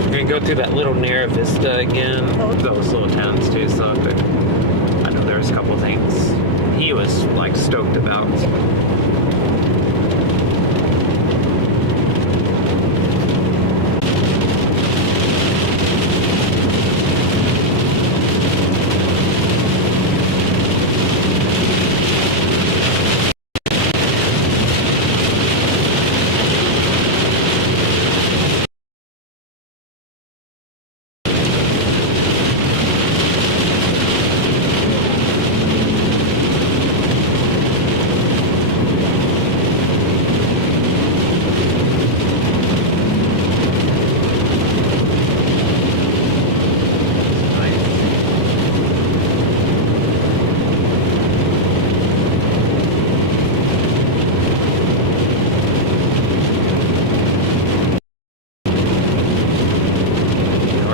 We're gonna go through that little narrow vista again. Oh. Those little towns too, so I know there's a couple things he was like stoked about.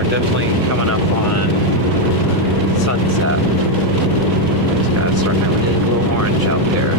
Definitely coming up on sunset. Just gotta start having a little orange out there.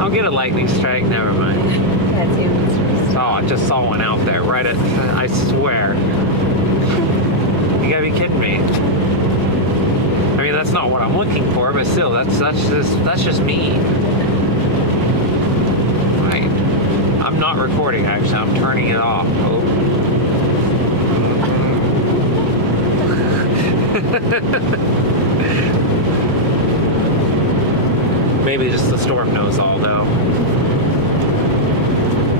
I'll get a lightning strike, never mind. yeah, it's Oh, I just saw one out there, right at, I swear. You gotta be kidding me. I mean, that's not what I'm looking for, but still, that's just me. Right. I'm not recording, actually, I'm turning it off. Oh. Maybe just the storm knows all, though.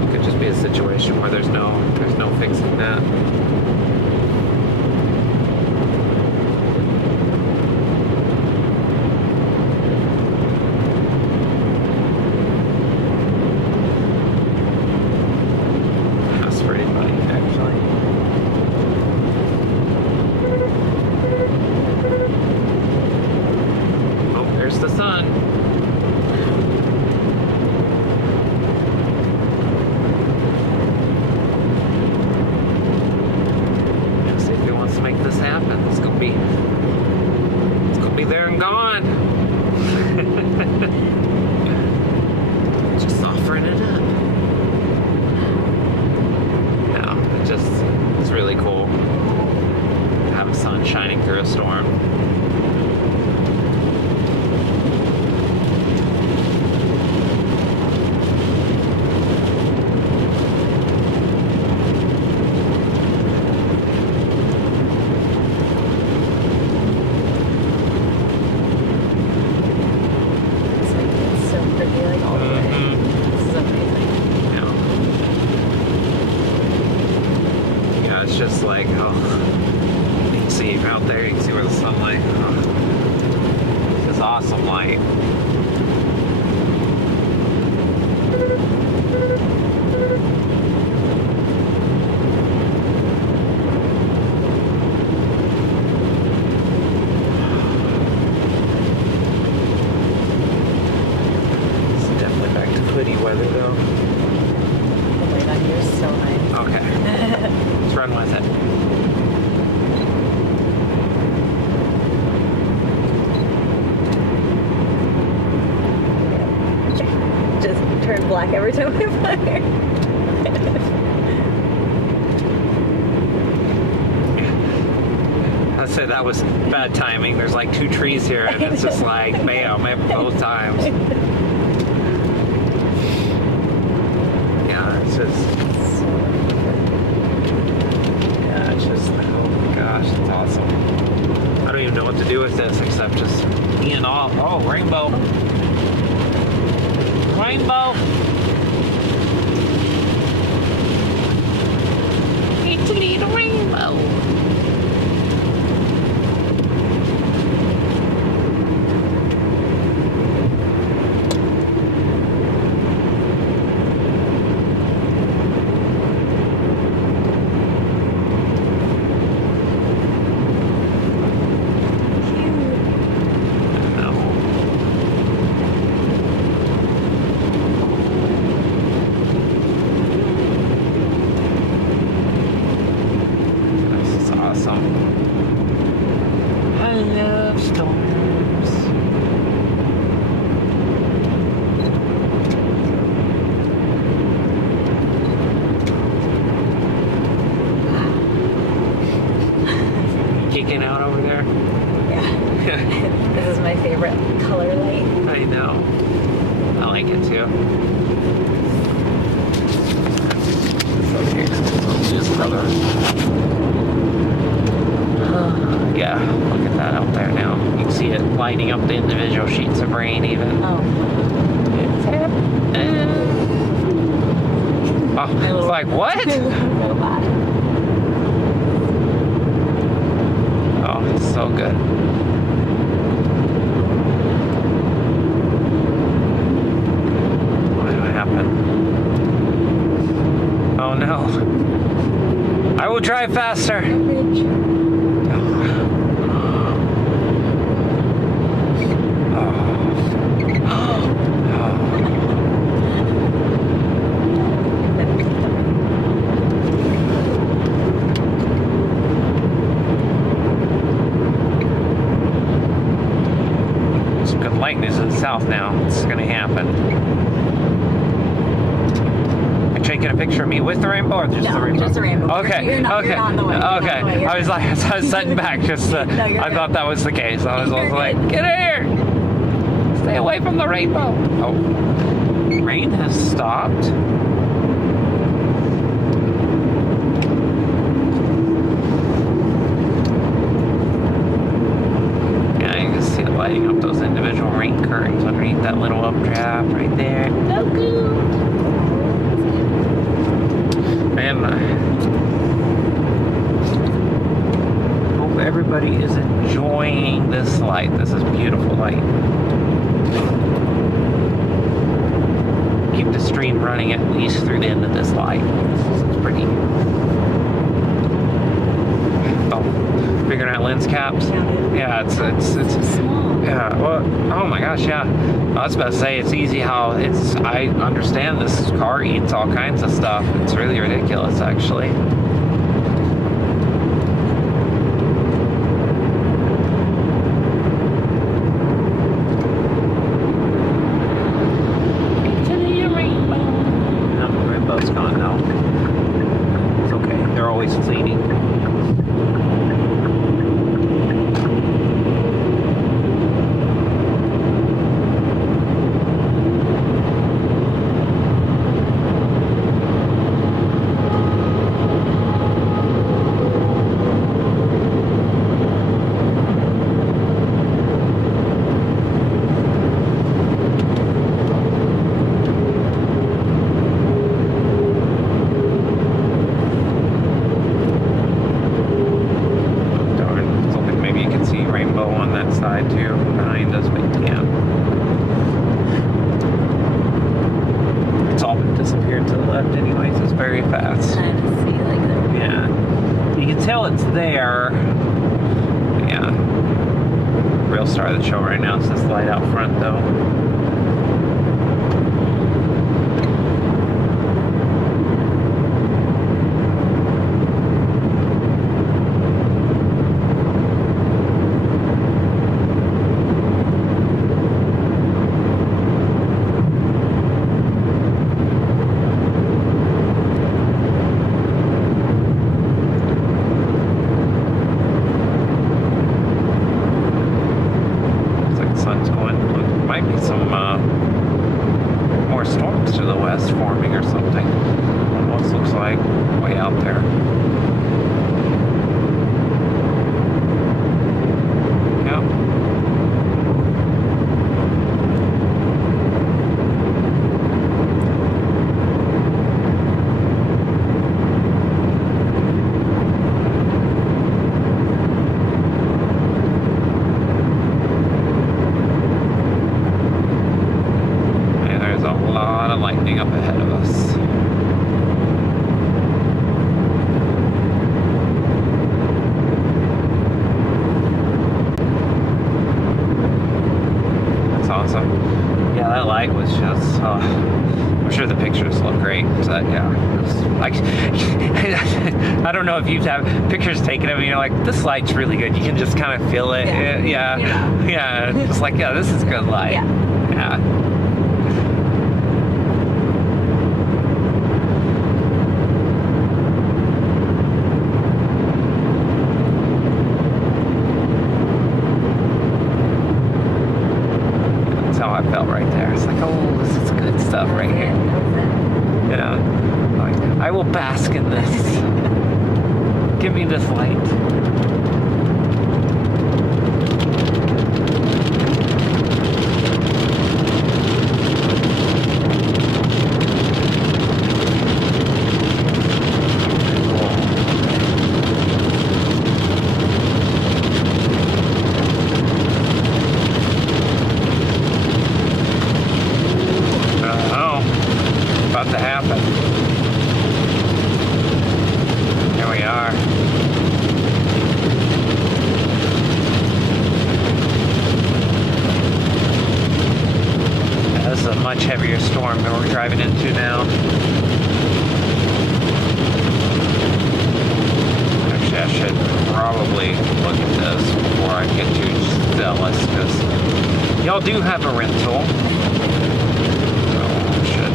It could just be a situation where there's no fixing that. That's pretty funny, actually. Oh, there's the sun. There and gone. Just offering it up. No, it's really cool to have the sun shining through a storm. Just like, oh, you can see out there, you can see where the sunlight, this is awesome light. It's definitely back to hoodie weather though. the light on you is so nice. Okay. Let's run with it. Just turn black every time we fire. I'd say that was bad timing. There's like 2 trees here and it's just like bam, both times. Yeah, it's just... Yeah, it's just, oh gosh, it's awesome. I don't even know what to do with this except just being off. Oh, rainbow. Rainbow. It's a little rainbow. Lighting up the individual sheets of rain even. Oh. It's happening. Oh, it's like, what? Oh, it's so good. What happened? Oh no. I will drive faster. South now. It's gonna happen. Are you taking a picture of me with the rainbow or just the rainbow? Just the rainbow. Okay. You're not on the way. Okay. I was like, I was sitting back just. I thought that was the case. I was like, get in here! Stay away from the rainbow. Oh, rain has stopped. Lighting up those individual rain curtains underneath that little updraft right there. So cool. And hope everybody is enjoying this light. This is beautiful light. Keep the stream running at least through the end of this light. It's pretty. Oh, figuring out lens caps. Yeah, it's small. Yeah, well, oh my gosh, yeah. I was about to say, it's easy how I understand this car eats all kinds of stuff. It's really ridiculous, actually. No, the rainbow's gone now. It's okay, they're always fleeting. Star of the show right now. It's this light out front though. Some awesome. Yeah, that light was just, I'm sure the pictures look great. So, yeah, like, I don't know if you've had pictures taken of you, like, this light's really good. You can just kind of feel it. Yeah. It's like, yeah, this is good light. Yeah. That's how I felt right there. It's like, oh, this is good stuff right here. Yeah. Like, I will bask in this. Give me this light. Much heavier storm than we're driving into now. Actually, I should probably look at this before I get too zealous, because y'all do have a rental. So I should.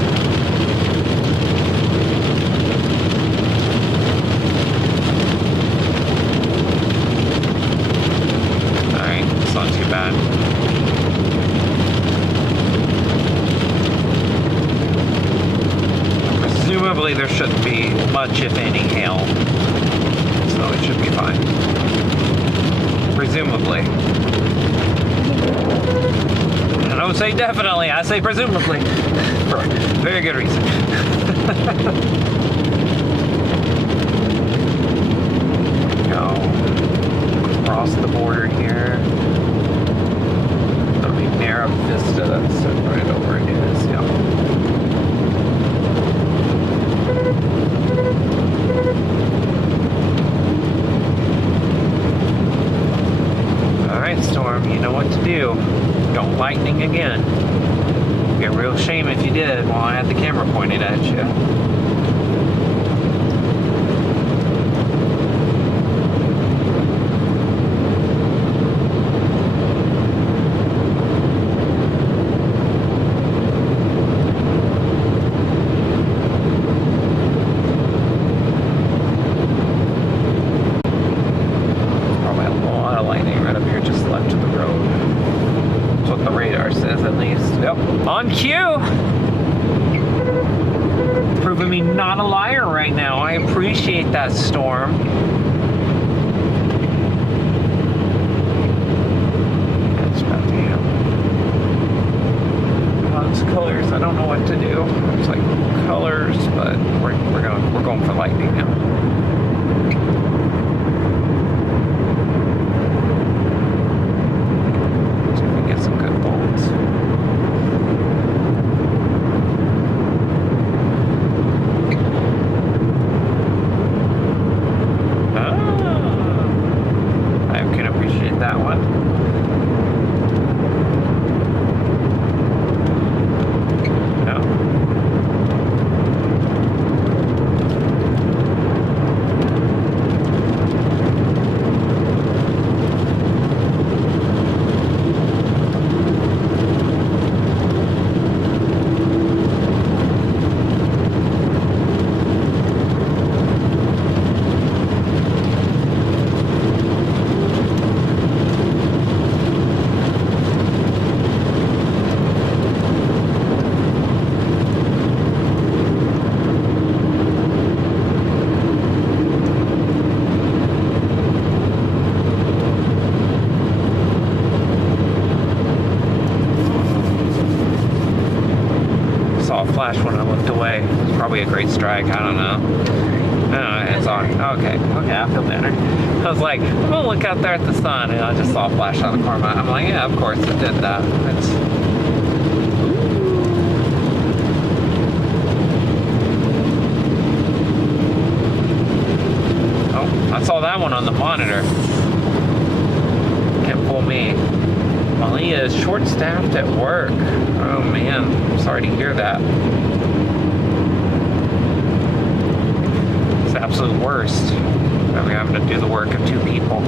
Alright, it's not too bad. Presumably there shouldn't be much, if any, hail, so it should be fine. Presumably. I don't say definitely, I say presumably. For very good reason. Go across the border here. The big narrow vista that's right over it is, yeah. Alright, Storm, you know what to do. Don't lightning again. It'd be a real shame if you did while I had the camera pointed at you. On cue! Proving me not a liar right now. I appreciate that, Storm. That's about to happen. Those colors, I don't know what to do. It's like colors, but we're going for lightning now. Flash when I looked away. It was probably a great strike. I don't know. No, it's on. Okay, I feel better. I was like, I'm gonna look out there at the sun, and I just saw a flash on the corner. I'm like, yeah, of course it did that. It's... Oh, I saw that one on the monitor. Can't fool me. Malia is short-staffed at work. Oh man, I'm sorry to hear that. It's the absolute worst that we're having to do the work of 2 people.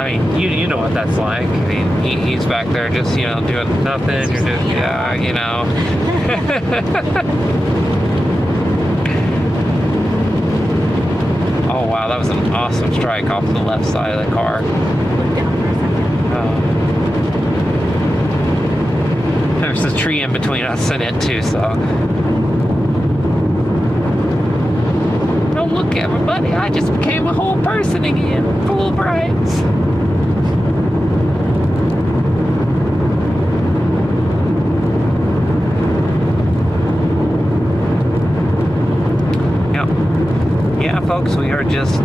I mean, you know what that's like. I mean, he's back there just, you know, doing nothing. You're just, yeah, you know. Oh wow, that was an awesome strike off the left side of the car. There's a tree in between us and it too, so. Don't look, everybody, I just became a whole person again, full of rights. Yeah, folks, we are just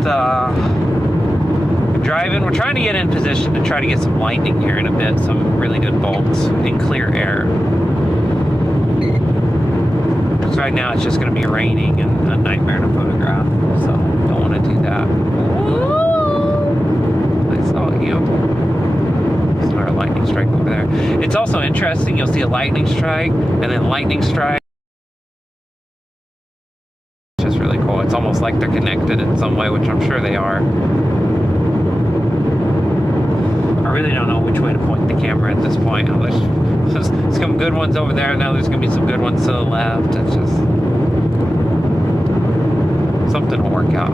driving. We're trying to get in position to try to get some lightning here in a bit, some really good bolts in clear air. Because right now it's just going to be raining and a nightmare to photograph, so don't want to do that. Whoa! I saw you. There's another lightning strike over there. It's also interesting, you'll see a lightning strike and then lightning strike. Really cool. It's almost like they're connected in some way, which I'm sure they are. I really don't know which way to point the camera at this point. There's some good ones over there. Now there's going to be some good ones to the left. It's just something will work out.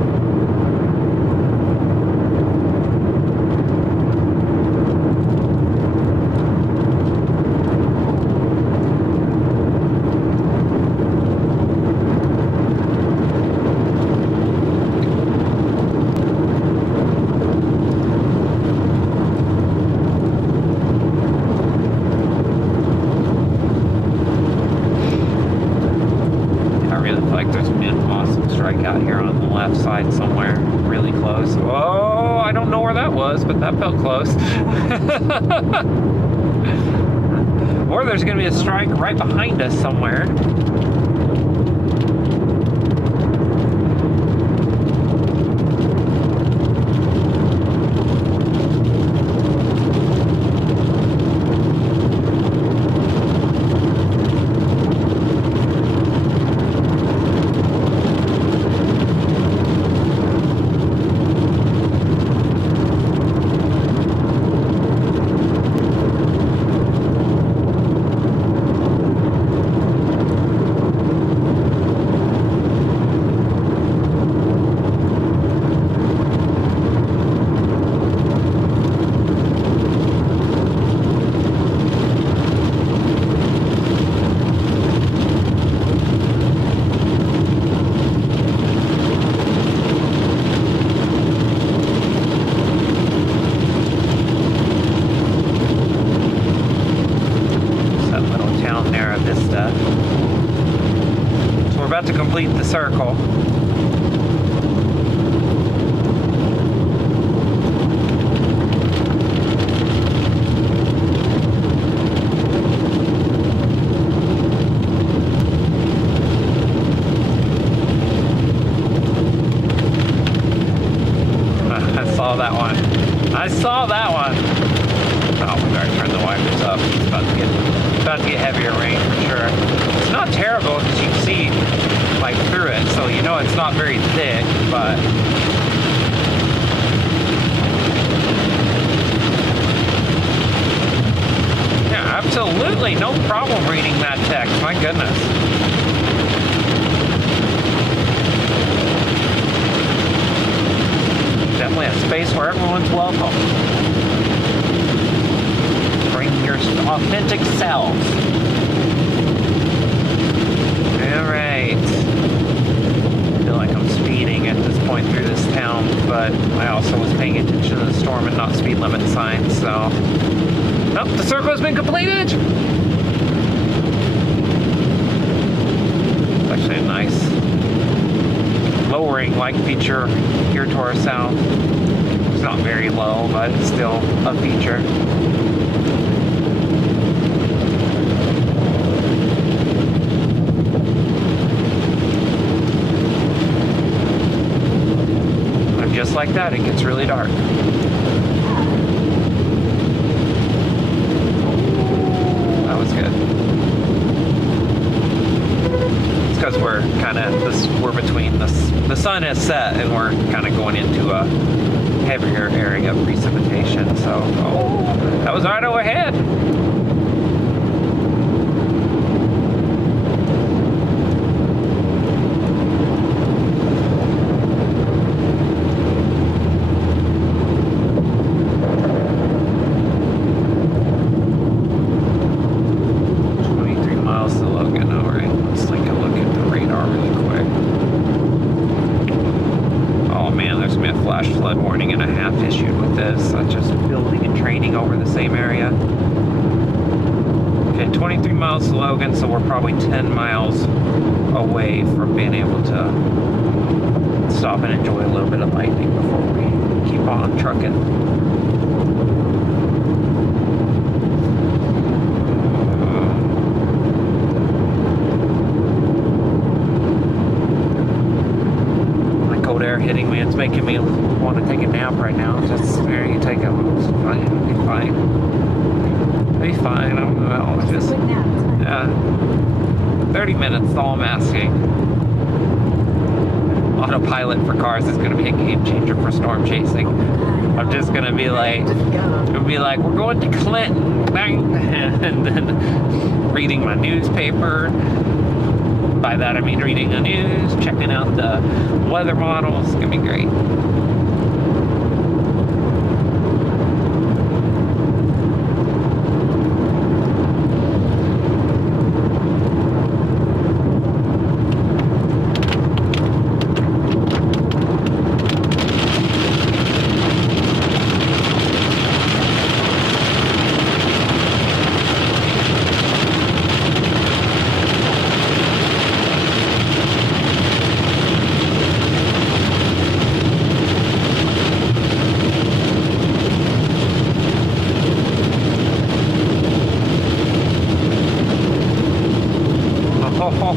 Out here on the left side somewhere, really close. Oh, I don't know where that was, but that felt close. Or there's going to be a strike right behind us somewhere. To complete the circle. I saw that one. I saw that one. Oh, we better turn the wipers up. It's about to get heavier rain for sure. It's not terrible because you can see like through it, so you know it's not very thick, but yeah, absolutely no problem reading that text. My goodness. Definitely a space where everyone's welcome. Bring your authentic selves. Alright. I feel like I'm speeding at this point through this town, but I also was paying attention to the storm and not speed limit signs, so. Nope, the circle has been completed! It's actually a nice lowering light feature here to our south. It's not very low, but it's still a feature. just like that, it gets really dark. That was good. It's because we're kind of we're between the sun has set and we're kind of going into a heavier area of precipitation. So that was right overhead. So we're probably 10 miles away from being able to stop and enjoy a little bit of lightning before we keep on trucking. My cold air hitting me, it's making me want to take a nap right now. Just there, you take a, it's fine, it'll be fine. It'll be fine, I don't know, it's just... Yeah, 30 minutes is all I'm asking. Autopilot for cars is going to be a game changer for storm chasing. I'm just going to be like, we're going to Clinton, bang, and then reading my newspaper. By that I mean reading the news, checking out the weather models. It's going to be great.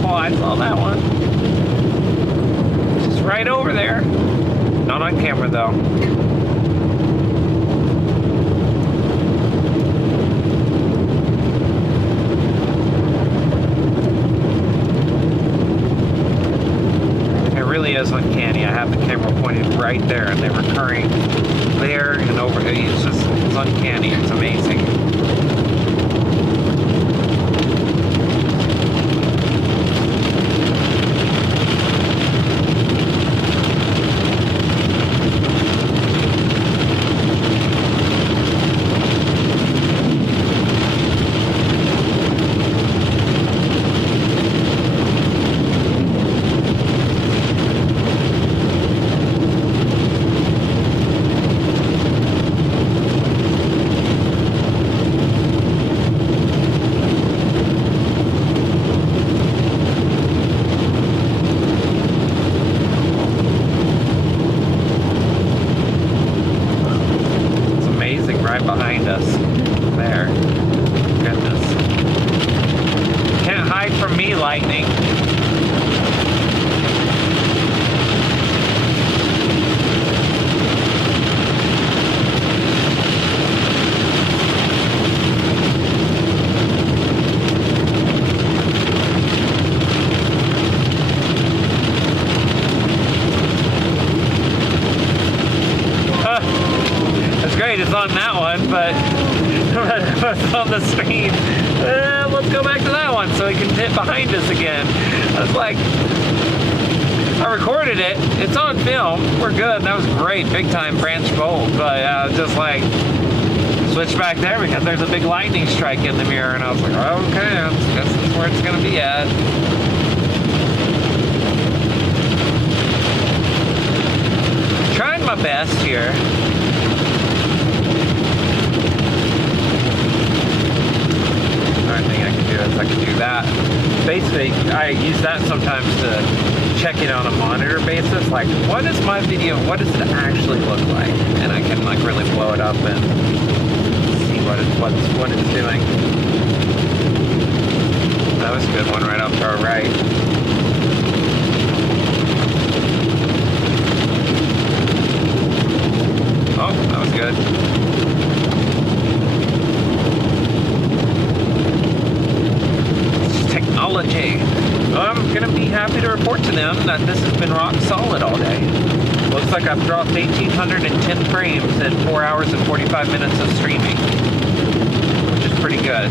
I saw that one. Just right over there. Not on camera though. It really is uncanny. I have the camera pointed right there and they're recurring there and over. It's uncanny. It's amazing. Behind us there. Goodness. Can't hide from me, lightning. It's on that one, but it's on the screen. Let's go back to that one so he can hit behind us again. I was like, I recorded it. It's on film. We're good. That was great. Big time branch bolt. But just like, switch back there because there's a big lightning strike in the mirror. And I was like, okay, I guess that's where it's going to be at. Trying my best here. I can do that. Basically, I use that sometimes to check it on a monitor basis. Like, what is my video? What does it actually look like? And I can like really blow it up and see what it's doing. That was a good one right off to our right. this has been rock solid all day. Looks like I've dropped 1,810 frames in 4 hours and 45 minutes of streaming, which is pretty good.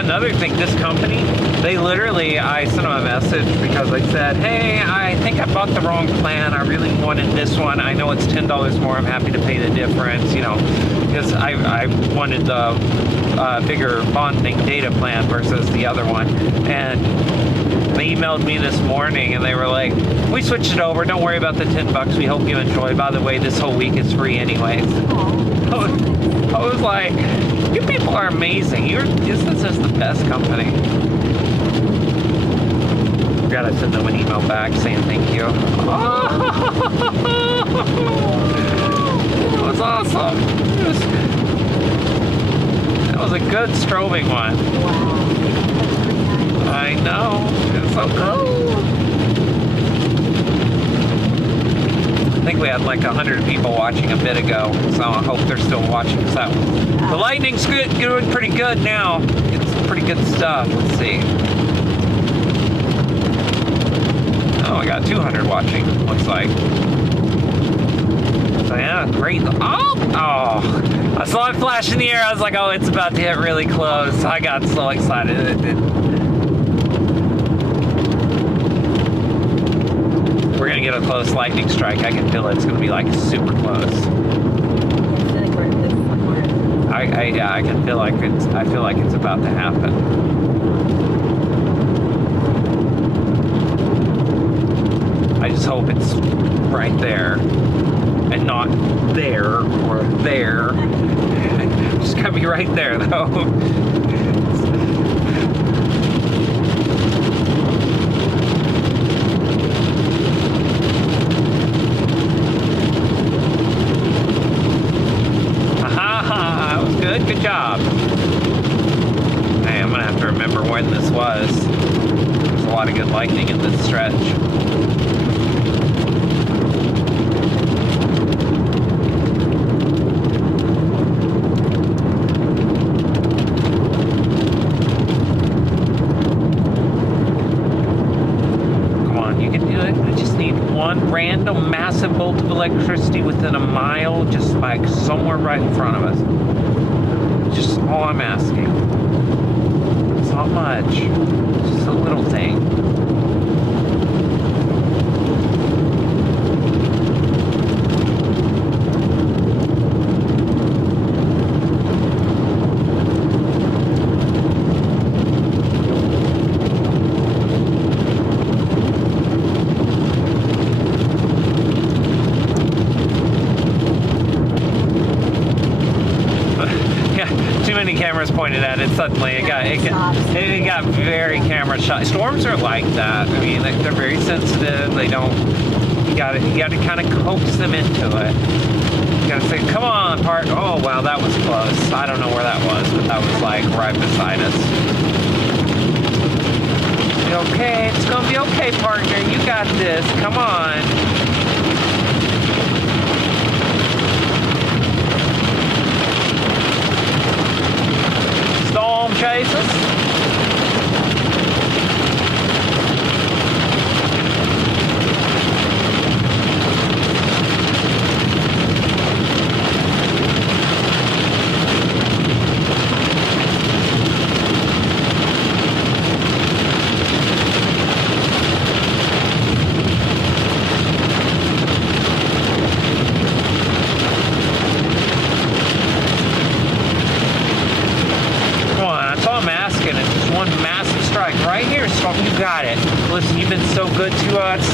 Another thing, this company, they literally, I sent them a message because I said, hey, I think I bought the wrong plan. I really wanted this one. I know it's $10 more. I'm happy to pay the difference, you know, because I wanted the bigger bonding data plan versus the other one. And they emailed me this morning and they were like, we switched it over. Don't worry about the $10. We hope you enjoy. By the way, this whole week is free anyways. I was like, you people are amazing. This is the best company. Gotta send them an email back saying thank you. That was awesome. That was a good strobing one. Wow. I know. It's so cool. I think we had like 100 people watching a bit ago, so I hope they're still watching. So the lightning's doing pretty good now. It's pretty good stuff. Let's see. Oh, I got 200 watching. Looks like. So yeah, great. Oh! I saw it flash in the air. I was like, oh, it's about to hit really close. I got so excited. We're gonna get a close lightning strike. I can feel it. It's gonna be like super close. I can feel like it's. I feel like it's about to happen. I just hope it's right there and not there or there. Just gotta be right there though. Good job. Hey, I'm gonna have to remember when this was. There's a lot of good lightning in this stretch. Come on, you can do it. I just need one random massive bolt of electricity within a mile, just like somewhere right in front of us. Just all I'm asking. It's not much. It's just a little thing. Cameras pointed at it suddenly. It got very camera shy. Storms are like that. I mean, they're very sensitive. They don't. You got to kind of coax them into it. You got to say, "Come on, part." Oh wow, that was close. I don't know where that was, but that was like right beside us. Okay, it's gonna be okay, partner. You got this. Come on. Storm chasers. good to us.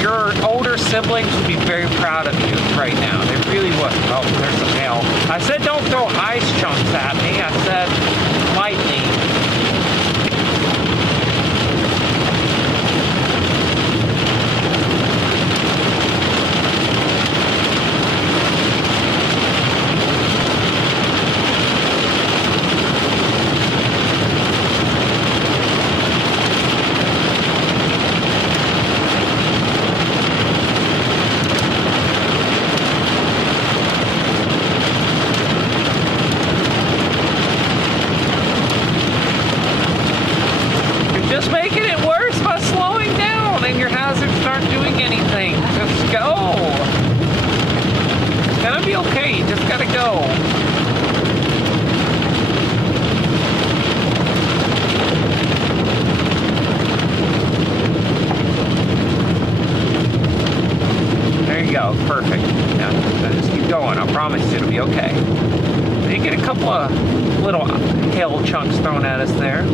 Your older siblings would be very proud of you right now. They really would. Oh, there's a nail. I said don't throw ice chunks at me. I said lightly. Perfect. Now, just keep going. I promise it'll be okay. You get a couple of little hail chunks thrown at us there.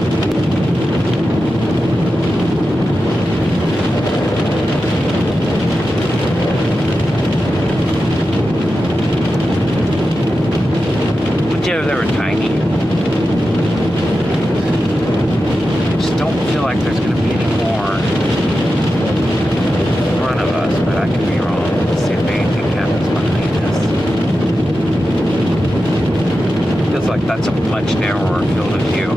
But yeah, they were tiny. I just don't feel like there's going to be any more in front of us, but I could be wrong. Let's see if anything happens behind us. Feels like that's a much narrower field of view.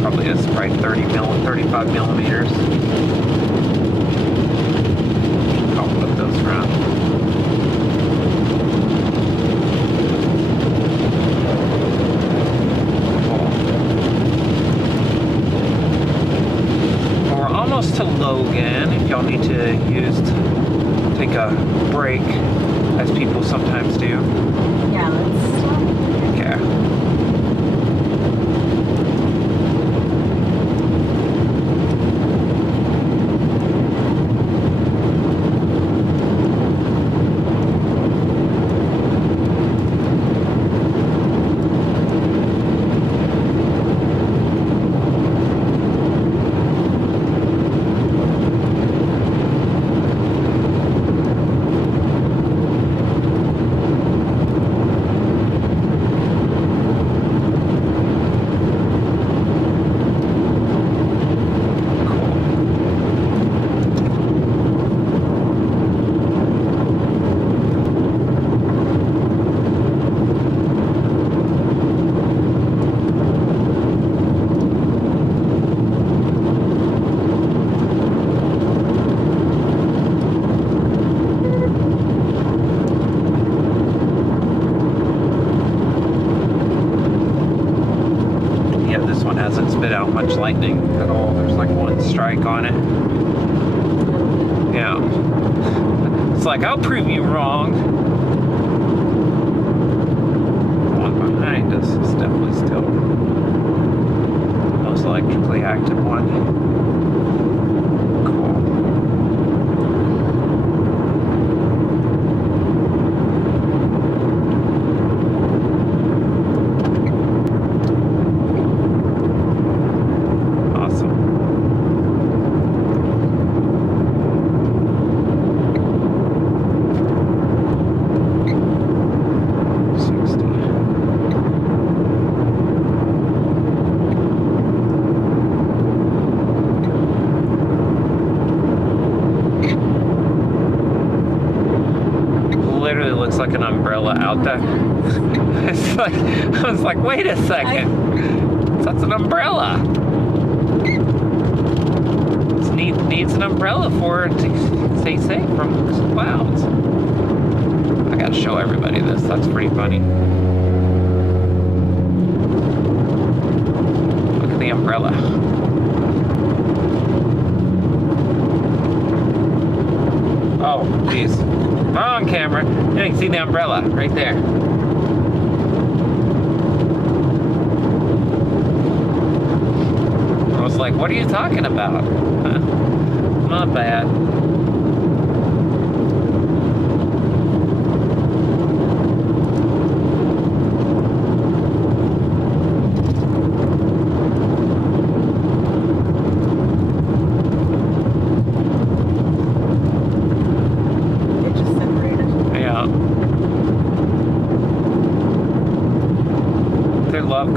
Probably is probably 35 millimeters. I'll flip those around. To Logan, if y'all need to take a break, as people sometimes do. Yeah, let's stop. Okay. Much lightning at all. There's like one strike on it. Yeah. It's like, I'll prove you wrong. The one behind us is definitely still the most electrically active one. Like an umbrella out there. It's like, I was like, wait a second. That's an umbrella. It needs an umbrella for it to stay safe from clouds. I gotta show everybody this. That's pretty funny. Look at the umbrella. Oh, jeez. On camera, you can see the umbrella right there. I was like, what are you talking about? Huh? Not bad.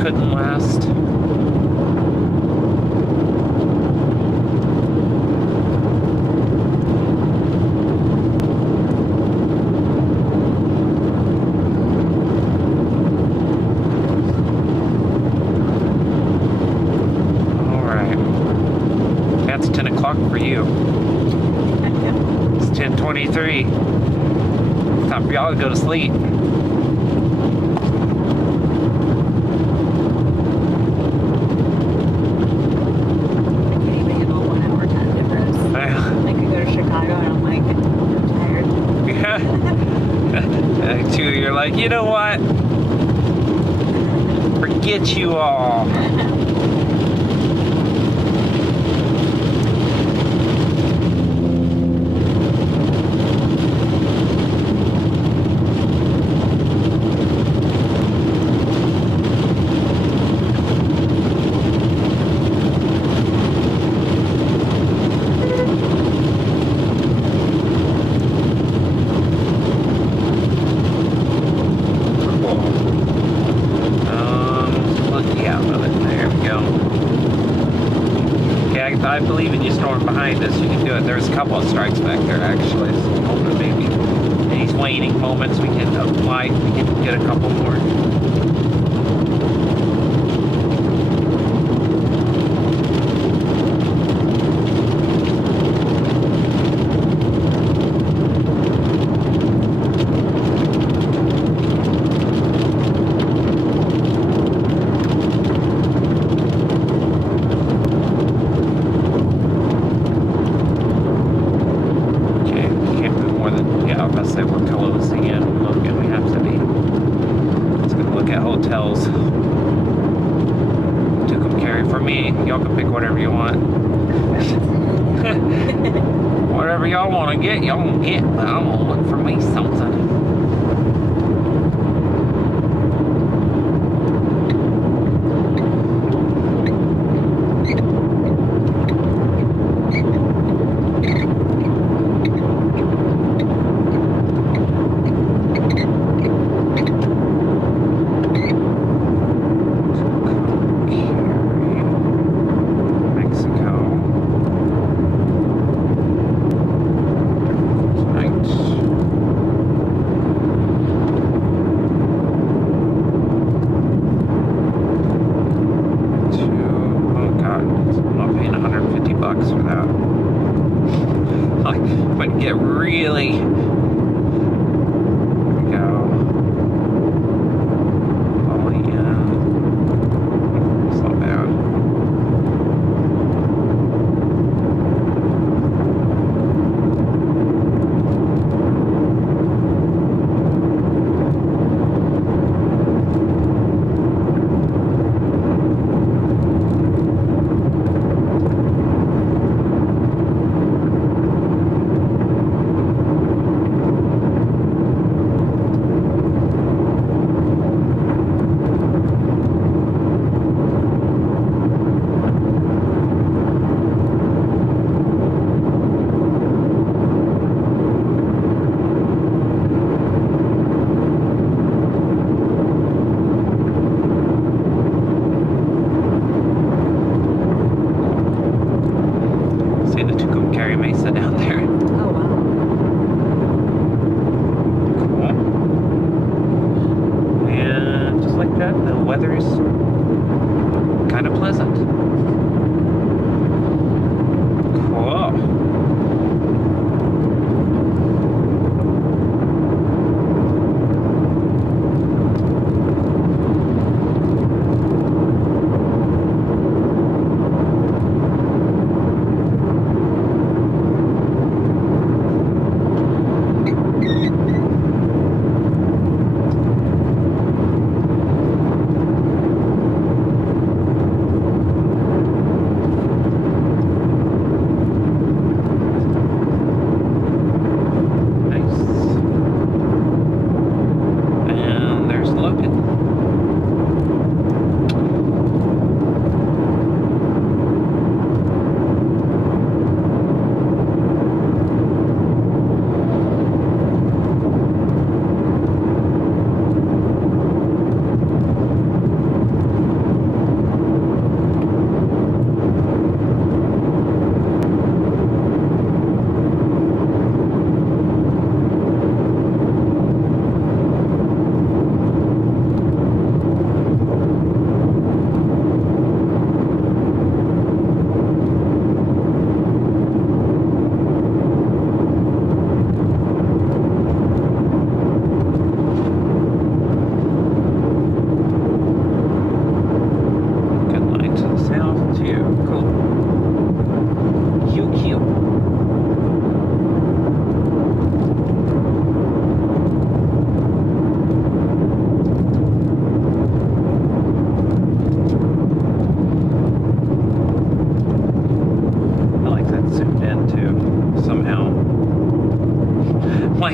couldn't last. That's 10 o'clock for you. It's 10:23. Time for y'all to go to sleep. I can't even handle 1 hour time difference. I could go to Chicago and I'm like, I'm tired. Two, you're like, you know what? Forget you all. I believe in you storm behind us. You can do it. There's a couple of strikes back there, actually. So I'm hoping maybe in these waning moments we can apply. We can get a couple more. Y'all can pick whatever you want. Whatever y'all want to get, y'all gonna get. But I'm gonna look for me something. Get really, here we go. Oh yeah, it's not bad.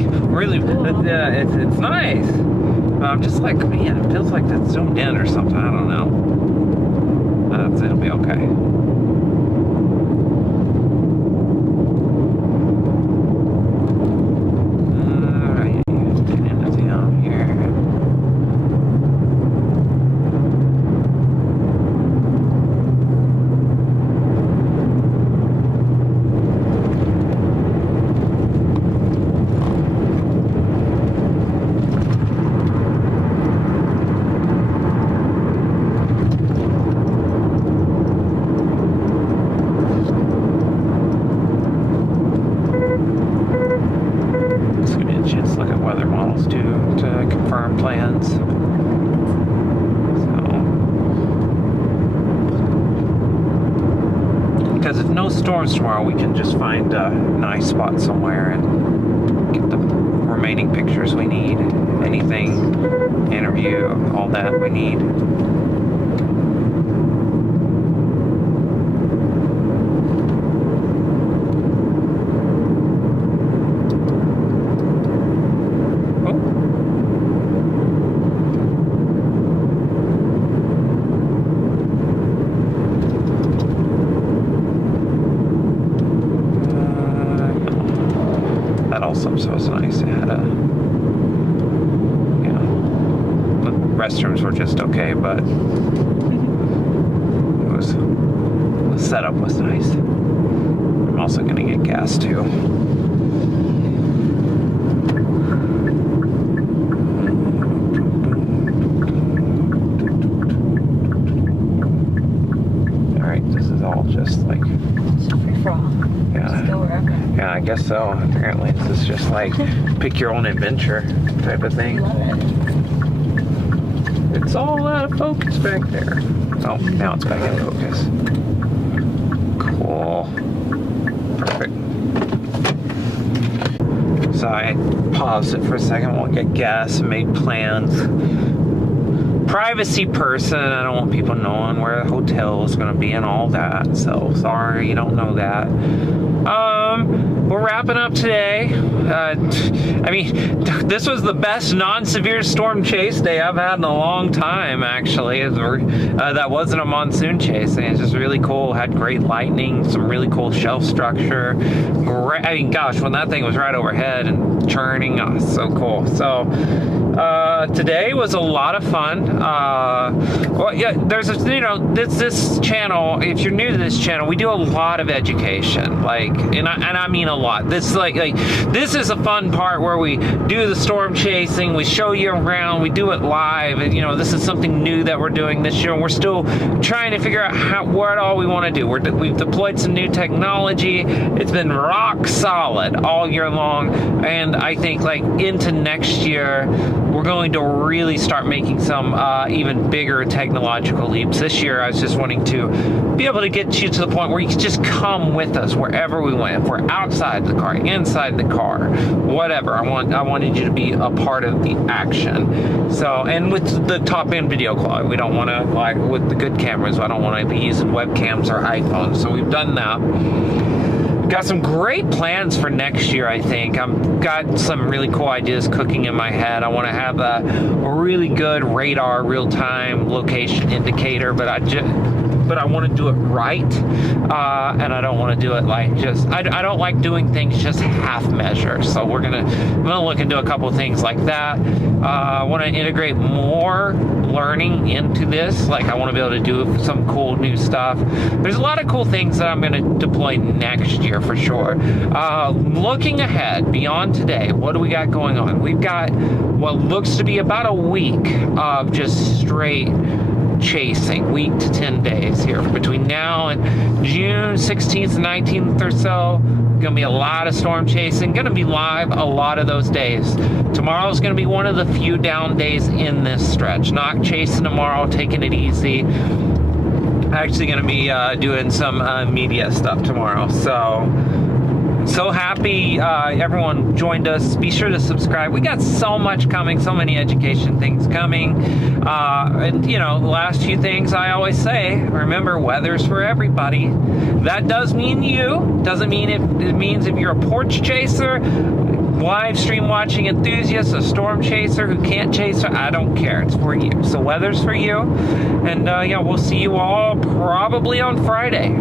like really, it's nice. But I'm just like, man, it feels like it's zoomed in or something. I don't know. It'll be okay. Alright, get into town here. Storms tomorrow, we can just find a nice spot somewhere and get the remaining pictures we need, anything, interview, all that we need. So it was nice. It had a, the restrooms were just okay, but the setup was nice. I'm also gonna get gas too. All right, this is all just like. Yeah, I guess so. Apparently, this is just like pick your own adventure type of thing. It's all out of focus back there. Oh, now it's back in focus. Cool. Perfect. So I paused it for a second, won't get gas, and made plans. Privacy person, I don't want people knowing where the hotel is going to be and all that. So sorry, you don't know that. We're wrapping up today. I mean, this was the best non-severe storm chase day I've had in a long time, actually. That wasn't a monsoon chase. And it's just really cool. Had great lightning, some really cool shelf structure. Great, I mean, gosh, when that thing was right overhead and churning, oh, so cool. So, today was a lot of fun. Well, yeah, there's a, this channel, if you're new to this channel, we do a lot of education, like, and I mean a lot. This this is a fun part where we do the storm chasing, we show you around, we do it live, and this is something new that we're doing this year, and we're still trying to figure out what all we want to do. We've deployed some new technology. It's been rock solid all year long, and I think like into next year, we're going to really start making some even bigger technological leaps. This year, I was just wanting to be able to get you to the point where you can just come with us wherever we went. If we're outside the car, inside the car, whatever. I wanted you to be a part of the action. So, and with the top end video quality, we don't want to, like with the good cameras, I don't want to be using webcams or iPhones. So we've done that. Got some great plans for next year, I think. I've got some really cool ideas cooking in my head. I want to have a really good radar real-time location indicator, but I want to do it right, and I don't want to do it like just, I don't like doing things just half measure. So I'm gonna look into a couple of things like that. I want to integrate more learning into this. Like I want to be able to do some cool new stuff. There's a lot of cool things that I'm going to deploy next year for sure. Looking ahead beyond today, what do we got going on? We've got what looks to be about a week of just straight chasing, week to 10 days here between now and June 16th and 19th or so. Gonna be a lot of storm chasing, gonna be live a lot of those days. Tomorrow's gonna be one of the few down days in this stretch. Not chasing tomorrow, taking it easy. Actually gonna be doing some media stuff tomorrow. So So happy everyone joined us. Be sure to subscribe. We got so much coming, so many education things coming. And, you know, the last few things I always say, remember, weather's for everybody. That does mean you. Doesn't mean it means if you're a porch chaser, live stream watching enthusiast, a storm chaser who can't chase, I don't care. It's for you. So weather's for you. And, yeah, we'll see you all probably on Friday.